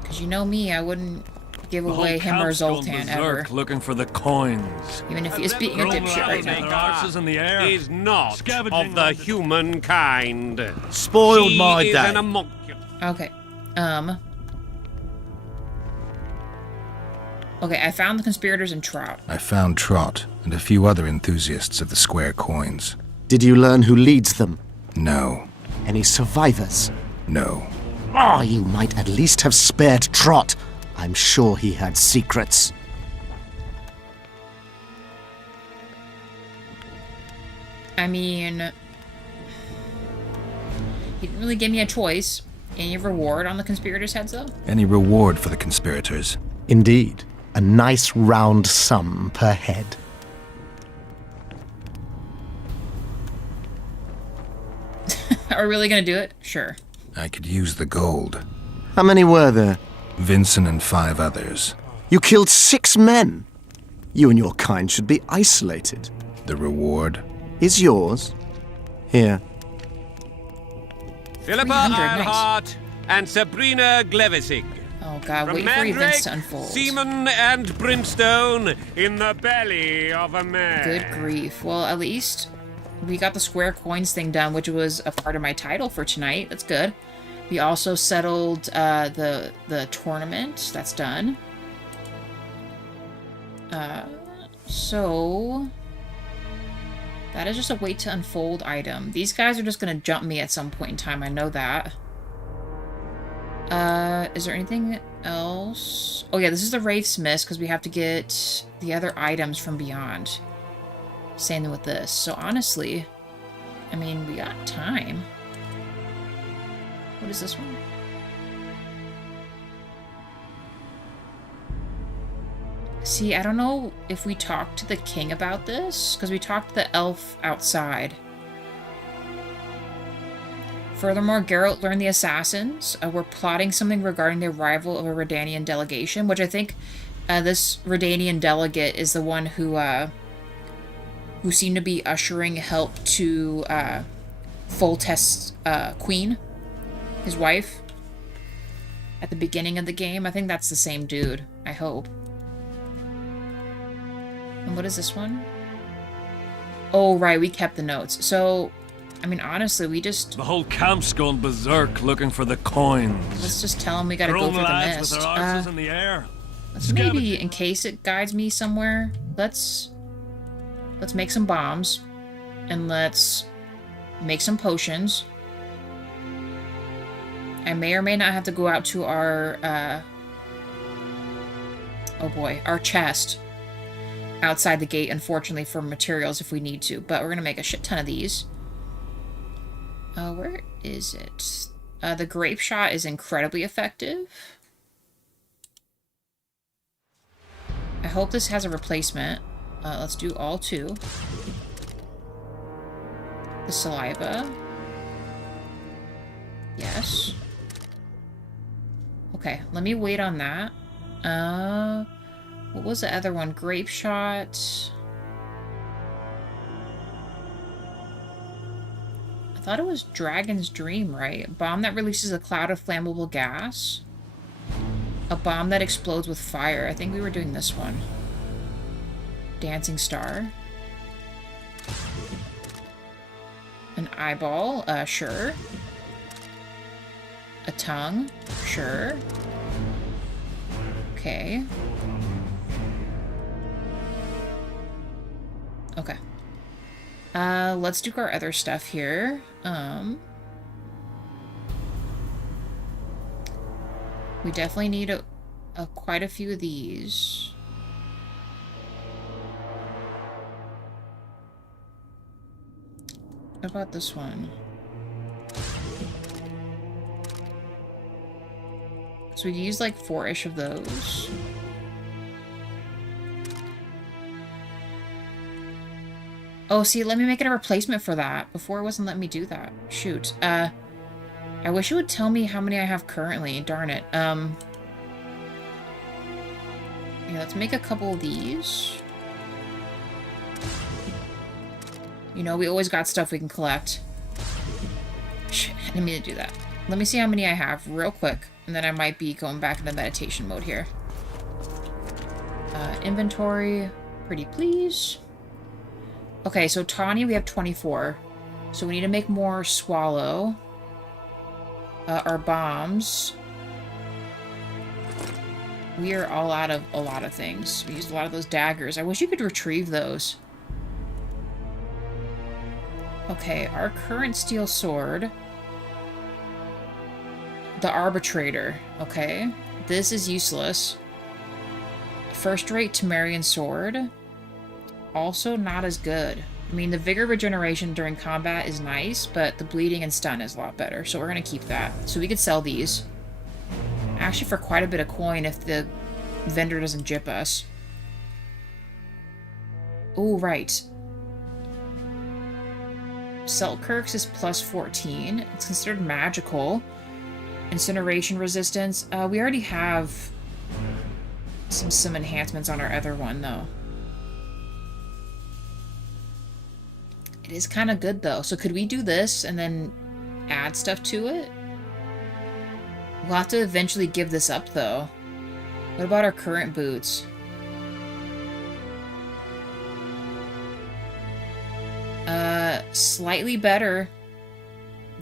Because you know me, I wouldn't give away him or Zoltan ever. Looking for the coins. Even if he's being a dipshit right now. In the air. Is not of the human kind. Spoiled my He is day. an homunculus. Okay. Okay, I found the conspirators in Trout. I found Trot and a few other enthusiasts of the Squarecoins. Did you learn who leads them? No. Any survivors? No. Oh, you might at least have spared Trot. I'm sure he had secrets. I mean, he didn't really give me a choice. Any reward on the conspirators' heads, though? Any reward for the conspirators? Indeed. A nice round sum per head. Are we really gonna do it? Sure. I could use the gold. How many were there? Vincent and 5 others. You killed 6 men. You and your kind should be isolated. The reward? Is yours. Here. Philippa 300, nice. Earhart and Sabrina Glevisig. Oh god, From wait for events Mandrake, to unfold. Seaman and brimstone in the belly of a man. Good grief. Well, at least we got the Squarecoins thing done, which was a part of my title for tonight. That's good. We also settled the tournament. That's done. So that is just a wait to unfold item. These guys are just gonna jump me at some point in time. I know that. Is there anything else? Oh yeah, this is the Wraithsmiths because we have to get the other items from beyond. Same with this. So honestly, I mean, we got time. What is this one? See, I don't know if we talked to the king about this, because we talked to the elf outside. Furthermore, Geralt learned the assassins were plotting something regarding the arrival of a Redanian delegation, which I think this Redanian delegate is the one who seemed to be ushering help to Foltest's queen, his wife, at the beginning of the game. I think that's the same dude, I hope. And what is this one? Oh, right, we kept the notes. So, I mean, honestly, we just... The whole camp's gone berserk looking for the coins. Let's just tell them we gotta go through the mist. With their arses in the air. Let's maybe, in case it guides me somewhere, let's make some bombs. And let's make some potions. I may or may not have to go out to our, oh boy, our chest outside the gate, unfortunately, for materials if we need to. But we're gonna make a shit ton of these. Where is it? The grape shot is incredibly effective. I hope this has a replacement. Let's do all 2. The saliva. Yes. Okay, let me wait on that. What was the other one? Grape shot. I thought it was Dragon's Dream, right? A bomb that releases a cloud of flammable gas. A bomb that explodes with fire. I think we were doing this one. Dancing Star. An eyeball, sure. A tongue, sure. Okay. Okay. Let's do our other stuff here. We definitely need quite a few of these. What about this one? So we use like 4-ish of those. Oh, see, let me make it a replacement for that. Before it wasn't letting me do that. Shoot. I wish it would tell me how many I have currently. Darn it. Yeah, let's make a couple of these. You know, we always got stuff we can collect. Shit, I didn't mean to do that. Let me see how many I have real quick, and then I might be going back into meditation mode here. Inventory. Pretty please. Okay, so Tawny, we have 24. So we need to make more Swallow. Our bombs. We are all out of a lot of things. We used a lot of those daggers. I wish you could retrieve those. Okay, our current steel sword. The Arbitrator. Okay, this is useless. First-rate Temerian sword. Also not as good. I mean, the vigor regeneration during combat is nice, but the bleeding and stun is a lot better. So we're going to keep that. So we could sell these. Actually, for quite a bit of coin if the vendor doesn't jip us. Oh, right. Selkirk's is plus 14. It's considered magical. Incineration resistance. We already have some enhancements on our other one, though. It is kind of good, though. So could we do this and then add stuff to it? We'll have to eventually give this up, though. What about our current boots? Slightly better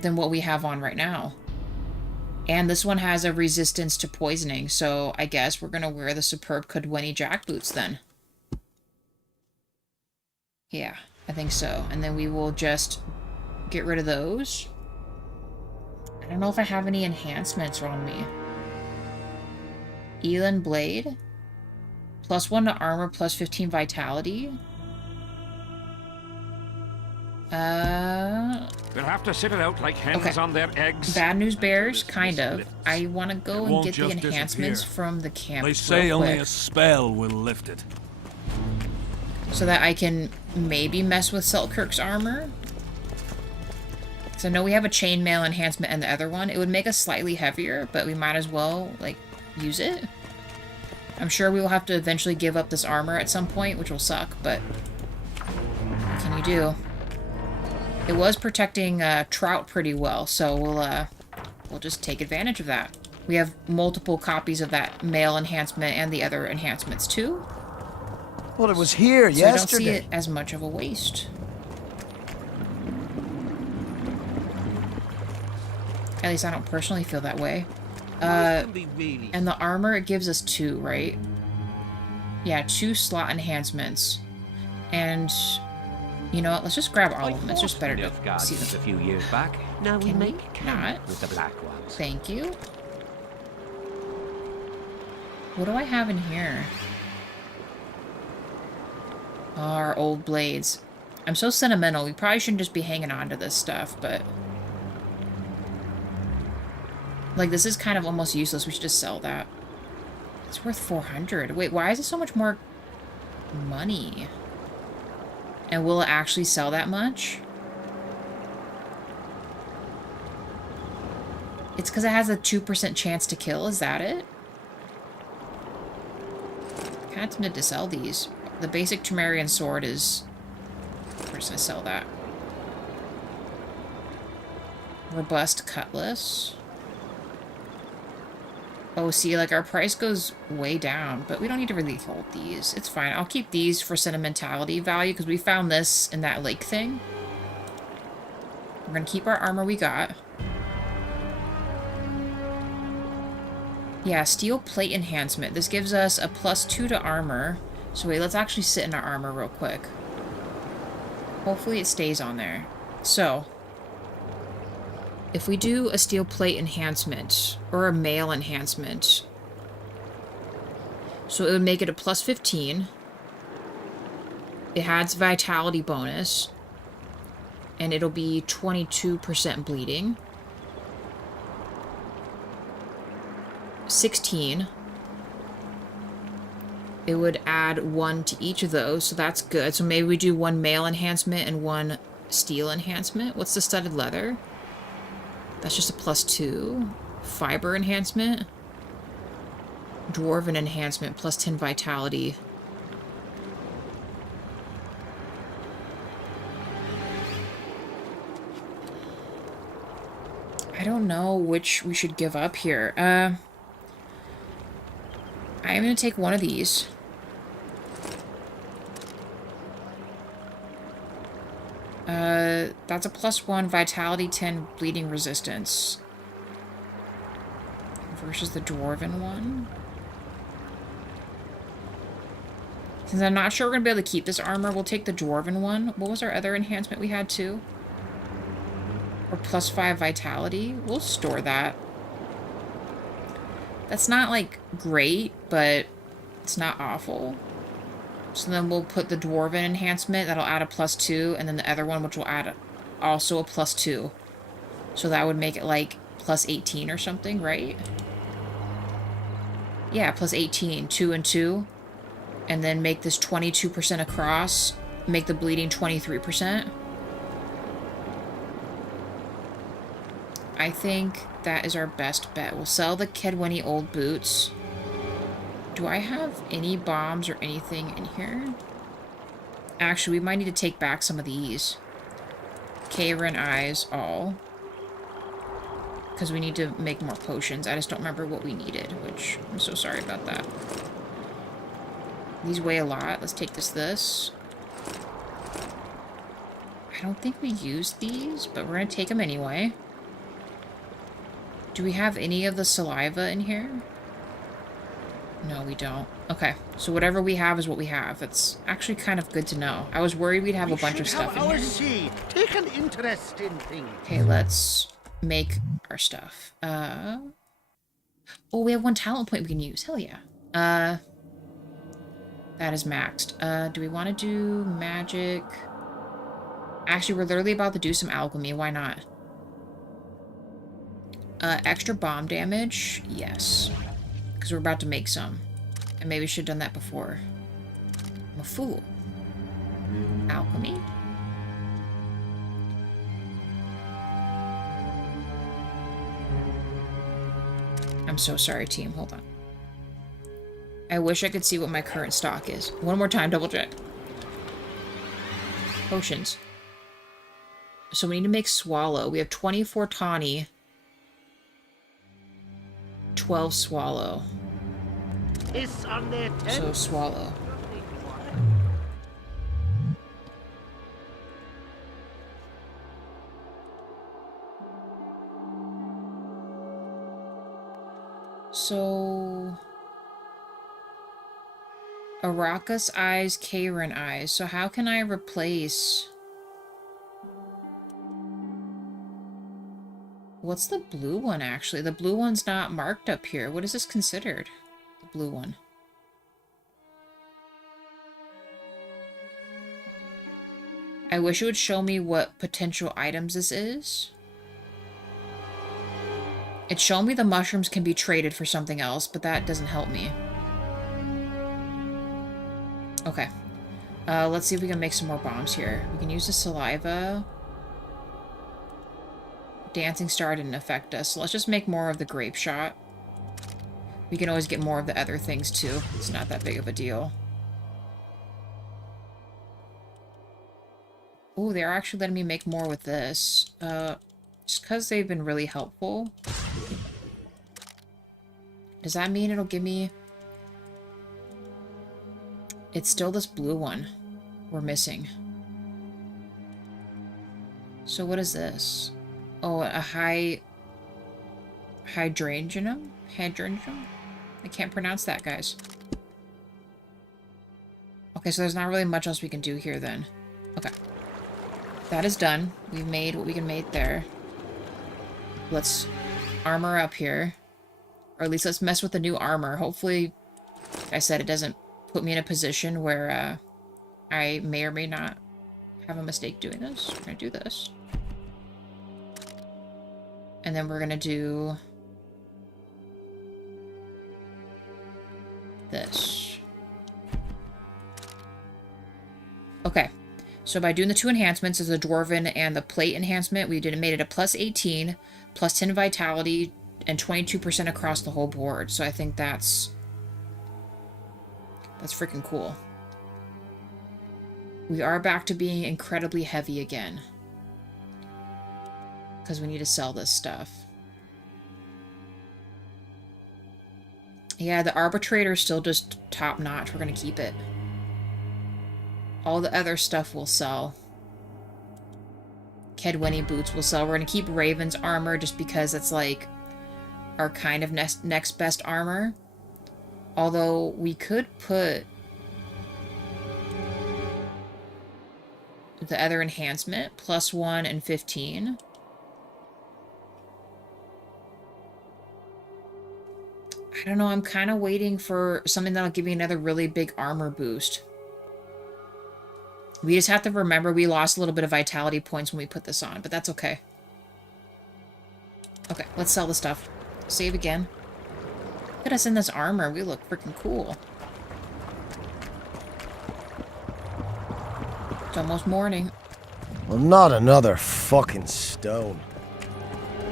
than what we have on right now. And this one has a resistance to poisoning, so I guess we're going to wear the superb Kudweni Jack boots then. Yeah, I think so. And then we will just get rid of those. I don't know if I have any enhancements on me. Elin Blade. +1 to armor, +15 vitality. They'll have to sit it out like hens on their eggs. Bad news bears, kind of. I want to go and get the enhancements from the camp. They say only a spell will lift it. So that I can maybe mess with Selkirk's armor. So I know we have a chainmail enhancement and the other one. It would make us slightly heavier, but we might as well, like, use it. I'm sure we will have to eventually give up this armor at some point, which will suck, but what can you do? It was protecting trout pretty well, so we'll just take advantage of that. We have multiple copies of that male enhancement and the other enhancements too. Well, it was here so yesterday. I don't see it as much of a waste. At least I don't personally feel that way. And the armor, it gives us 2, right? Yeah, 2 slot enhancements. And you know what? Let's just grab all of them. It's just better to see them. A few years back. Now we Can make we camp not? with the black ones. Thank you. What do I have in here? Our old blades. I'm so sentimental. We probably shouldn't just be hanging on to this stuff, but like, this is kind of almost useless. We should just sell that. It's worth 400. Wait, why is it so much more money? And will it actually sell that much? It's because it has a 2% chance to kill. Is that it? Kind of tempted to sell these. The basic Temerian sword is... We're just going to sell that. Robust cutlass. Oh, see, like, our price goes way down, but we don't need to really hold these. It's fine. I'll keep these for sentimentality value, because we found this in that lake thing. We're going to keep our armor we got. Yeah, steel plate enhancement. This gives us a +2 to armor. So wait, let's actually sit in our armor real quick. Hopefully it stays on there. So, if we do a steel plate enhancement, or a mail enhancement, so it would make it a +15. It adds vitality bonus, and it'll be 22% bleeding. 16. it would add 1 to each of those, so that's good. So maybe we do 1 mail enhancement and 1 steel enhancement. What's the studded leather? That's just a +2. Fiber enhancement. Dwarven enhancement, +10 vitality. I don't know which we should give up here. I am going to take one of these. That's a +1 vitality, 10 bleeding resistance. Versus the dwarven one. Since I'm not sure we're going to be able to keep this armor, we'll take the dwarven one. What was our other enhancement we had too? Or +5 vitality. We'll store that. That's not, like, great, but it's not awful. So then we'll put the dwarven enhancement. That'll add a +2. And then the other one, which will add also a +2. So that would make it, like, +18 or something, right? Yeah, +18. 2 and 2. And then make this 22% across. Make the bleeding 23%. I think that is our best bet. We'll sell the Kedwenny old boots. Do I have any bombs or anything in here? Actually, we might need to take back some of these. Karen eyes, all. Because we need to make more potions. I just don't remember what we needed, which I'm so sorry about that. These weigh a lot. Let's take this. I don't think we used these, but we're going to take them anyway. Do we have any of the saliva in here? No, we don't. Okay, so whatever we have is what we have. It's actually kind of good to know. I was worried we'd have a bunch of stuff in here. Seed. Take an interest in things. Okay, let's make our stuff. Oh, we have 1 talent point we can use. Hell yeah. That is maxed. Do we want to do magic? Actually, we're literally about to do some alchemy. Why not? Extra bomb damage? Yes. Because we're about to make some. And maybe we should have done that before. I'm a fool. Alchemy? I'm so sorry, team. Hold on. I wish I could see what my current stock is. One more time, double check. Potions. So we need to make swallow. We have 24 tawny. 12 swallow. Hiss on their tent. So swallow. So Araka's eyes, Karen eyes. So how can I replace? What's the blue one, actually? The blue one's not marked up here. What is this considered? The blue one. I wish it would show me what potential items this is. It's showing me the mushrooms can be traded for something else, but that doesn't help me. Okay. Let's see if we can make some more bombs here. We can use the saliva. Dancing Star didn't affect us, so let's just make more of the grape shot. We can always get more of the other things too. It's not that big of a deal. Oh, they're actually letting me make more with this. Just because they've been really helpful. Does that mean it'll give me... It's still this blue one we're missing. So what is this? Oh, a hydrangenium? Hydrangenium? I can't pronounce that, guys. Okay, so there's not really much else we can do here then. Okay. That is done. We've made what we can make there. Let's armor up here. Or at least let's mess with the new armor. Hopefully, like I said, it doesn't put me in a position where I may or may not have a mistake doing this. We're gonna do this. And then we're gonna do this. So by doing the 2 enhancements, as the Dwarven and the Plate enhancement, we made it a plus 18, plus 10 Vitality, and 22% across the whole board. So I think that's freaking cool. We are back to being incredibly heavy again. Because we need to sell this stuff. Yeah, the Arbitrator is still just top notch. We're going to keep it. All the other stuff will sell. Kedwenny boots will sell. We're going to keep Raven's armor just because it's like our kind of next best armor. Although we could put the other enhancement, +1 and 15. I don't know, I'm kind of waiting for something that'll give me another really big armor boost. We just have to remember we lost a little bit of vitality points when we put this on, but that's okay. Okay, let's sell the stuff. Save again. Look at us in this armor. We look freaking cool. It's almost morning. Well, not another fucking stone.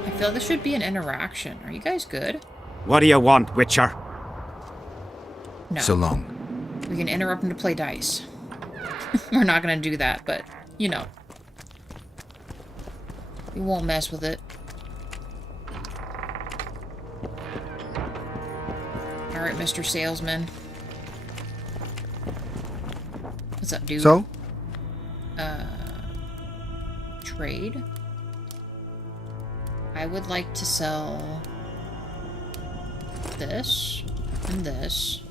I feel this should be an interaction. Are you guys good? What do you want, Witcher? No. So long. We can interrupt him to play dice. We're not going to do that, but, you know. We won't mess with it. Alright, Mr. Salesman. What's up, dude? So? Trade. I would like to sell this and this.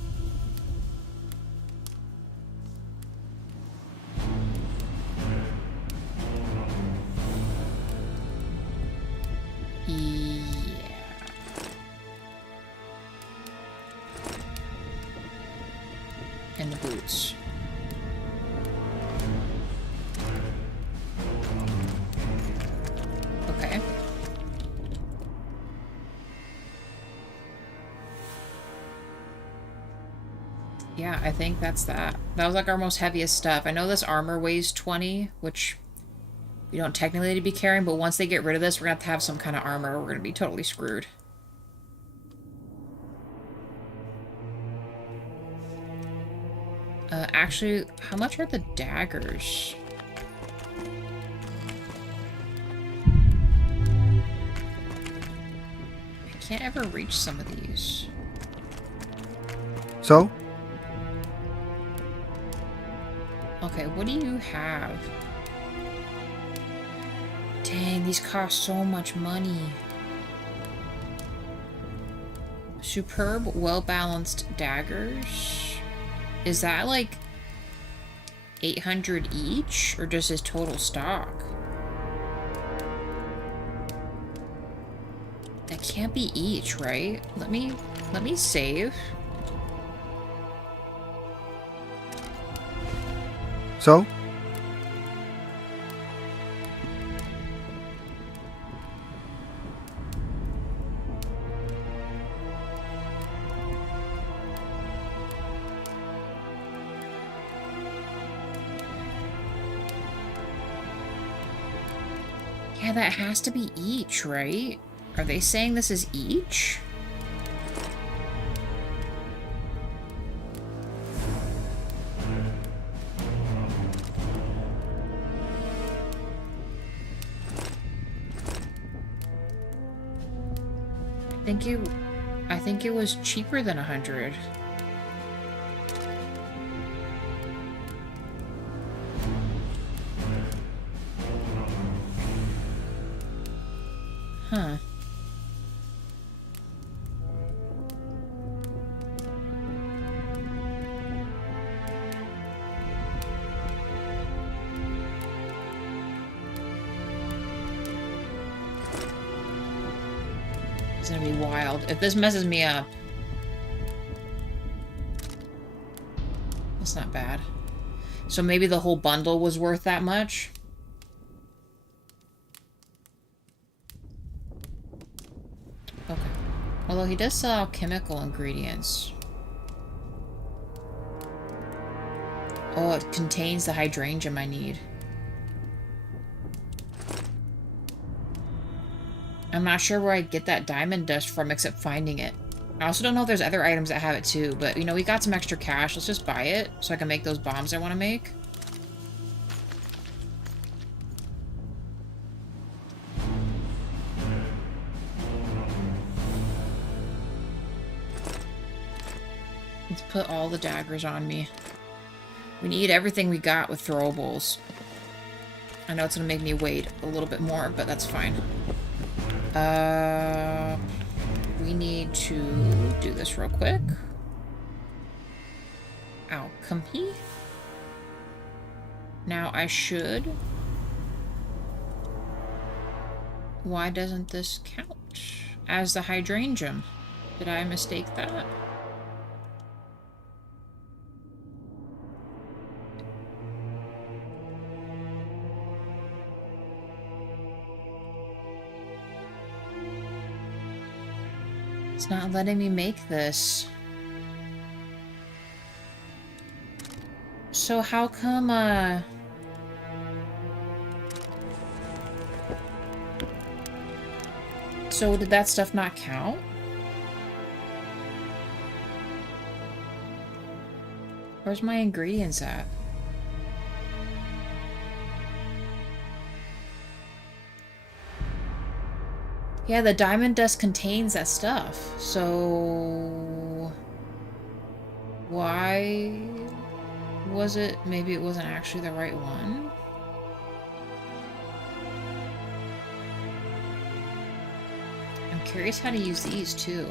Yeah. And the boots. Okay. Yeah, I think that's that. That was like our most heaviest stuff. I know this armor weighs 20, which we don't technically need to be carrying, but once they get rid of this, we're going to have some kind of armor. We're going to be totally screwed. Actually, how much are the daggers? I can't ever reach some of these. So? Okay, what do you have? Dang, these cost so much money. Superb, well-balanced daggers. Is that like 800 each, or just his total stock? That can't be each, right? Let me save. So? Yeah, that has to be each, right? Are they saying this is each? I think it was cheaper than 100. Huh. It's gonna be wild. If this messes me up, that's not bad. So maybe the whole bundle was worth that much? Okay. Although he does sell chemical ingredients. Oh, it contains the hydrangea I need. I'm not sure where I get that diamond dust from except finding it. I also don't know if there's other items that have it too, but you know, we got some extra cash. Let's just buy it so I can make those bombs I want to make. Let's put all the daggers on me. We need everything we got with throwables. I know it's going to make me wait a little bit more, but that's fine. We need to do this real quick. Alchemy. Now I should. Why doesn't this count as the hydrangea? Did I mistake that? It's not letting me make this. So how come, so did that stuff not count? Where's my ingredients at? Yeah, the diamond dust contains that stuff. So why was it? Maybe it wasn't actually the right one. I'm curious how to use these too.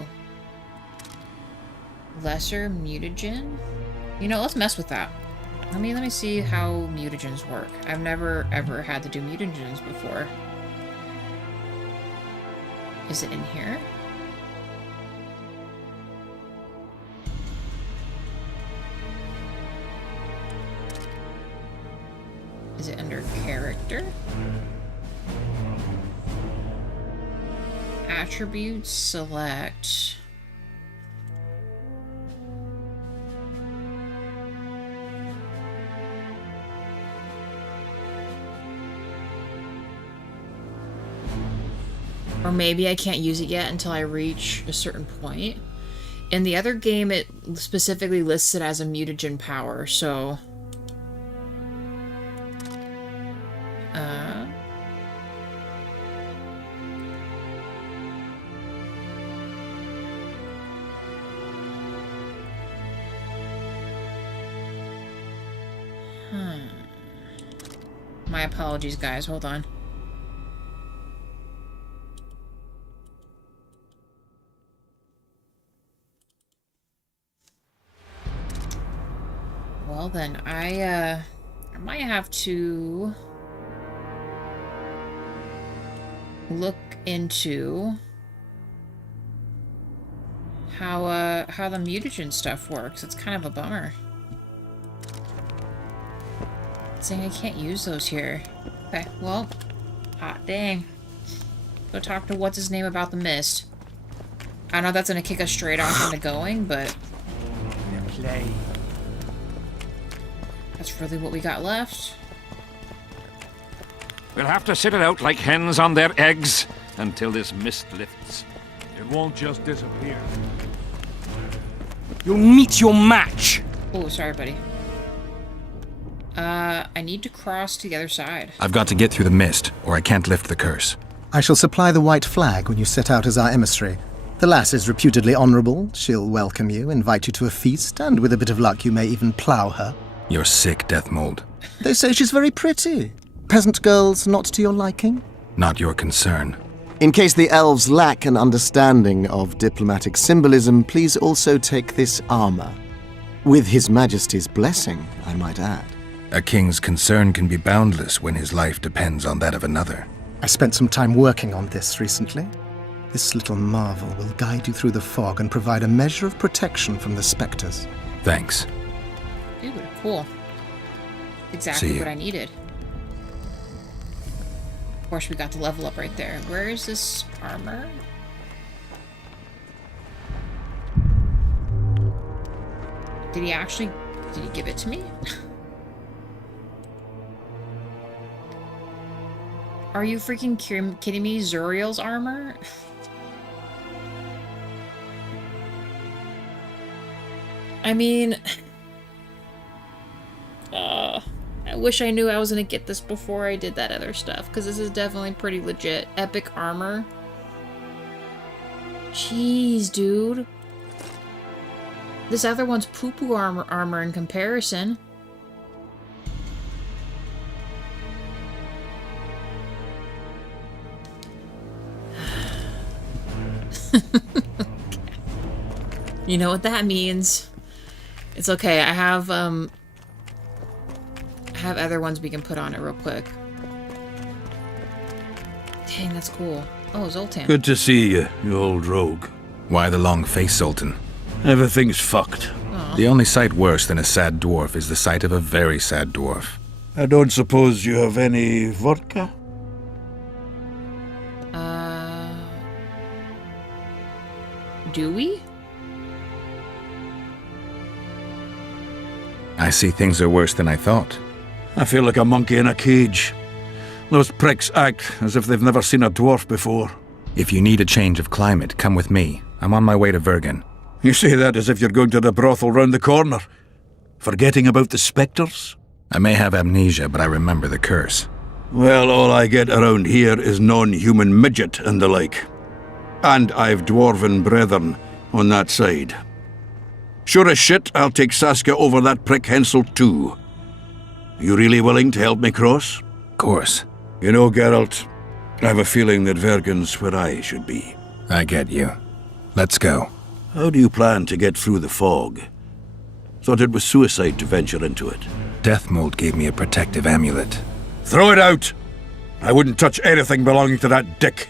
Lesser mutagen? You know, let's mess with that. Let me see how mutagens work. I've never ever had to do mutagens before. Is it in here? Is it under character? Attributes, select. Or maybe I can't use it yet until I reach a certain point. In the other game, it specifically lists it as a mutagen power, so... My apologies, guys. Hold on. Well then, I might have to look into how the mutagen stuff works. It's kind of a bummer. It's saying I can't use those here. Okay, well, hot dang. Go talk to what's his name about the mist. I know that's gonna kick us straight off into going, but Play. That's really what we got left. We'll have to sit it out like hens on their eggs until this mist lifts. It won't just disappear. You'll meet your match. Oh, sorry, buddy. I need to cross to the other side. I've got to get through the mist, or I can't lift the curse. I shall supply the white flag when you set out as our emissary. The lass is reputedly honourable. She'll welcome you, invite you to a feast, and with a bit of luck you may even plough her. You're sick, Death Mold. They say she's very pretty. Peasant girls not to your liking? Not your concern. In case the elves lack an understanding of diplomatic symbolism, please also take this armor. With His Majesty's blessing, I might add. A king's concern can be boundless when his life depends on that of another. I spent some time working on this recently. This little marvel will guide you through the fog and provide a measure of protection from the spectres. Thanks. Dude, cool. Exactly what I needed. Of course, we got the level up right there. Where is this armor? Did he give it to me? Are you freaking kidding me? Zuriel's armor? I mean... I wish I knew I was gonna get this before I did that other stuff, because this is definitely pretty legit. Epic armor. Jeez, dude. This other one's poo-poo armor in comparison. You know what that means. It's okay. I have other ones we can put on it real quick. Dang, that's cool. Oh, Zoltan. Good to see you, you old rogue. Why the long face, Sultan? Everything's fucked. The only sight worse than a sad dwarf is the sight of a very sad dwarf. I don't suppose you have any vodka? Do we? I see things are worse than I thought. I feel like a monkey in a cage. Those pricks act as if they've never seen a dwarf before. If you need a change of climate, come with me. I'm on my way to Vergen. You say that as if you're going to the brothel round the corner. Forgetting about the spectres? I may have amnesia, but I remember the curse. Well, all I get around here is non-human midget and the like. And I've dwarven brethren on that side. Sure as shit, I'll take Saskia over that prick Hensel too. You really willing to help me cross? Of course. You know, Geralt, I have a feeling that Vergen's where I should be. I get you. Let's go. How do you plan to get through the fog? Thought it was suicide to venture into it. Death Mold gave me a protective amulet. Throw it out! I wouldn't touch anything belonging to that dick.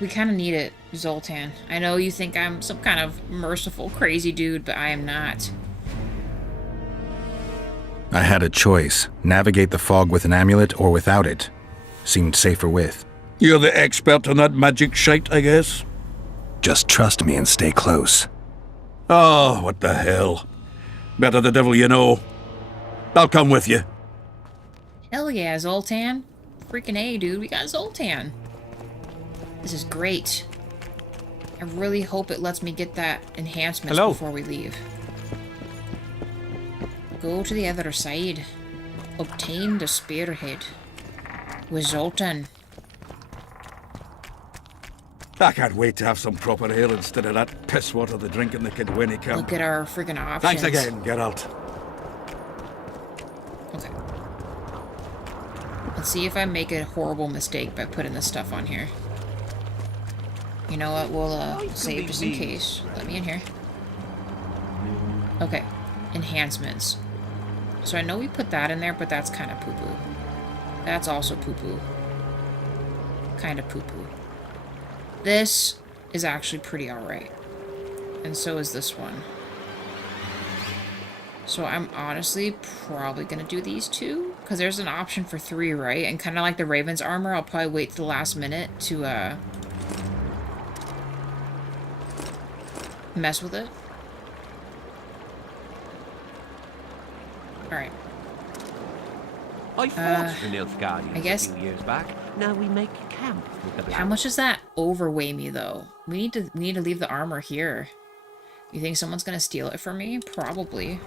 We kind of need it, Zoltan. I know you think I'm some kind of merciful, crazy dude, but I am not. I had a choice. Navigate the fog with an amulet or without it. Seemed safer with. You're the expert on that magic shite, I guess? Just trust me and stay close. Oh, what the hell. Better the devil you know. I'll come with you. Hell yeah, Zoltan. Freaking A, dude. We got Zoltan. This is great. I really hope it lets me get that enhancements before we leave. Go to the other side. Obtain the spearhead. With Zoltan. I can't wait to have some proper ale instead of that piss water they drink in the Kidwinny camp. Look at our friggin' options. Thanks again, Geralt. Okay. Let's see if I make a horrible mistake by putting this stuff on here. You know what? We'll save just in case. Let me in here. Okay. Enhancements. So I know we put that in there, but that's kind of poo-poo. That's also poo-poo. Kind of poo-poo. This is actually pretty alright. And so is this one. So I'm honestly probably going to do these two. Because there's an option for 3, right? And kind of like the Raven's armor, I'll probably wait till the last minute to mess with it. Alright. I fought the Nilfgaardians a few years back. Now we make camp with the Black. How much does that overweigh me though? We need to leave the armor here. You think someone's gonna steal it from me? Probably.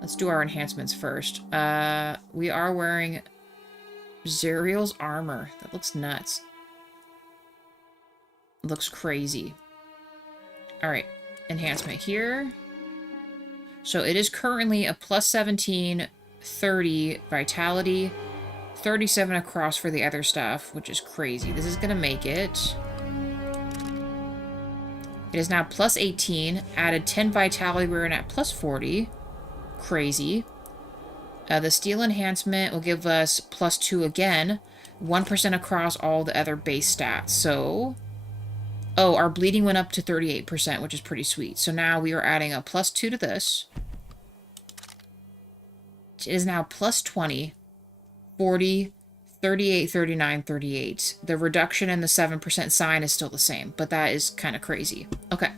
Let's do our enhancements first. We are wearing Zuriel's armor. That looks nuts. Looks crazy. Alright, enhancement here. So it is currently a plus 17, 30 vitality, 37 across for the other stuff, which is crazy. This is gonna make it. It is now plus 18, added 10 vitality, we're at plus 40. Crazy. The steel enhancement will give us plus 2 again, 1% across all the other base stats. So, oh, our bleeding went up to 38%, which is pretty sweet. So now we are adding a plus 2 to this. It is now plus 20, 40, 38, 39, 38. The reduction in the 7% sign is still the same, but that is kind of crazy. Okay.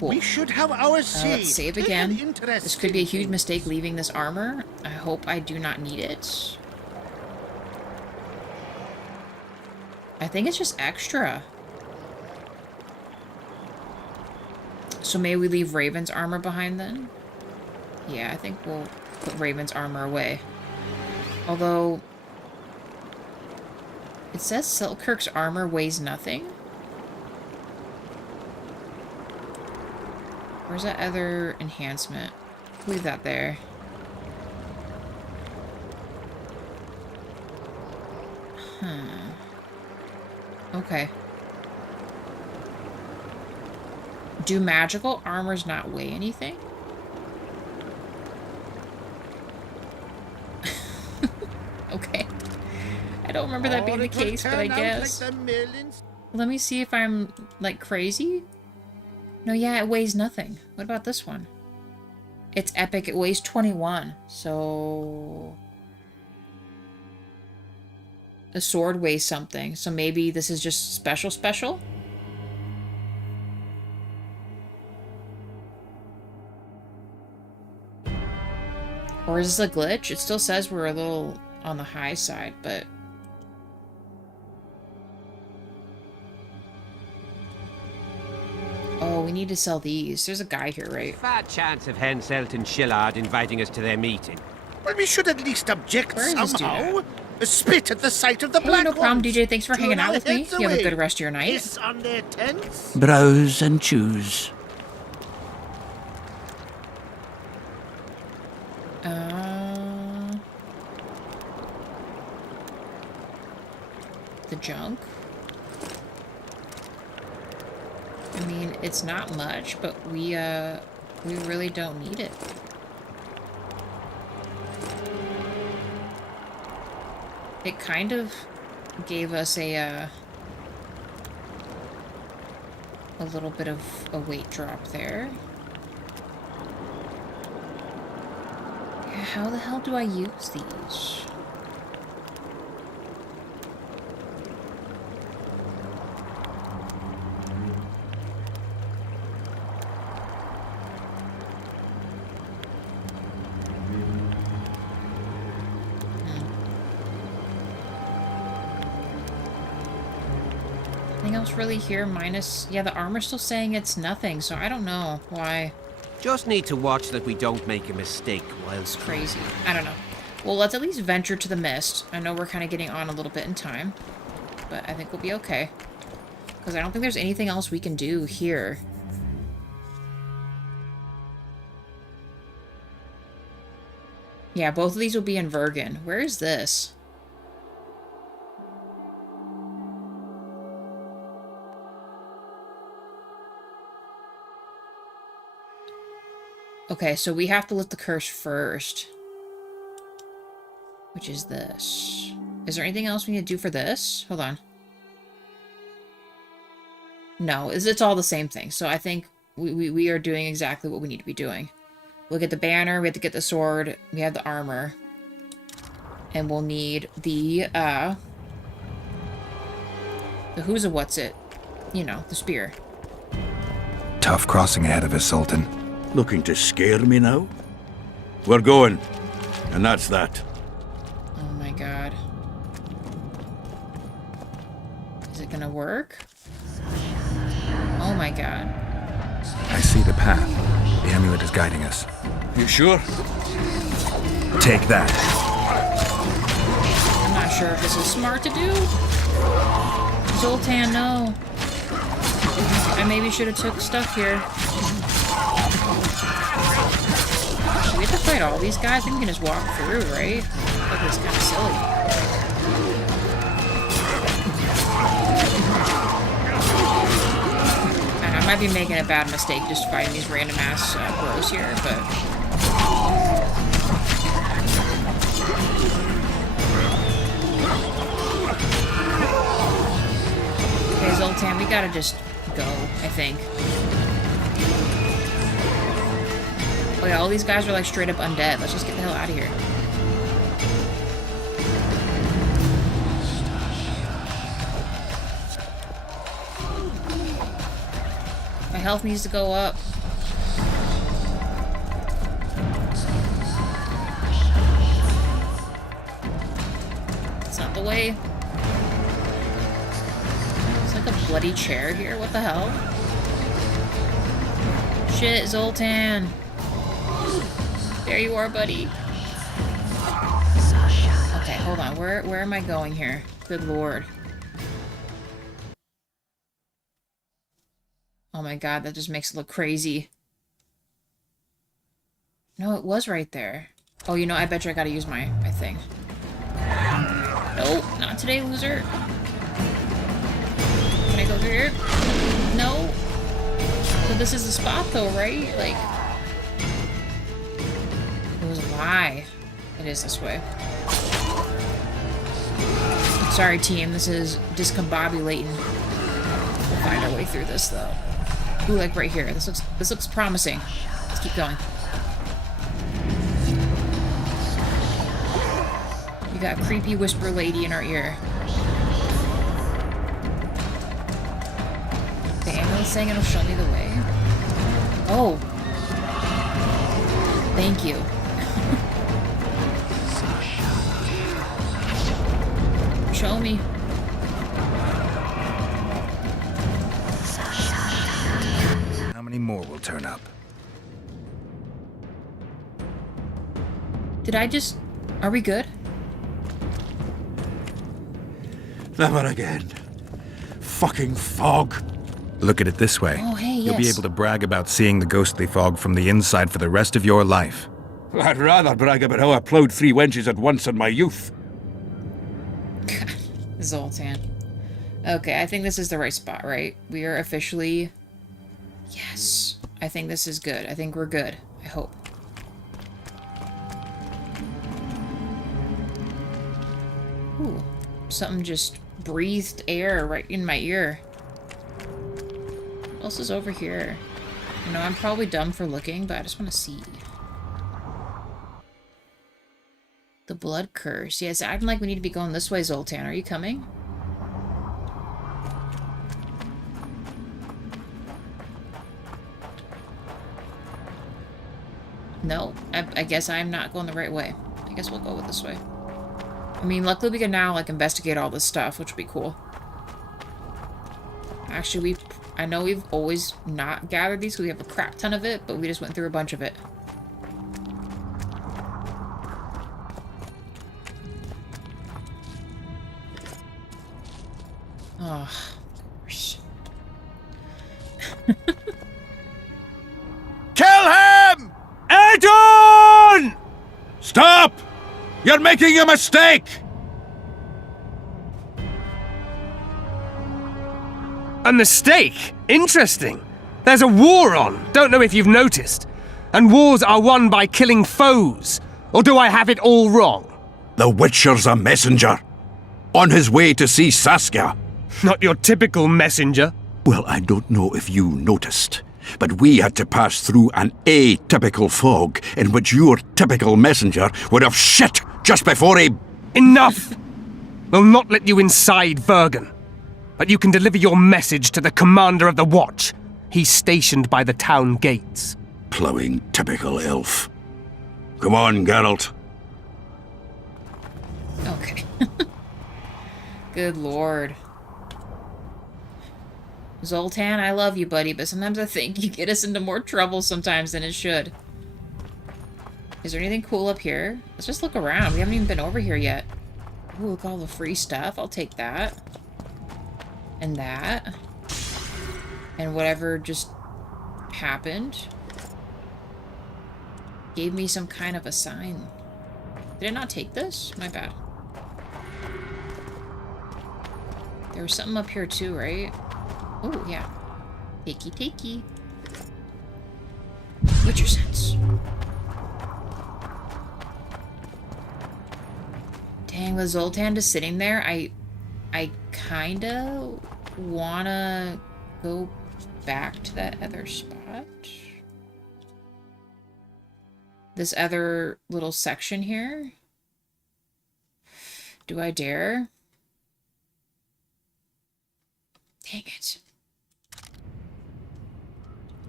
Cool. We should have our say. Let's save again. This could be a huge mistake leaving this armor. I hope I do not need it. I think it's just extra. So may we leave Raven's armor behind then? Yeah, I think we'll put Raven's armor away. Although, it says Selkirk's armor weighs nothing. Where's that other enhancement? Leave that there. Okay. Do magical armors not weigh anything? Okay. I don't remember that being the case, but I guess. Let me see if I'm, like, crazy. No, yeah, it weighs nothing. What about this one? It's epic. It weighs 21. So... the sword weighs something. So maybe this is just special? Or is this a glitch? It still says we're a little on the high side, but... oh, we need to sell these. There's a guy here, right? Fat chance of Henselt and Shillard inviting us to their meeting. Well, we should at least object somehow. Spit at the sight of the Oh, black no problem, ones. DJ. Thanks for hanging out with me. Heads You have a away. good rest of your night. Piss on their tents. Browse and choose. The junk. I mean, it's not much, but we really don't need it. It kind of gave us a little bit of a weight drop there. Yeah, how the hell do I use these? Nothing else really here minus... yeah, the armor's still saying it's nothing, so I don't know why. Just need to watch that we don't make a mistake while It's crazy. I don't know. Well, let's at least venture to the mist. I know we're kind of getting on a little bit in time, but I think we'll be okay. Because I don't think there's anything else we can do here. Yeah, both of these will be in Vergen. Where is this? Okay, so we have to lift the curse first. Which is this. Is there anything else we need to do for this? Hold on. No, it's all the same thing. So I think we are doing exactly what we need to be doing. Look at the banner, we have to get the sword, we have the armor. And we'll need the who's a what's it? You know, the spear. Tough crossing ahead of us, Sultan. Looking to scare me now? We're going. And that's that. Oh my god. Is it gonna work? Oh my god. I see the path. The amulet is guiding us. You sure? Take that. I'm not sure if this is smart to do. Zoltan, no. I maybe should have took stuff here. Do we have to fight all these guys? I think we can just walk through, right? That was kind of silly. And I might be making a bad mistake just fighting these random ass bros here, but... okay, Zoltan, we gotta just go, I think. Oh yeah, all these guys are like straight up undead. Let's just get the hell out of here. My health needs to go up. the way. It's like a bloody chair here. What the hell? Shit, Zoltan. There you are, buddy. Okay, hold on. Where am I going here? Good lord. Oh my god, that just makes it look crazy. No, it was right there. Oh, you know, I bet you I gotta use my thing. Nope, not today, loser. Can I go through here? No. But this is the spot though, right? Like... It was a lie. It is this way. Sorry, team. This is discombobulating. We'll find our way through this, though. Ooh, like right here. This looks promising. Let's keep going. We got a creepy whisper lady in our ear. The ambulance saying it'll show me the way. Oh. Thank you. Show me. How many more will turn up? Did I just... Are we good? Never again. Fucking fog. Look at it this way. Oh, hey, You'll be yes. able to brag about seeing the ghostly fog from the inside for the rest of your life. I'd rather brag about how I ploughed 3 wenches at once in my youth. Zoltan. Okay, I think this is the right spot, right? We are officially... Yes. I think this is good. I think we're good. I hope. Ooh. Something just breathed air right in my ear. What else is over here? You know, I'm probably dumb for looking, but I just want to see. The blood curse. Yeah, it's acting like we need to be going this way, Zoltan. Are you coming? No, I guess I'm not going the right way. I guess we'll go with this way. I mean, luckily we can now, like, investigate all this stuff, which would be cool. Actually, I know we've always not gathered these because we have a crap ton of it, but we just went through a bunch of it. Oh, of course. Kill him! Adon! Stop! You're making a mistake! A mistake? Interesting. There's a war on, don't know if you've noticed. And wars are won by killing foes. Or do I have it all wrong? The Witcher's a messenger. On his way to see Saskia. Not your typical messenger. Well, I don't know if you noticed, but we had to pass through an atypical fog in which your typical messenger would have shit just before he... Enough! We'll not let you inside Vergen. But you can deliver your message to the commander of the watch. He's stationed by the town gates. Ploughing typical elf. Come on, Geralt. Okay. Good lord. Zoltan, I love you, buddy, but sometimes I think you get us into more trouble sometimes than it should. Is there anything cool up here? Let's just look around. We haven't even been over here yet. Ooh, look at all the free stuff. I'll take that. And that. And whatever just happened gave me some kind of a sign. Did I not take this? My bad. There was something up here too, right? Oh, yeah. Takey, takey. Witcher sense. Dang, with Zoltan just sitting there, I kinda wanna go back to that other spot. This other little section here. Do I dare? Dang it.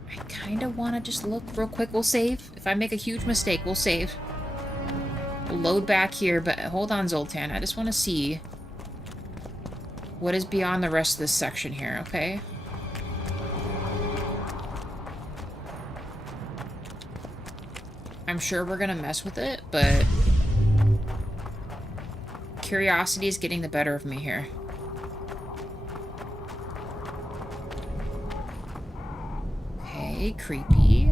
I kinda wanna just look real quick. We'll save. If I make a huge mistake, we'll save. We'll load back here, but hold on, Zoltan. I just wanna see. What is beyond the rest of this section here, okay? I'm sure we're gonna mess with it, but curiosity is getting the better of me here. Okay, creepy.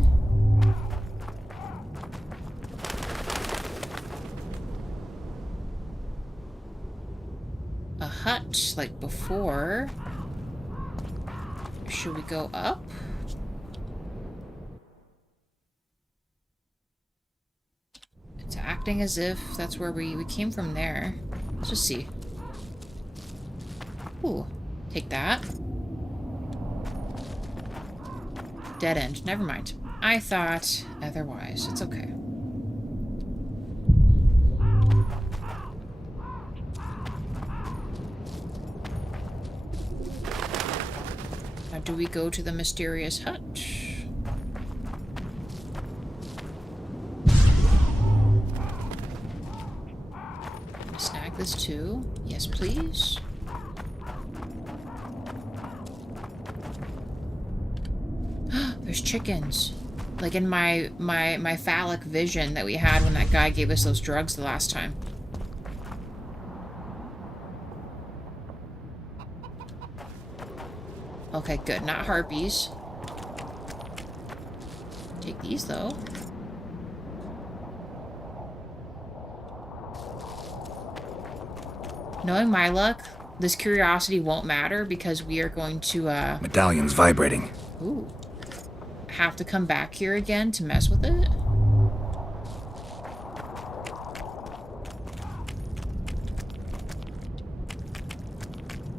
A hut, like before. Should we go up? It's acting as if that's where we came from there. Let's just see. Ooh, take that. Dead end. Never mind. I thought otherwise. It's okay. Now, do we go to the mysterious hut? Snag this too. Yes, please. There's chickens. Like in my phallic vision that we had when that guy gave us those drugs the last time. Okay, good. Not harpies. Take these, though. Knowing my luck, this curiosity won't matter because we are going to, Medallion's vibrating. Ooh. Have to come back here again to mess with it?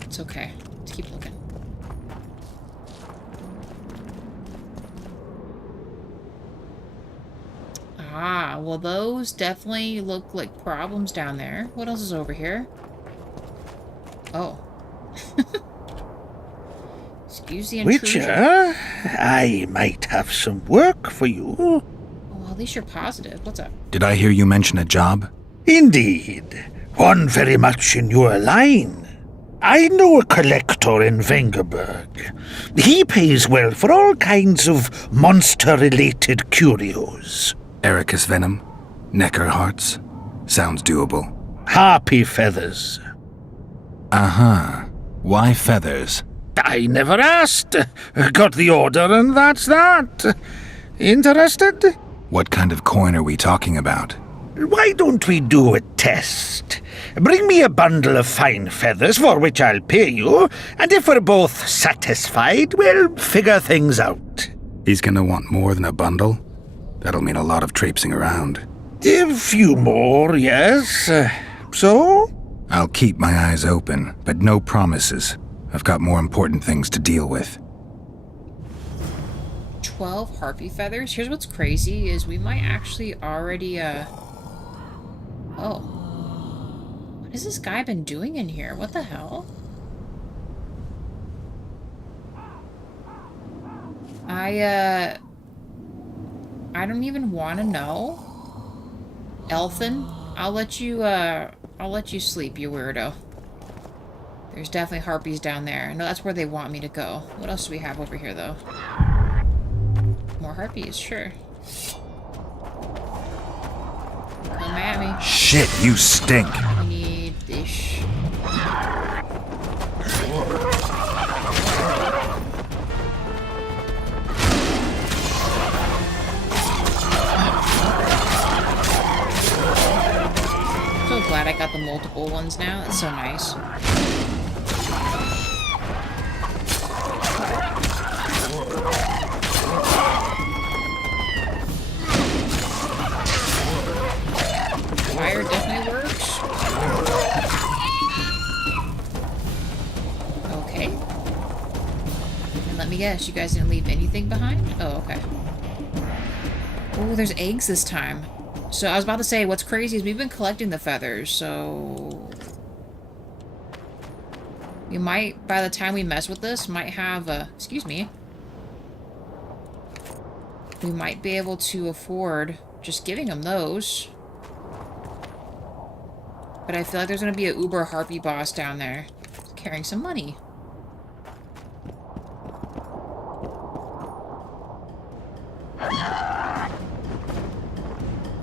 It's okay. Let's keep looking. Ah, well those definitely look like problems down there. What else is over here? Oh. Excuse the intrusion. Witcher, I might have some work for you. Well, at least you're positive. What's up? Did I hear you mention a job? Indeed. One very much in your line. I know a collector in Vengerberg. He pays well for all kinds of monster-related curios. Ericus venom? Necker hearts? Sounds doable. Harpy feathers. Uh-huh. Why feathers? I never asked. Got the order and that's that. Interested? What kind of coin are we talking about? Why don't we do a test? Bring me a bundle of fine feathers for which I'll pay you, and if we're both satisfied, we'll figure things out. He's gonna want more than a bundle? That'll mean a lot of traipsing around. A few more, yes. So? I'll keep my eyes open, but no promises. I've got more important things to deal with. 12 harpy feathers? Here's what's crazy is we might actually already, Oh. What has this guy been doing in here? What the hell? I don't even want to know. Elfin, I'll let you sleep, you weirdo. There's definitely harpies down there. I know that's where they want me to go. What else do we have over here, though? More harpies, sure. Come at me. Shit, you stink. We need this. So glad I got the multiple ones now. That's so nice. Fire definitely works. Okay. And let me guess, you guys didn't leave anything behind? Oh, okay. Oh, there's eggs this time. So I was about to say, what's crazy is we've been collecting the feathers, so... We might, by the time we mess with this, might have a... Excuse me. We might be able to afford just giving them those. But I feel like there's going to be a uber harpy boss down there. carrying some money.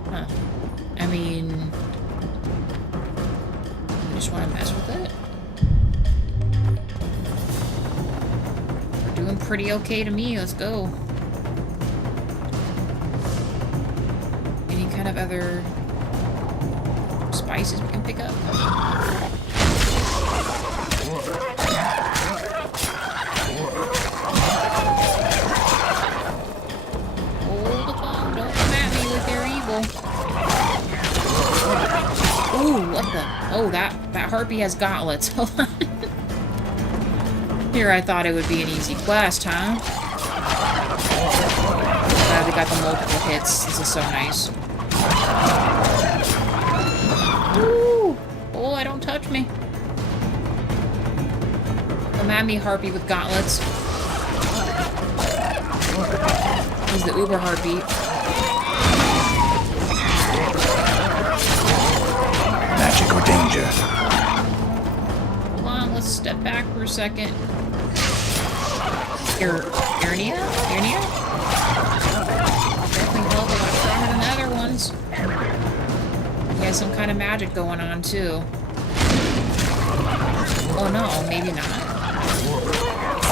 Huh. I mean... I just want to mess with it. We're doing pretty okay to me. Let's go. Any kind of other spices we can pick up? Hold on, don't come at me with your evil. Ooh, what the? Oh, that harpy has gauntlets. Hold on. Here, I thought it would be an easy quest, huh? Glad we got the multiple hits. This is so nice. Ooh! Oh, don't touch me. Come at me, harpy with gauntlets. He's the uber harpy. Magic or danger? Hold on, let's step back for a second. Irnia? Definitely hell of a lot stronger than the other ones. He has some kind of magic going on, too. Oh no, maybe not.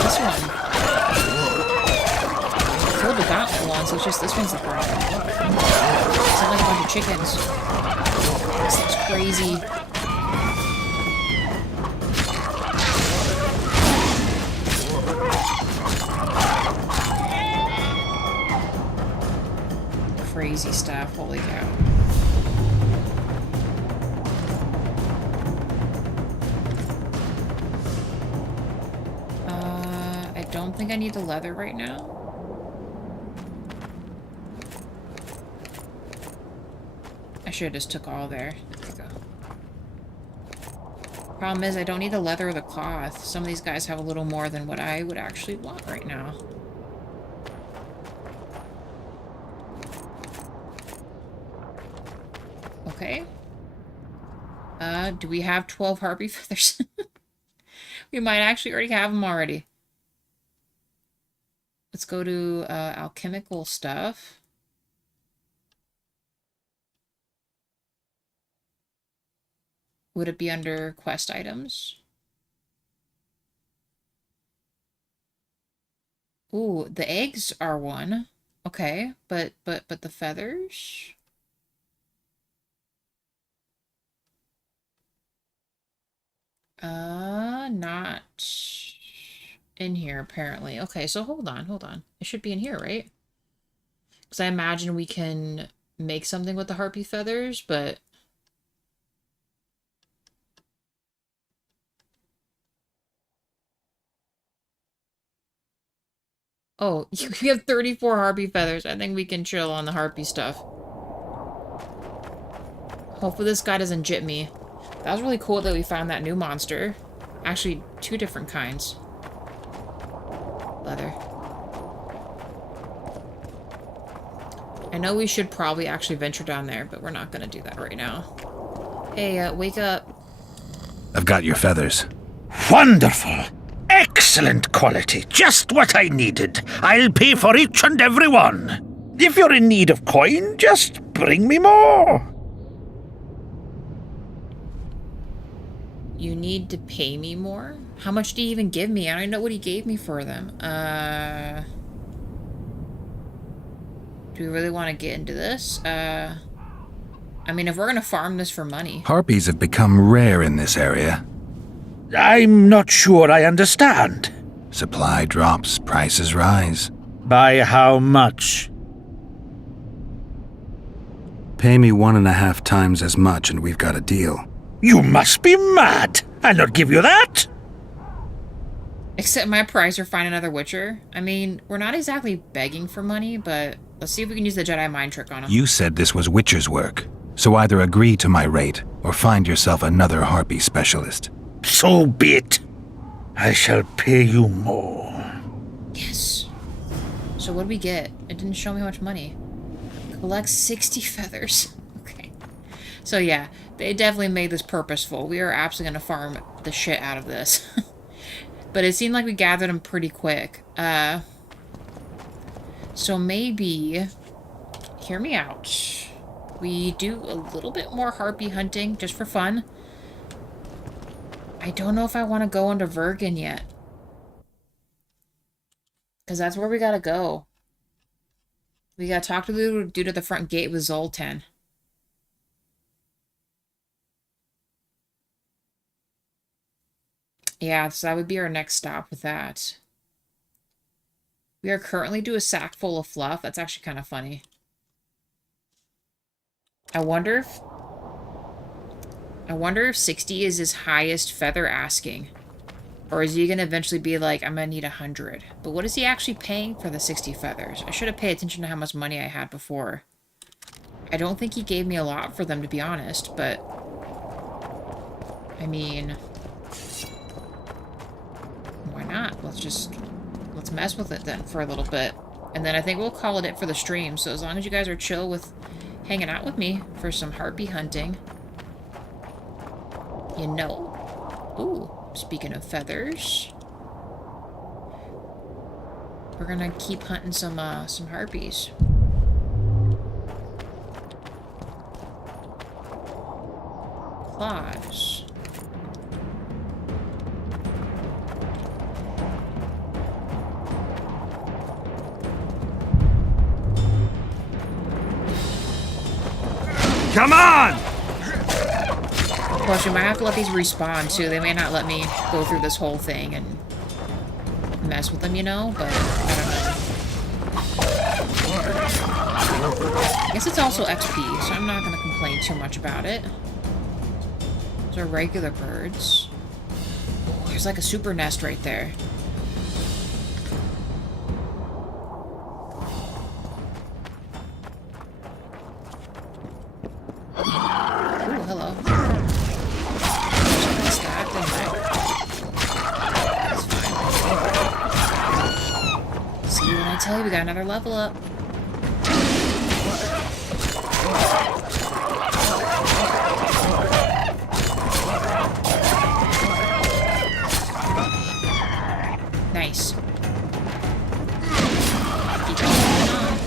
This one. I killed the gauntlet one, so it's just this one's the problem. It's like a bunch of chickens. This looks crazy. Crazy stuff, holy cow. I don't think I need the leather right now. I should have just took all there. There we go. Problem is, I don't need the leather or the cloth. Some of these guys have a little more than what I would actually want right now. Okay. Do we have 12 harpy feathers? We might actually already have them already. Let's go to alchemical stuff. Would it be under quest items? Ooh, the eggs are one. Okay, but the feathers? Not in here, apparently. Okay, so hold on. It should be in here, right? Because I imagine we can make something with the harpy feathers, but... Oh, you have 34 harpy feathers. I think we can chill on the harpy stuff. Hopefully this guy doesn't jit me. That was really cool that we found that new monster. Actually, 2 different kinds. Leather. I know we should probably actually venture down there, but we're not going to do that right now. Hey, wake up. I've got your feathers. Wonderful! Excellent quality. Just what I needed. I'll pay for each and every one. If you're in need of coin, just bring me more. You need to pay me more? How much do you even give me? I don't even know what he gave me for them. Do we really want to get into this? I mean, if we're going to farm this for money. Harpies have become rare in this area. I'm not sure I understand. Supply drops, prices rise. By how much? Pay me 1.5 times as much and we've got a deal. You must be mad! I'll not give you that! Accept my price or find another Witcher. I mean, we're not exactly begging for money, but let's see if we can use the Jedi mind trick on him. You said this was Witcher's work, so either agree to my rate or find yourself another harpy specialist. So be it. I shall pay you more. Yes. So what do we get? It didn't show me how much money. Collect 60 feathers. Okay. So yeah, they definitely made this purposeful. We are absolutely going to farm the shit out of this. But it seemed like we gathered them pretty quick. So maybe... Hear me out. We do a little bit more harpy hunting, just for fun. I don't know if I want to go into Vergen yet. Because that's where we gotta go. We gotta talk to the dude at the front gate with Zoltan. Yeah, so that would be our next stop with that. We are currently doing a sack full of fluff. That's actually kind of funny. I wonder if 60 is his highest feather asking. Or is he going to eventually be like, I'm going to need 100. But what is he actually paying for the 60 feathers? I should have paid attention to how much money I had before. I don't think he gave me a lot for them, to be honest, but... I mean... Why not? Let's mess with it then for a little bit. And then I think we'll call it for the stream. So as long as you guys are chill with hanging out with me for some harpy hunting. You know. Ooh, speaking of feathers. We're gonna keep hunting some harpies. Claws. Come on! Plus, you might have to let these respawn, too. They may not let me go through this whole thing and mess with them, you know? But, I don't know. I guess it's also XP, so I'm not going to complain too much about it. Those are regular birds. Oh, there's like a super nest right there. We got another level up. Nice. Keep going on.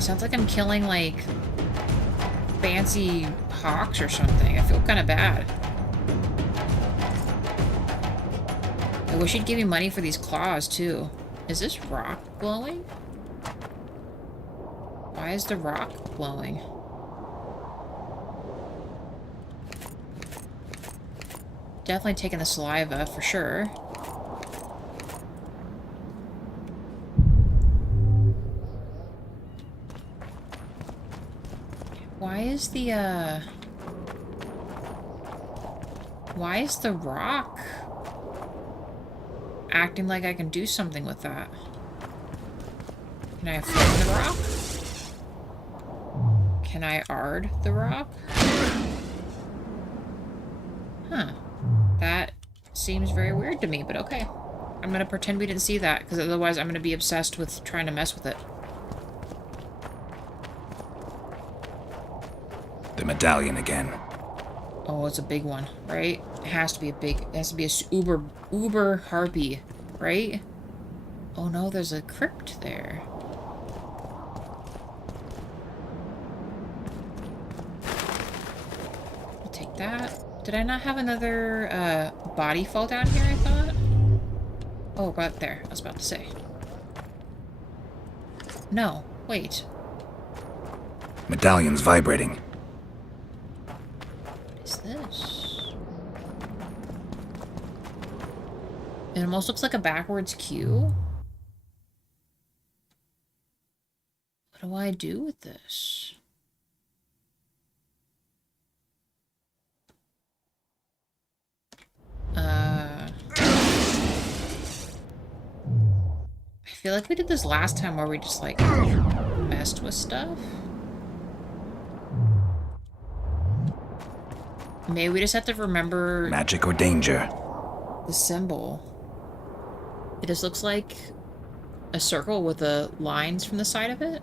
Sounds like I'm killing, like, fancy hawks or something. I feel kind of bad. I wish he'd give me money for these claws, too. Is this rock glowing? Why is the rock glowing? Definitely taking the saliva, for sure. Why is the rock acting like I can do something with that? Can I flip the rock? Can I ard the rock? Huh. That seems very weird to me, but okay. I'm gonna pretend we didn't see that, because otherwise I'm gonna be obsessed with trying to mess with it. The medallion again. Oh, it's a big one, right? It has to be a big... It has to be a uber harpy, right? Oh no, there's a crypt there. I'll take that. Did I not have another body fall down here, I thought? Oh, right there. I was about to say. No, wait. Medallion's vibrating. What is this? It almost looks like a backwards Q. What do I do with this? I feel like we did this last time where we just, like, messed with stuff. Maybe we just have to remember... Magic or danger? The symbol. It just looks like a circle with the lines from the side of it.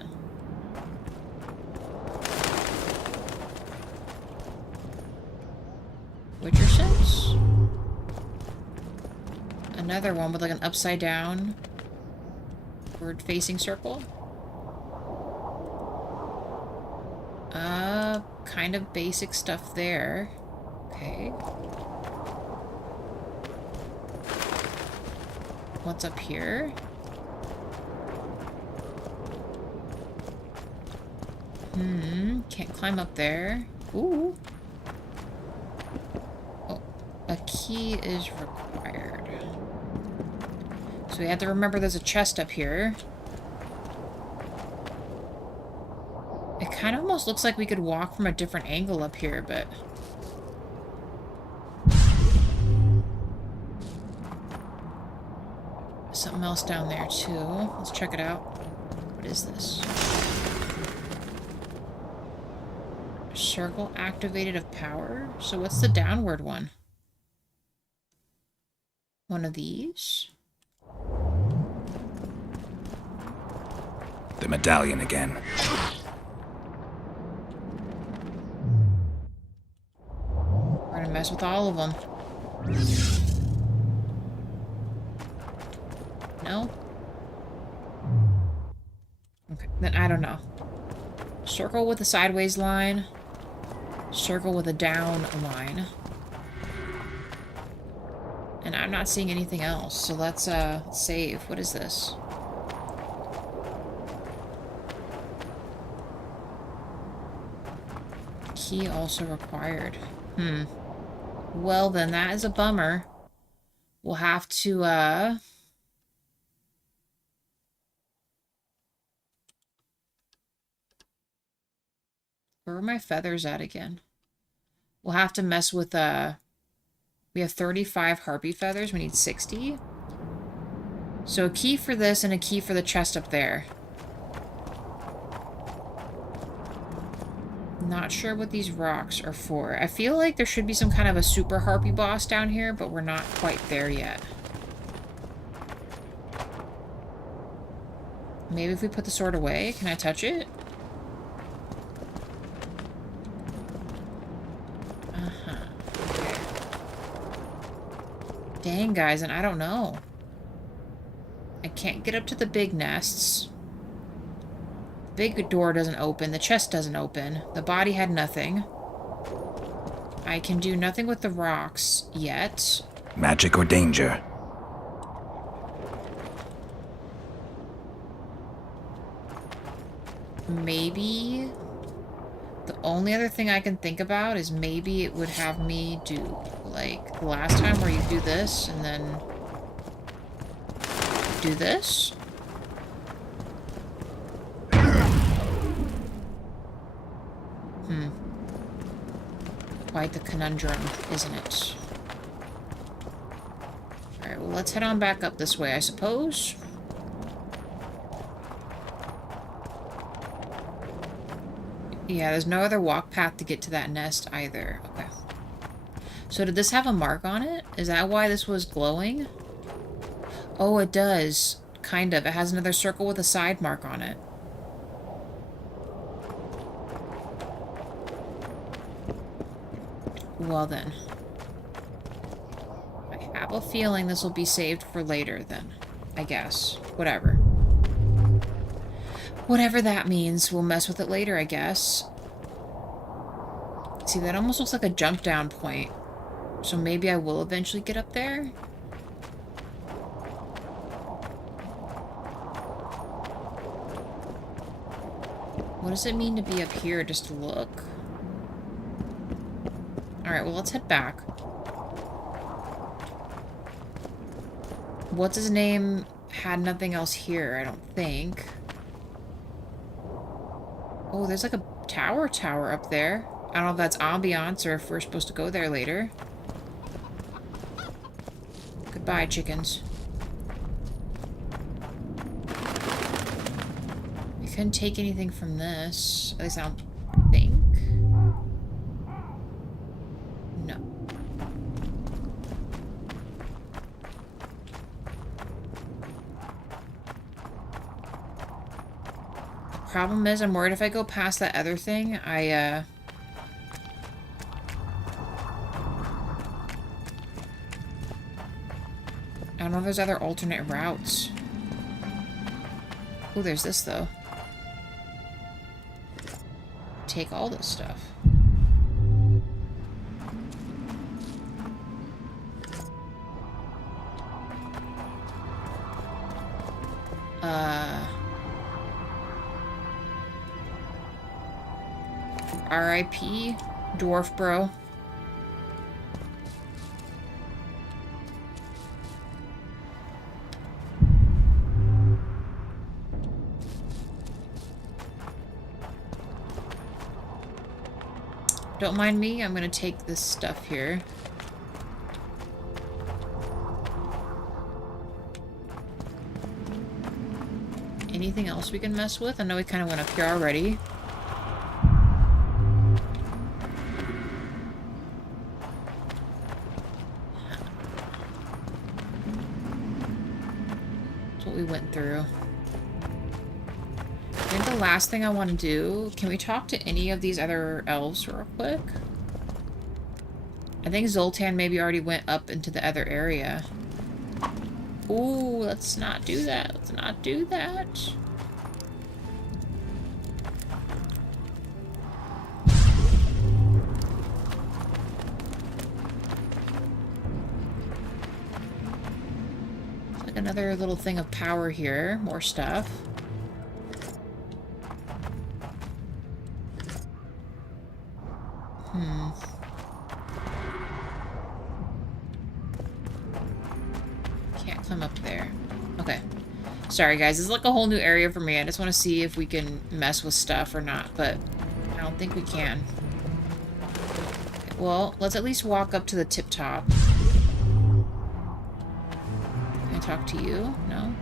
Another one with like an upside down forward-facing circle. Kind of basic stuff there. Okay. What's up here? Can't climb up there. Ooh. Oh, a key is required. So we have to remember there's a chest up here. It kind of almost looks like we could walk from a different angle up here, but... something else down there, too. Let's check it out. What is this? Circle activated of power? So what's the downward one? One of these? The medallion again. We're gonna mess with all of them. No? Okay, then I don't know. Circle with a sideways line. Circle with a down line. And I'm not seeing anything else, so let's save. What is this? Key also required. Well then, that is a bummer. We'll have to, where are my feathers at again? We'll have to mess with, we have 35 harpy feathers. We need 60. So a key for this and a key for the chest up there. Not sure what these rocks are for. I feel like there should be some kind of a super harpy boss down here, but we're not quite there yet. Maybe if we put the sword away, can I touch it? Okay. Dang, guys, and I don't know. I can't get up to the big nests. Big door doesn't open. The chest doesn't open. The body had nothing. I can do nothing with the rocks yet. Magic or danger? Maybe... the only other thing I can think about is maybe it would have me do, like, the last time where you do this and then... do this? Quite the conundrum, isn't it? Alright, well, let's head on back up this way, I suppose. Yeah, there's no other walk path to get to that nest either. Okay. So did this have a mark on it? Is that why this was glowing? Oh, it does. Kind of. It has another circle with a side mark on it. Well then. I have a feeling this will be saved for later then. I guess. Whatever. Whatever that means, we'll mess with it later, I guess. See, that almost looks like a jump down point. So maybe I will eventually get up there? What does it mean to be up here? Just to look? Alright, well, let's head back. What's his name? Had nothing else here, I don't think. Oh, there's like a tower up there. I don't know if that's ambiance or if we're supposed to go there later. Goodbye, chickens. We couldn't take anything from this. At least I don't think. No. The problem is, I'm worried if I go past that other thing, I don't know if there's other alternate routes. Oh, there's this, though. Take all this stuff. R.I.P. Dwarf Bro. Don't mind me, I'm gonna take this stuff here. Anything else we can mess with? I know we kind of went up here already. That's what we went through. I think the last thing I want to do... Can we talk to any of these other elves real quick? I think Zoltan maybe already went up into the other area. Ooh, let's not do that. Let's not do that. Like another little thing of power here. More stuff. Can't climb up there. Okay. Sorry, guys. This is like a whole new area for me. I just want to see if we can mess with stuff or not, but I don't think we can. Okay, well, let's at least walk up to the tip top. Can I talk to you? No?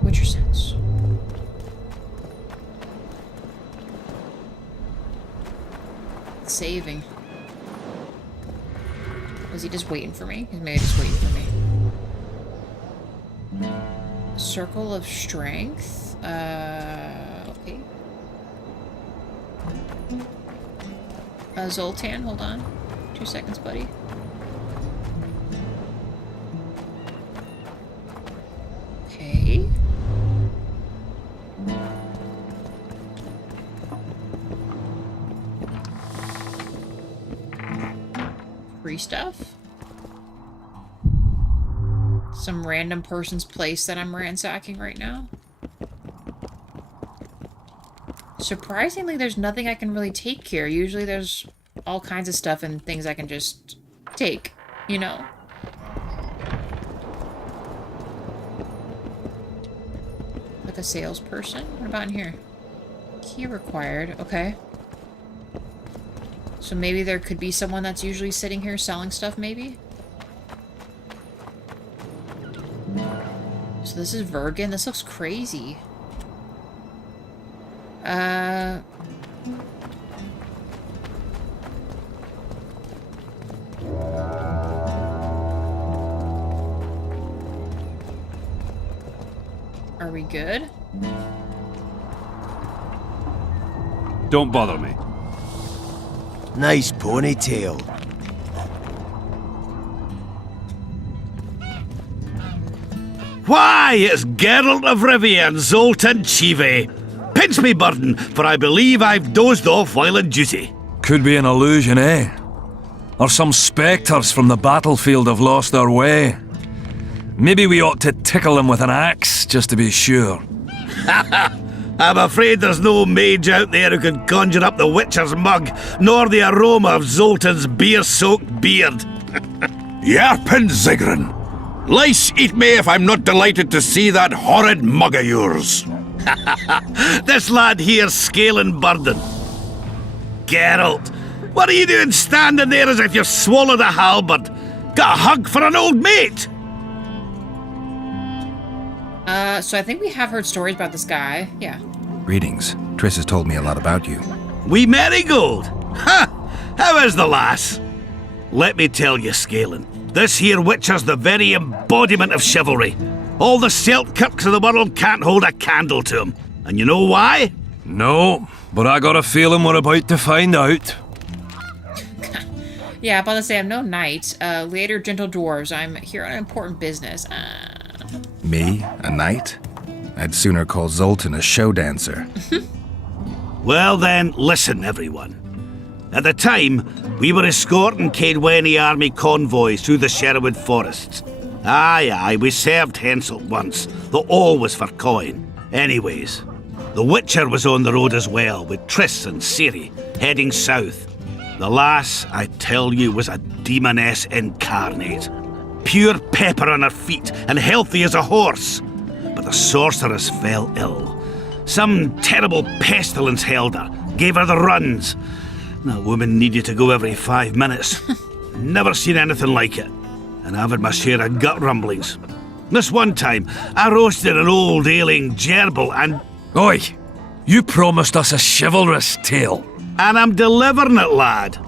What's your sense? Saving. Was he just waiting for me? He's maybe just waiting for me. Circle of Strength. Okay. Zoltan, hold on. 2 seconds, buddy. Okay. Free stuff. Some random person's place that I'm ransacking right now. Surprisingly, there's nothing I can really take here. Usually there's all kinds of stuff and things I can just take, you know? Like a salesperson? What about in here? Key required. Okay. So maybe there could be someone that's usually sitting here selling stuff, maybe? So this is Vergen. This looks crazy. Are we good? Don't bother me. Nice ponytail. Why, it's Geralt of Rivia and Zoltan Chive. Pinch me, Burden, for I believe I've dozed off while in duty. Could be an illusion, eh? Or some spectres from the battlefield have lost their way. Maybe we ought to tickle them with an axe, just to be sure. I'm afraid there's no mage out there who can conjure up the Witcher's mug, nor the aroma of Zoltan's beer-soaked beard. Yarpin Zigrin! Lice eat me if I'm not delighted to see that horrid mug of yours. This lad here's scaling Burden. Geralt, what are you doing standing there as if you've swallowed a halberd? Got a hug for an old mate? So I think we have heard stories about this guy. Yeah. Greetings. Triss has told me a lot about you. Wee Marigold? Ha! How is the lass? Let me tell you, Scalen, this here Witcher's the very embodiment of chivalry. All the Selkirks of the world can't hold a candle to him. And you know why? No, but I got a feeling we're about to find out. Yeah, about to say I'm no knight. Later, gentle dwarves. I'm here on important business. Me? A knight? I'd sooner call Zoltan a show dancer. Well then, listen everyone. At the time, we were escorting Caedweni army convoys through the Sherwood forests. Aye, we served Henselt once, though all was for coin. Anyways, the Witcher was on the road as well, with Triss and Ciri, heading south. The lass, I tell you, was a demoness incarnate. Pure pepper on her feet, and healthy as a horse. But the sorceress fell ill. Some terrible pestilence held her, gave her the runs. That woman needed to go every 5 minutes. Never seen anything like it. And I've had my share of gut rumblings. This one time, I roasted an old ailing gerbil and... Oi! You promised us a chivalrous tale. And I'm delivering it, lad.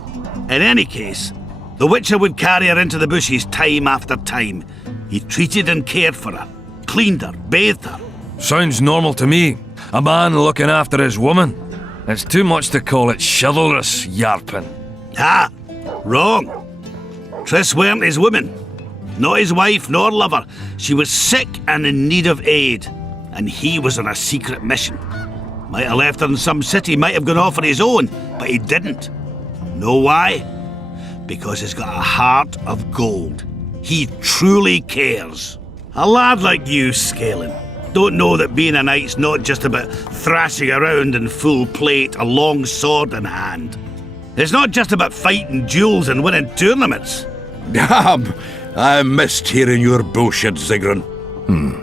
In any case, the Witcher would carry her into the bushes time after time. He treated and cared for her, cleaned her, bathed her. Sounds normal to me. A man looking after his woman. It's too much to call it chivalrous, yarpin. Ah, wrong. Triss weren't his woman. Not his wife nor lover. She was sick and in need of aid. And he was on a secret mission. Might have left her in some city, might have gone off on his own, but he didn't. Know why? Because he's got a heart of gold. He truly cares. A lad like you, Scalen, don't know that being a knight's not just about thrashing around in full plate, a long sword in hand. It's not just about fighting duels and winning tournaments. I missed hearing your bullshit, Zigran.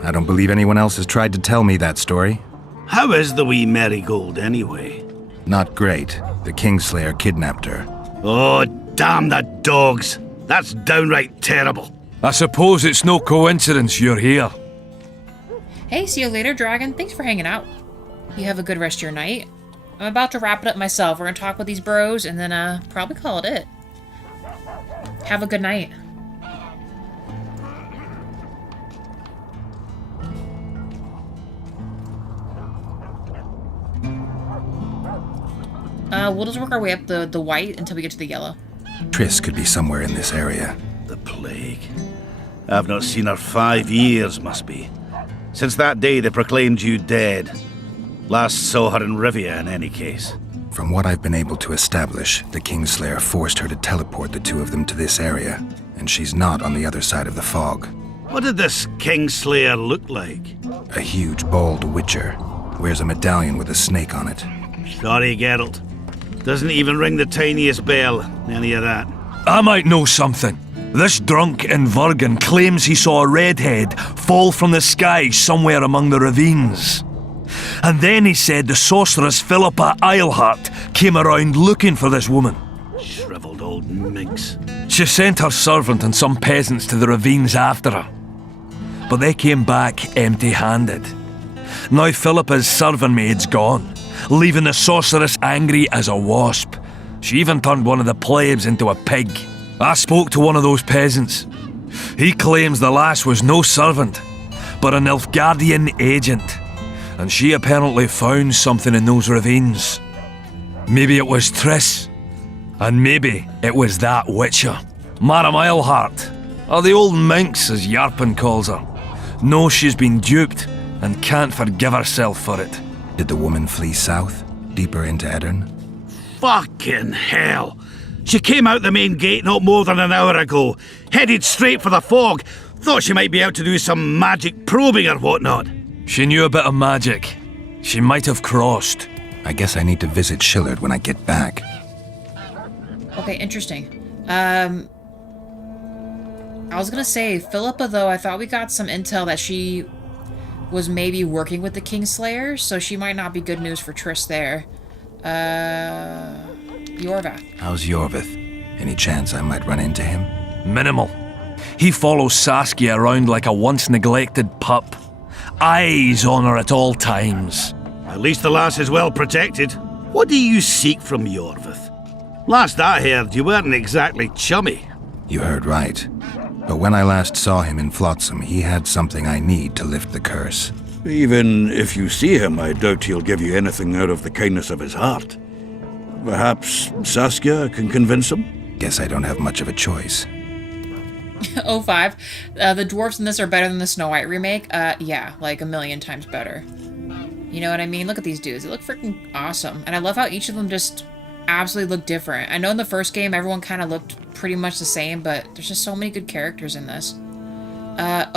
I don't believe anyone else has tried to tell me that story. How is the wee Marigold, anyway? Not great. The Kingslayer kidnapped her. Oh, damn the dogs. That's downright terrible. I suppose it's no coincidence you're here. Hey, see you later, Dragon. Thanks for hanging out. You have a good rest of your night. I'm about to wrap it up myself. We're gonna talk with these bros and then probably call it. Have a good night. We'll just work our way up the white until we get to the yellow. Triss could be somewhere in this area. The plague. I've not seen her 5 years, must be. Since that day they proclaimed you dead. Last saw her in Rivia, in any case. From what I've been able to establish, the Kingslayer forced her to teleport the two of them to this area, and she's not on the other side of the fog. What did this Kingslayer look like? A huge, bald witcher. Wears a medallion with a snake on it. Sorry, Geralt. Doesn't even ring the tiniest bell, any of that. I might know something. This drunk in Vergen claims he saw a redhead fall from the sky somewhere among the ravines. And then he said the sorceress Philippa Eilhart came around looking for this woman. Shriveled old minx. She sent her servant and some peasants to the ravines after her. But they came back empty-handed. Now Philippa's servant maid's gone, leaving the sorceress angry as a wasp. She even turned one of the plebs into a pig. I spoke to one of those peasants. He claims the lass was no servant, but an Nilfgaardian agent. And she apparently found something in those ravines. Maybe it was Triss. And maybe it was that Witcher. Madame Eilhart, or the old minx as Yarpin calls her. Knows she's been duped and can't forgive herself for it. Did the woman flee south, deeper into Edirn? Fucking hell! She came out the main gate not more than an hour ago, headed straight for the fog. Thought she might be out to do some magic probing or whatnot. She knew a bit of magic. She might have crossed. I guess I need to visit Shillard when I get back. Okay, interesting. I was gonna say, Philippa, though, I thought we got some intel that she was maybe working with the Kingslayer, so she might not be good news for Triss there. Yorvath. How's Yorvath? Any chance I might run into him? Minimal. He follows Saskia around like a once-neglected pup. Eyes on her at all times. At least the lass is well protected. What do you seek from Yorvath? Last I heard, you weren't exactly chummy. You heard right. But when I last saw him in Flotsam, he had something I need to lift the curse. Even if you see him, I doubt he'll give you anything out of the kindness of his heart. Perhaps Saskia can convince him? Guess I don't have much of a choice. 05. The dwarves in this are better than the Snow White remake. Yeah, like a million times better. You know what I mean? Look at these dudes. They look freaking awesome. And I love how each of them just absolutely look different. I know in the first game, everyone kind of looked pretty much the same, but there's just so many good characters in this. The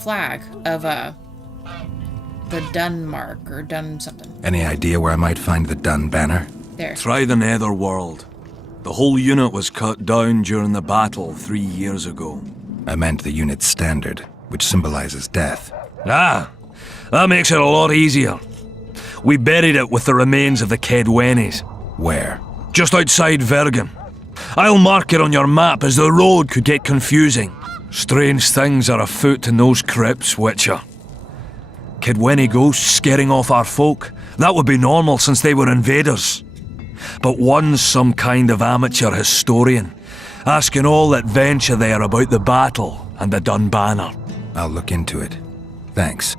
flag of, the Dunmark, or Dun something. Any idea where I might find the Dun banner? There. Try the Netherworld. The whole unit was cut down during the battle 3 years ago. I meant the unit's standard, which symbolizes death. Ah, that makes it a lot easier. We buried it with the remains of the Kedwenis. Where? Just outside Vergen. I'll mark it on your map as the road could get confusing. Strange things are afoot in those crypts, Witcher. Kedweni ghosts scaring off our folk. That would be normal since they were invaders. But one's some kind of amateur historian, asking all that venture there about the battle and the Dun banner. I'll look into it. Thanks.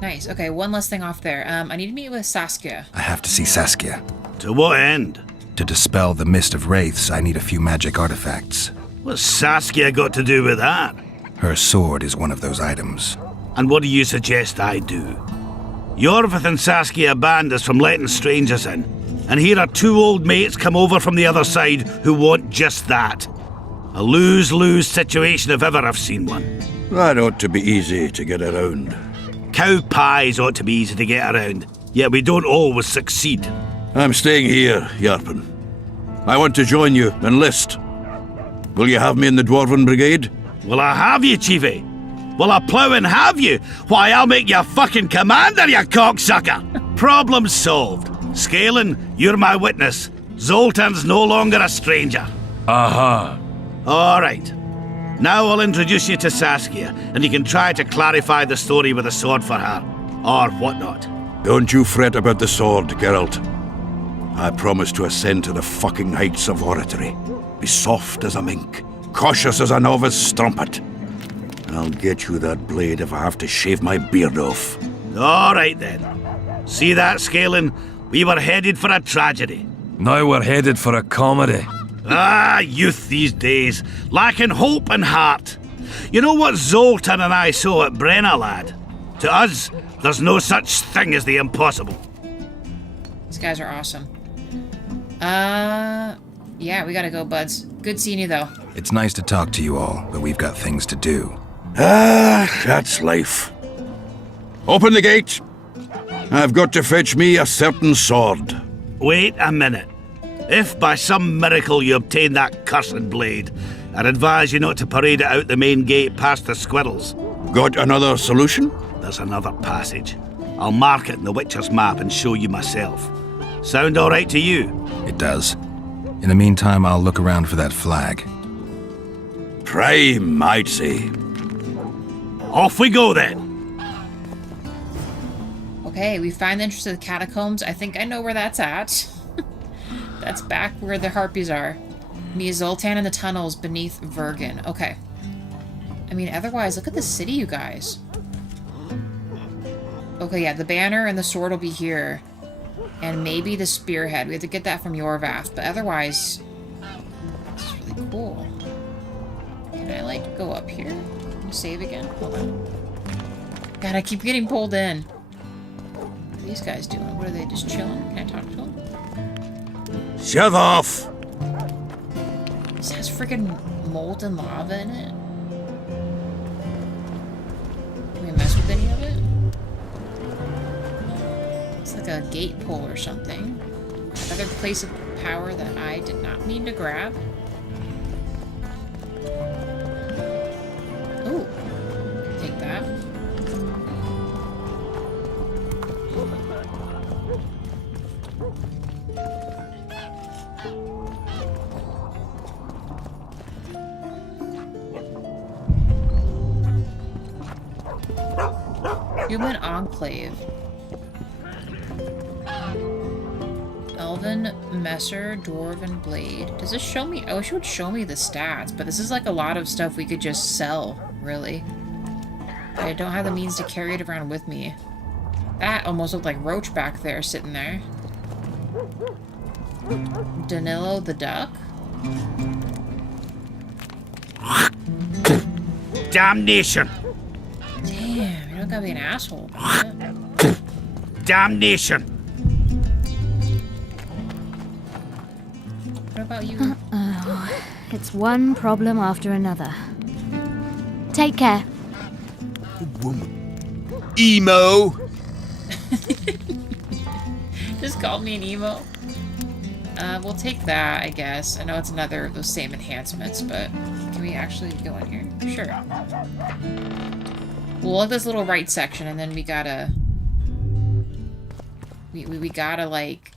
Nice. Okay, one last thing off there. I need to meet with Saskia. I have to see Saskia. To what end? To dispel the mist of wraiths, I need a few magic artifacts. What's Saskia got to do with that? Her sword is one of those items. And what do you suggest I do? Yorvith and Saskia banned us from letting strangers in. And here are two old mates come over from the other side who want just that. A lose-lose situation if ever I've seen one. That ought to be easy to get around. Cow pies ought to be easy to get around, yet we don't always succeed. I'm staying here, Yarpen. I want to join you, enlist. Will you have me in the Dwarven Brigade? Will I have you, Chiefy? Will I plough and have you? Why, I'll make you fucking commander, you cocksucker! Problem solved. Scalen, you're my witness. Zoltan's no longer a stranger. Aha. All right. Now I'll introduce you to Saskia, and you can try to clarify the story with a sword for her. Or whatnot. Don't you fret about the sword, Geralt. I promise to ascend to the fucking heights of oratory. Be soft as a mink, cautious as a novice strumpet. I'll get you that blade if I have to shave my beard off. All right then. See that, Scalen? We were headed for a tragedy. Now we're headed for a comedy. Ah, youth these days, lacking hope and heart. You know what Zoltan and I saw at Brenna, lad? To us, there's no such thing as the impossible. These guys are awesome. Yeah, we gotta go, buds. Good seeing you, though. It's nice to talk to you all, but we've got things to do. Ah, that's life. Open the gate. I've got to fetch me a certain sword. Wait a minute. If by some miracle you obtain that cursed blade, I'd advise you not to parade it out the main gate past the squirrels. Got another solution? There's another passage. I'll mark it in the Witcher's map and show you myself. Sound all right to you? It does. In the meantime, I'll look around for that flag. Prime, I'd say. Off we go then. Okay, we find the entrance to the catacombs. I think I know where that's at. That's back where the harpies are. Mia Zoltan in the tunnels beneath Vergen. Okay. I mean, otherwise, look at the city, you guys. Okay, yeah, the banner and the sword will be here. And maybe the spearhead. We have to get that from Yorvath. But otherwise, this is really cool. Can I, like, go up here? Can you save again? Hold on. God, I keep getting pulled in. What are these guys doing? What are they, just chilling? Can I talk to them? Shove off! This has freaking molten lava in it. Can we mess with any of it? It's like a gate pole or something. Another place of power that I did not mean to grab. Ooh. Take that. Human Enclave. Elven Messer, Dwarven Blade. Does this show me? I wish it would show me the stats, but this is like a lot of stuff we could just sell, really. I don't have the means to carry it around with me. That almost looked like Roach back there, sitting there. Danilo the duck? Damnation! Damn, you don't gotta be an asshole about it. Damnation! What about you? Uh-oh. It's one problem after another. Take care. Emo! Just called me an emo. We'll take that, I guess. I know it's another of those same enhancements, but can we actually go in here? Sure. We'll look at this little right section, and then we gotta... We gotta, like,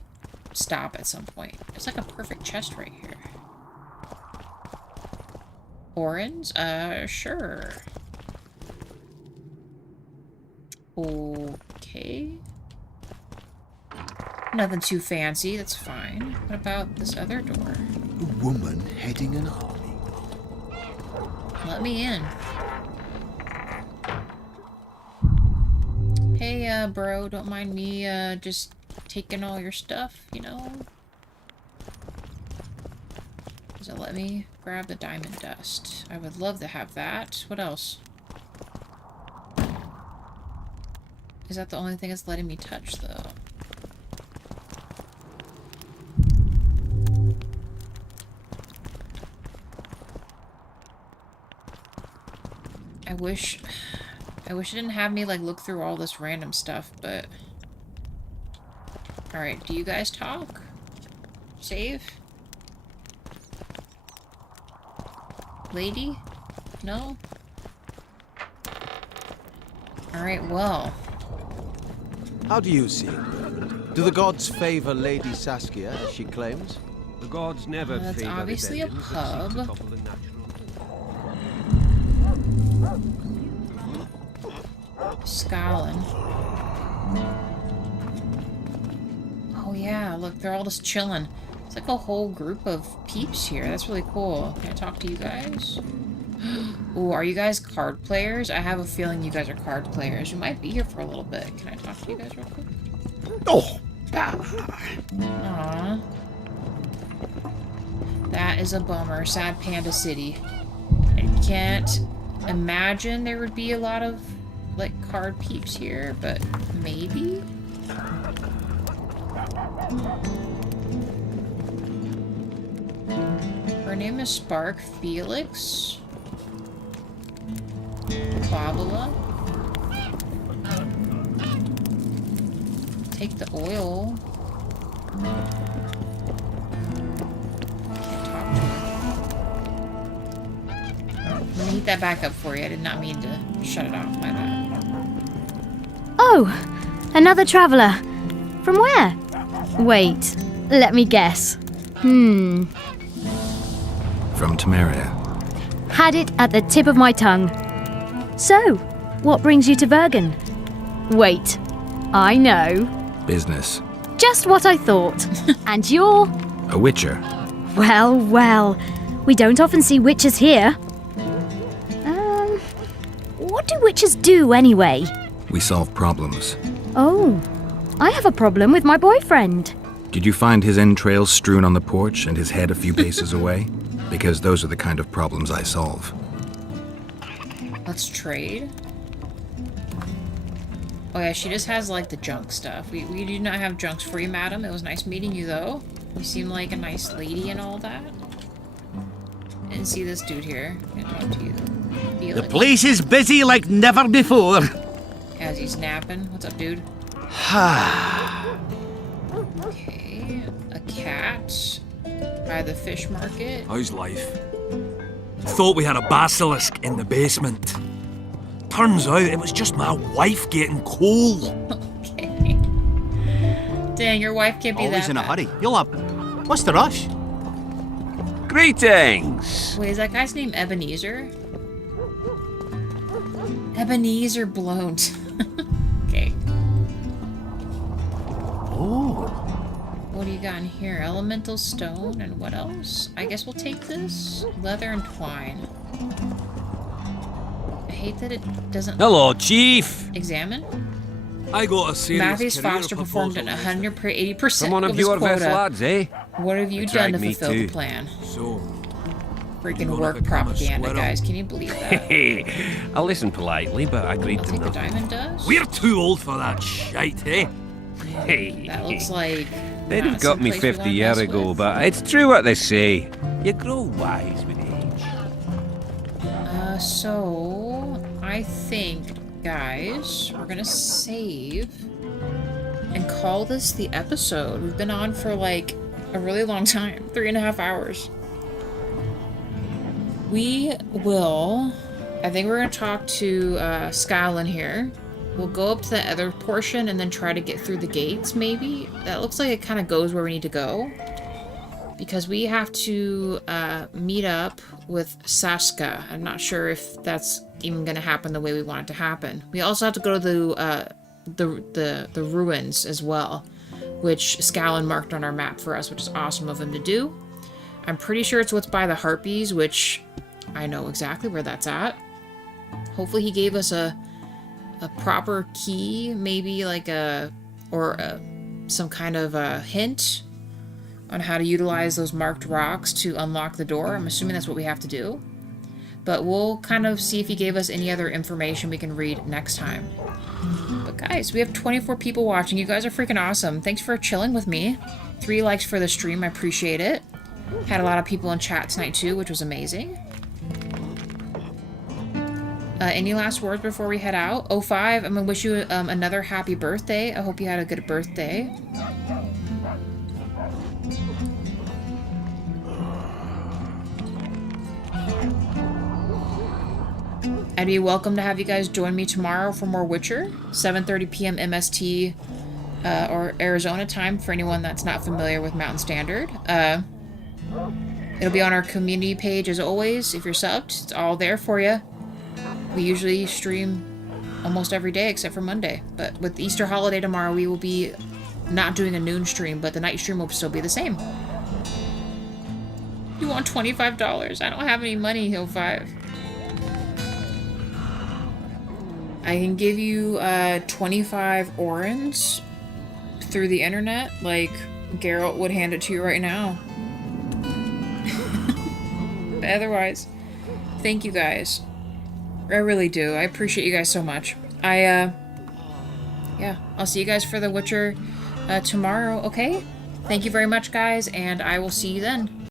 stop at some point. It's like a perfect chest right here. Orange? Sure. Okay. Nothing too fancy, that's fine. What about this other door? A woman heading an army. Let me in. Hey, bro, don't mind me, just taking all your stuff, you know? Does it let me grab the diamond dust? I would love to have that. What else? Is that the only thing it's letting me touch, though? I wish it didn't have me, like, look through all this random stuff, but... Alright, do you guys talk? Save? Lady? No? Alright, well... How do you see it? Do the gods favor Lady Saskia, as she claims? The gods never That's favor obviously a rebellions that seek to pub. topple the natural. Scowling. Oh yeah, look, they're all just chilling. It's like a whole group of peeps here. That's really cool. Can I talk to you guys? Ooh, are you guys card players? I have a feeling you guys are card players. You might be here for a little bit. Can I talk to you guys real quick? Oh! Aww. That is a bummer. Sad Panda City. I can't imagine there would be a lot of, like, card peeps here, but maybe? Her name is Spark Felix. Babala. Take the oil. Can't talk to her. Let me heat that back up for you. I did not mean to shut it off. My bad. Oh, another traveller. From where? Wait, let me guess. From Temeria. Had it at the tip of my tongue. So, what brings you to Bergen? Wait, I know. Business. Just what I thought. And you're? A witcher. Well, well. We don't often see witches here. What do witches do anyway? We solve problems. Oh, I have a problem with my boyfriend. Did you find his entrails strewn on the porch and his head a few paces away? Because those are the kind of problems I solve. Let's trade. Oh yeah, she just has, like, the junk stuff. We do not have junks for you, madam. It was nice meeting you, though. You seem like a nice lady and all that. Didn't see this dude here. Can't talk to you. The place is busy like never before. As he's napping. What's up, dude? Okay. A cat. By the fish market. How's life? Thought we had a basilisk in the basement. Turns out it was just my wife getting cold. Okay. Dang, your wife can't be Always that in a bad. hurry. You'll have... What's the rush? Greetings! Wait, is that guy's name Ebenezer? Ebenezer Blount. Okay. Oh. What do you got in here? Elemental stone and what else? I guess we'll take this. Leather and twine. hate that it doesn't... Hello, Chief! Examine? I got a serious Matthews career Foster performed at proposal. 180% Some one of of his your best quota. lads, eh? What have you They done to tried me fulfill the too. plan? So, Freaking gonna work become a propaganda, squirrel. guys. Can you believe that? I'll listen politely, but I agreed to Take the nothing. diamond does? we're too old for that shite, eh? That looks like... They'd not have got me someplace we 50 wanna years mess ago, with. but it's true what they say. You grow wise with age. So... I think, guys, we're gonna save... and call this the episode. We've been on for, like, a really long time. 3.5 hours. We will... I think we're gonna talk to Skylin here. We'll go up to the other portion and then try to get through the gates, maybe? That looks like it kind of goes where we need to go. Because we have to meet up with Saska. I'm not sure if that's even going to happen the way we want it to happen. We also have to go to the ruins as well, which Skylin marked on our map for us, which is awesome of him to do. I'm pretty sure it's what's by the Harpies, which I know exactly where that's at. Hopefully he gave us a proper key, maybe like some kind of a hint on how to utilize those marked rocks to unlock the door. I'm assuming that's what we have to do. But we'll kind of see if he gave us any other information we can read next time. But guys, we have 24 people watching. You guys are freaking awesome. Thanks for chilling with me. 3 likes for the stream. I appreciate it. Had a lot of people in chat tonight too, which was amazing. Any last words before we head out? 05, I'm gonna wish you another happy birthday. I hope you had a good birthday. I'd be welcome to have you guys join me tomorrow for more Witcher. 7:30 p.m. MST or Arizona time for anyone that's not familiar with Mountain Standard. It'll be on our community page as always. If you're subbed, it's all there for you. We usually stream almost every day except for Monday. But with the Easter holiday tomorrow, we will be not doing a noon stream, but the night stream will still be the same. You want $25? I don't have any money, 05. I can give you 25 orens through the internet, like Geralt would hand it to you right now. But otherwise, thank you guys. I really do. I appreciate you guys so much. Yeah, I'll see you guys for The Witcher tomorrow, okay? Thank you very much, guys, and I will see you then.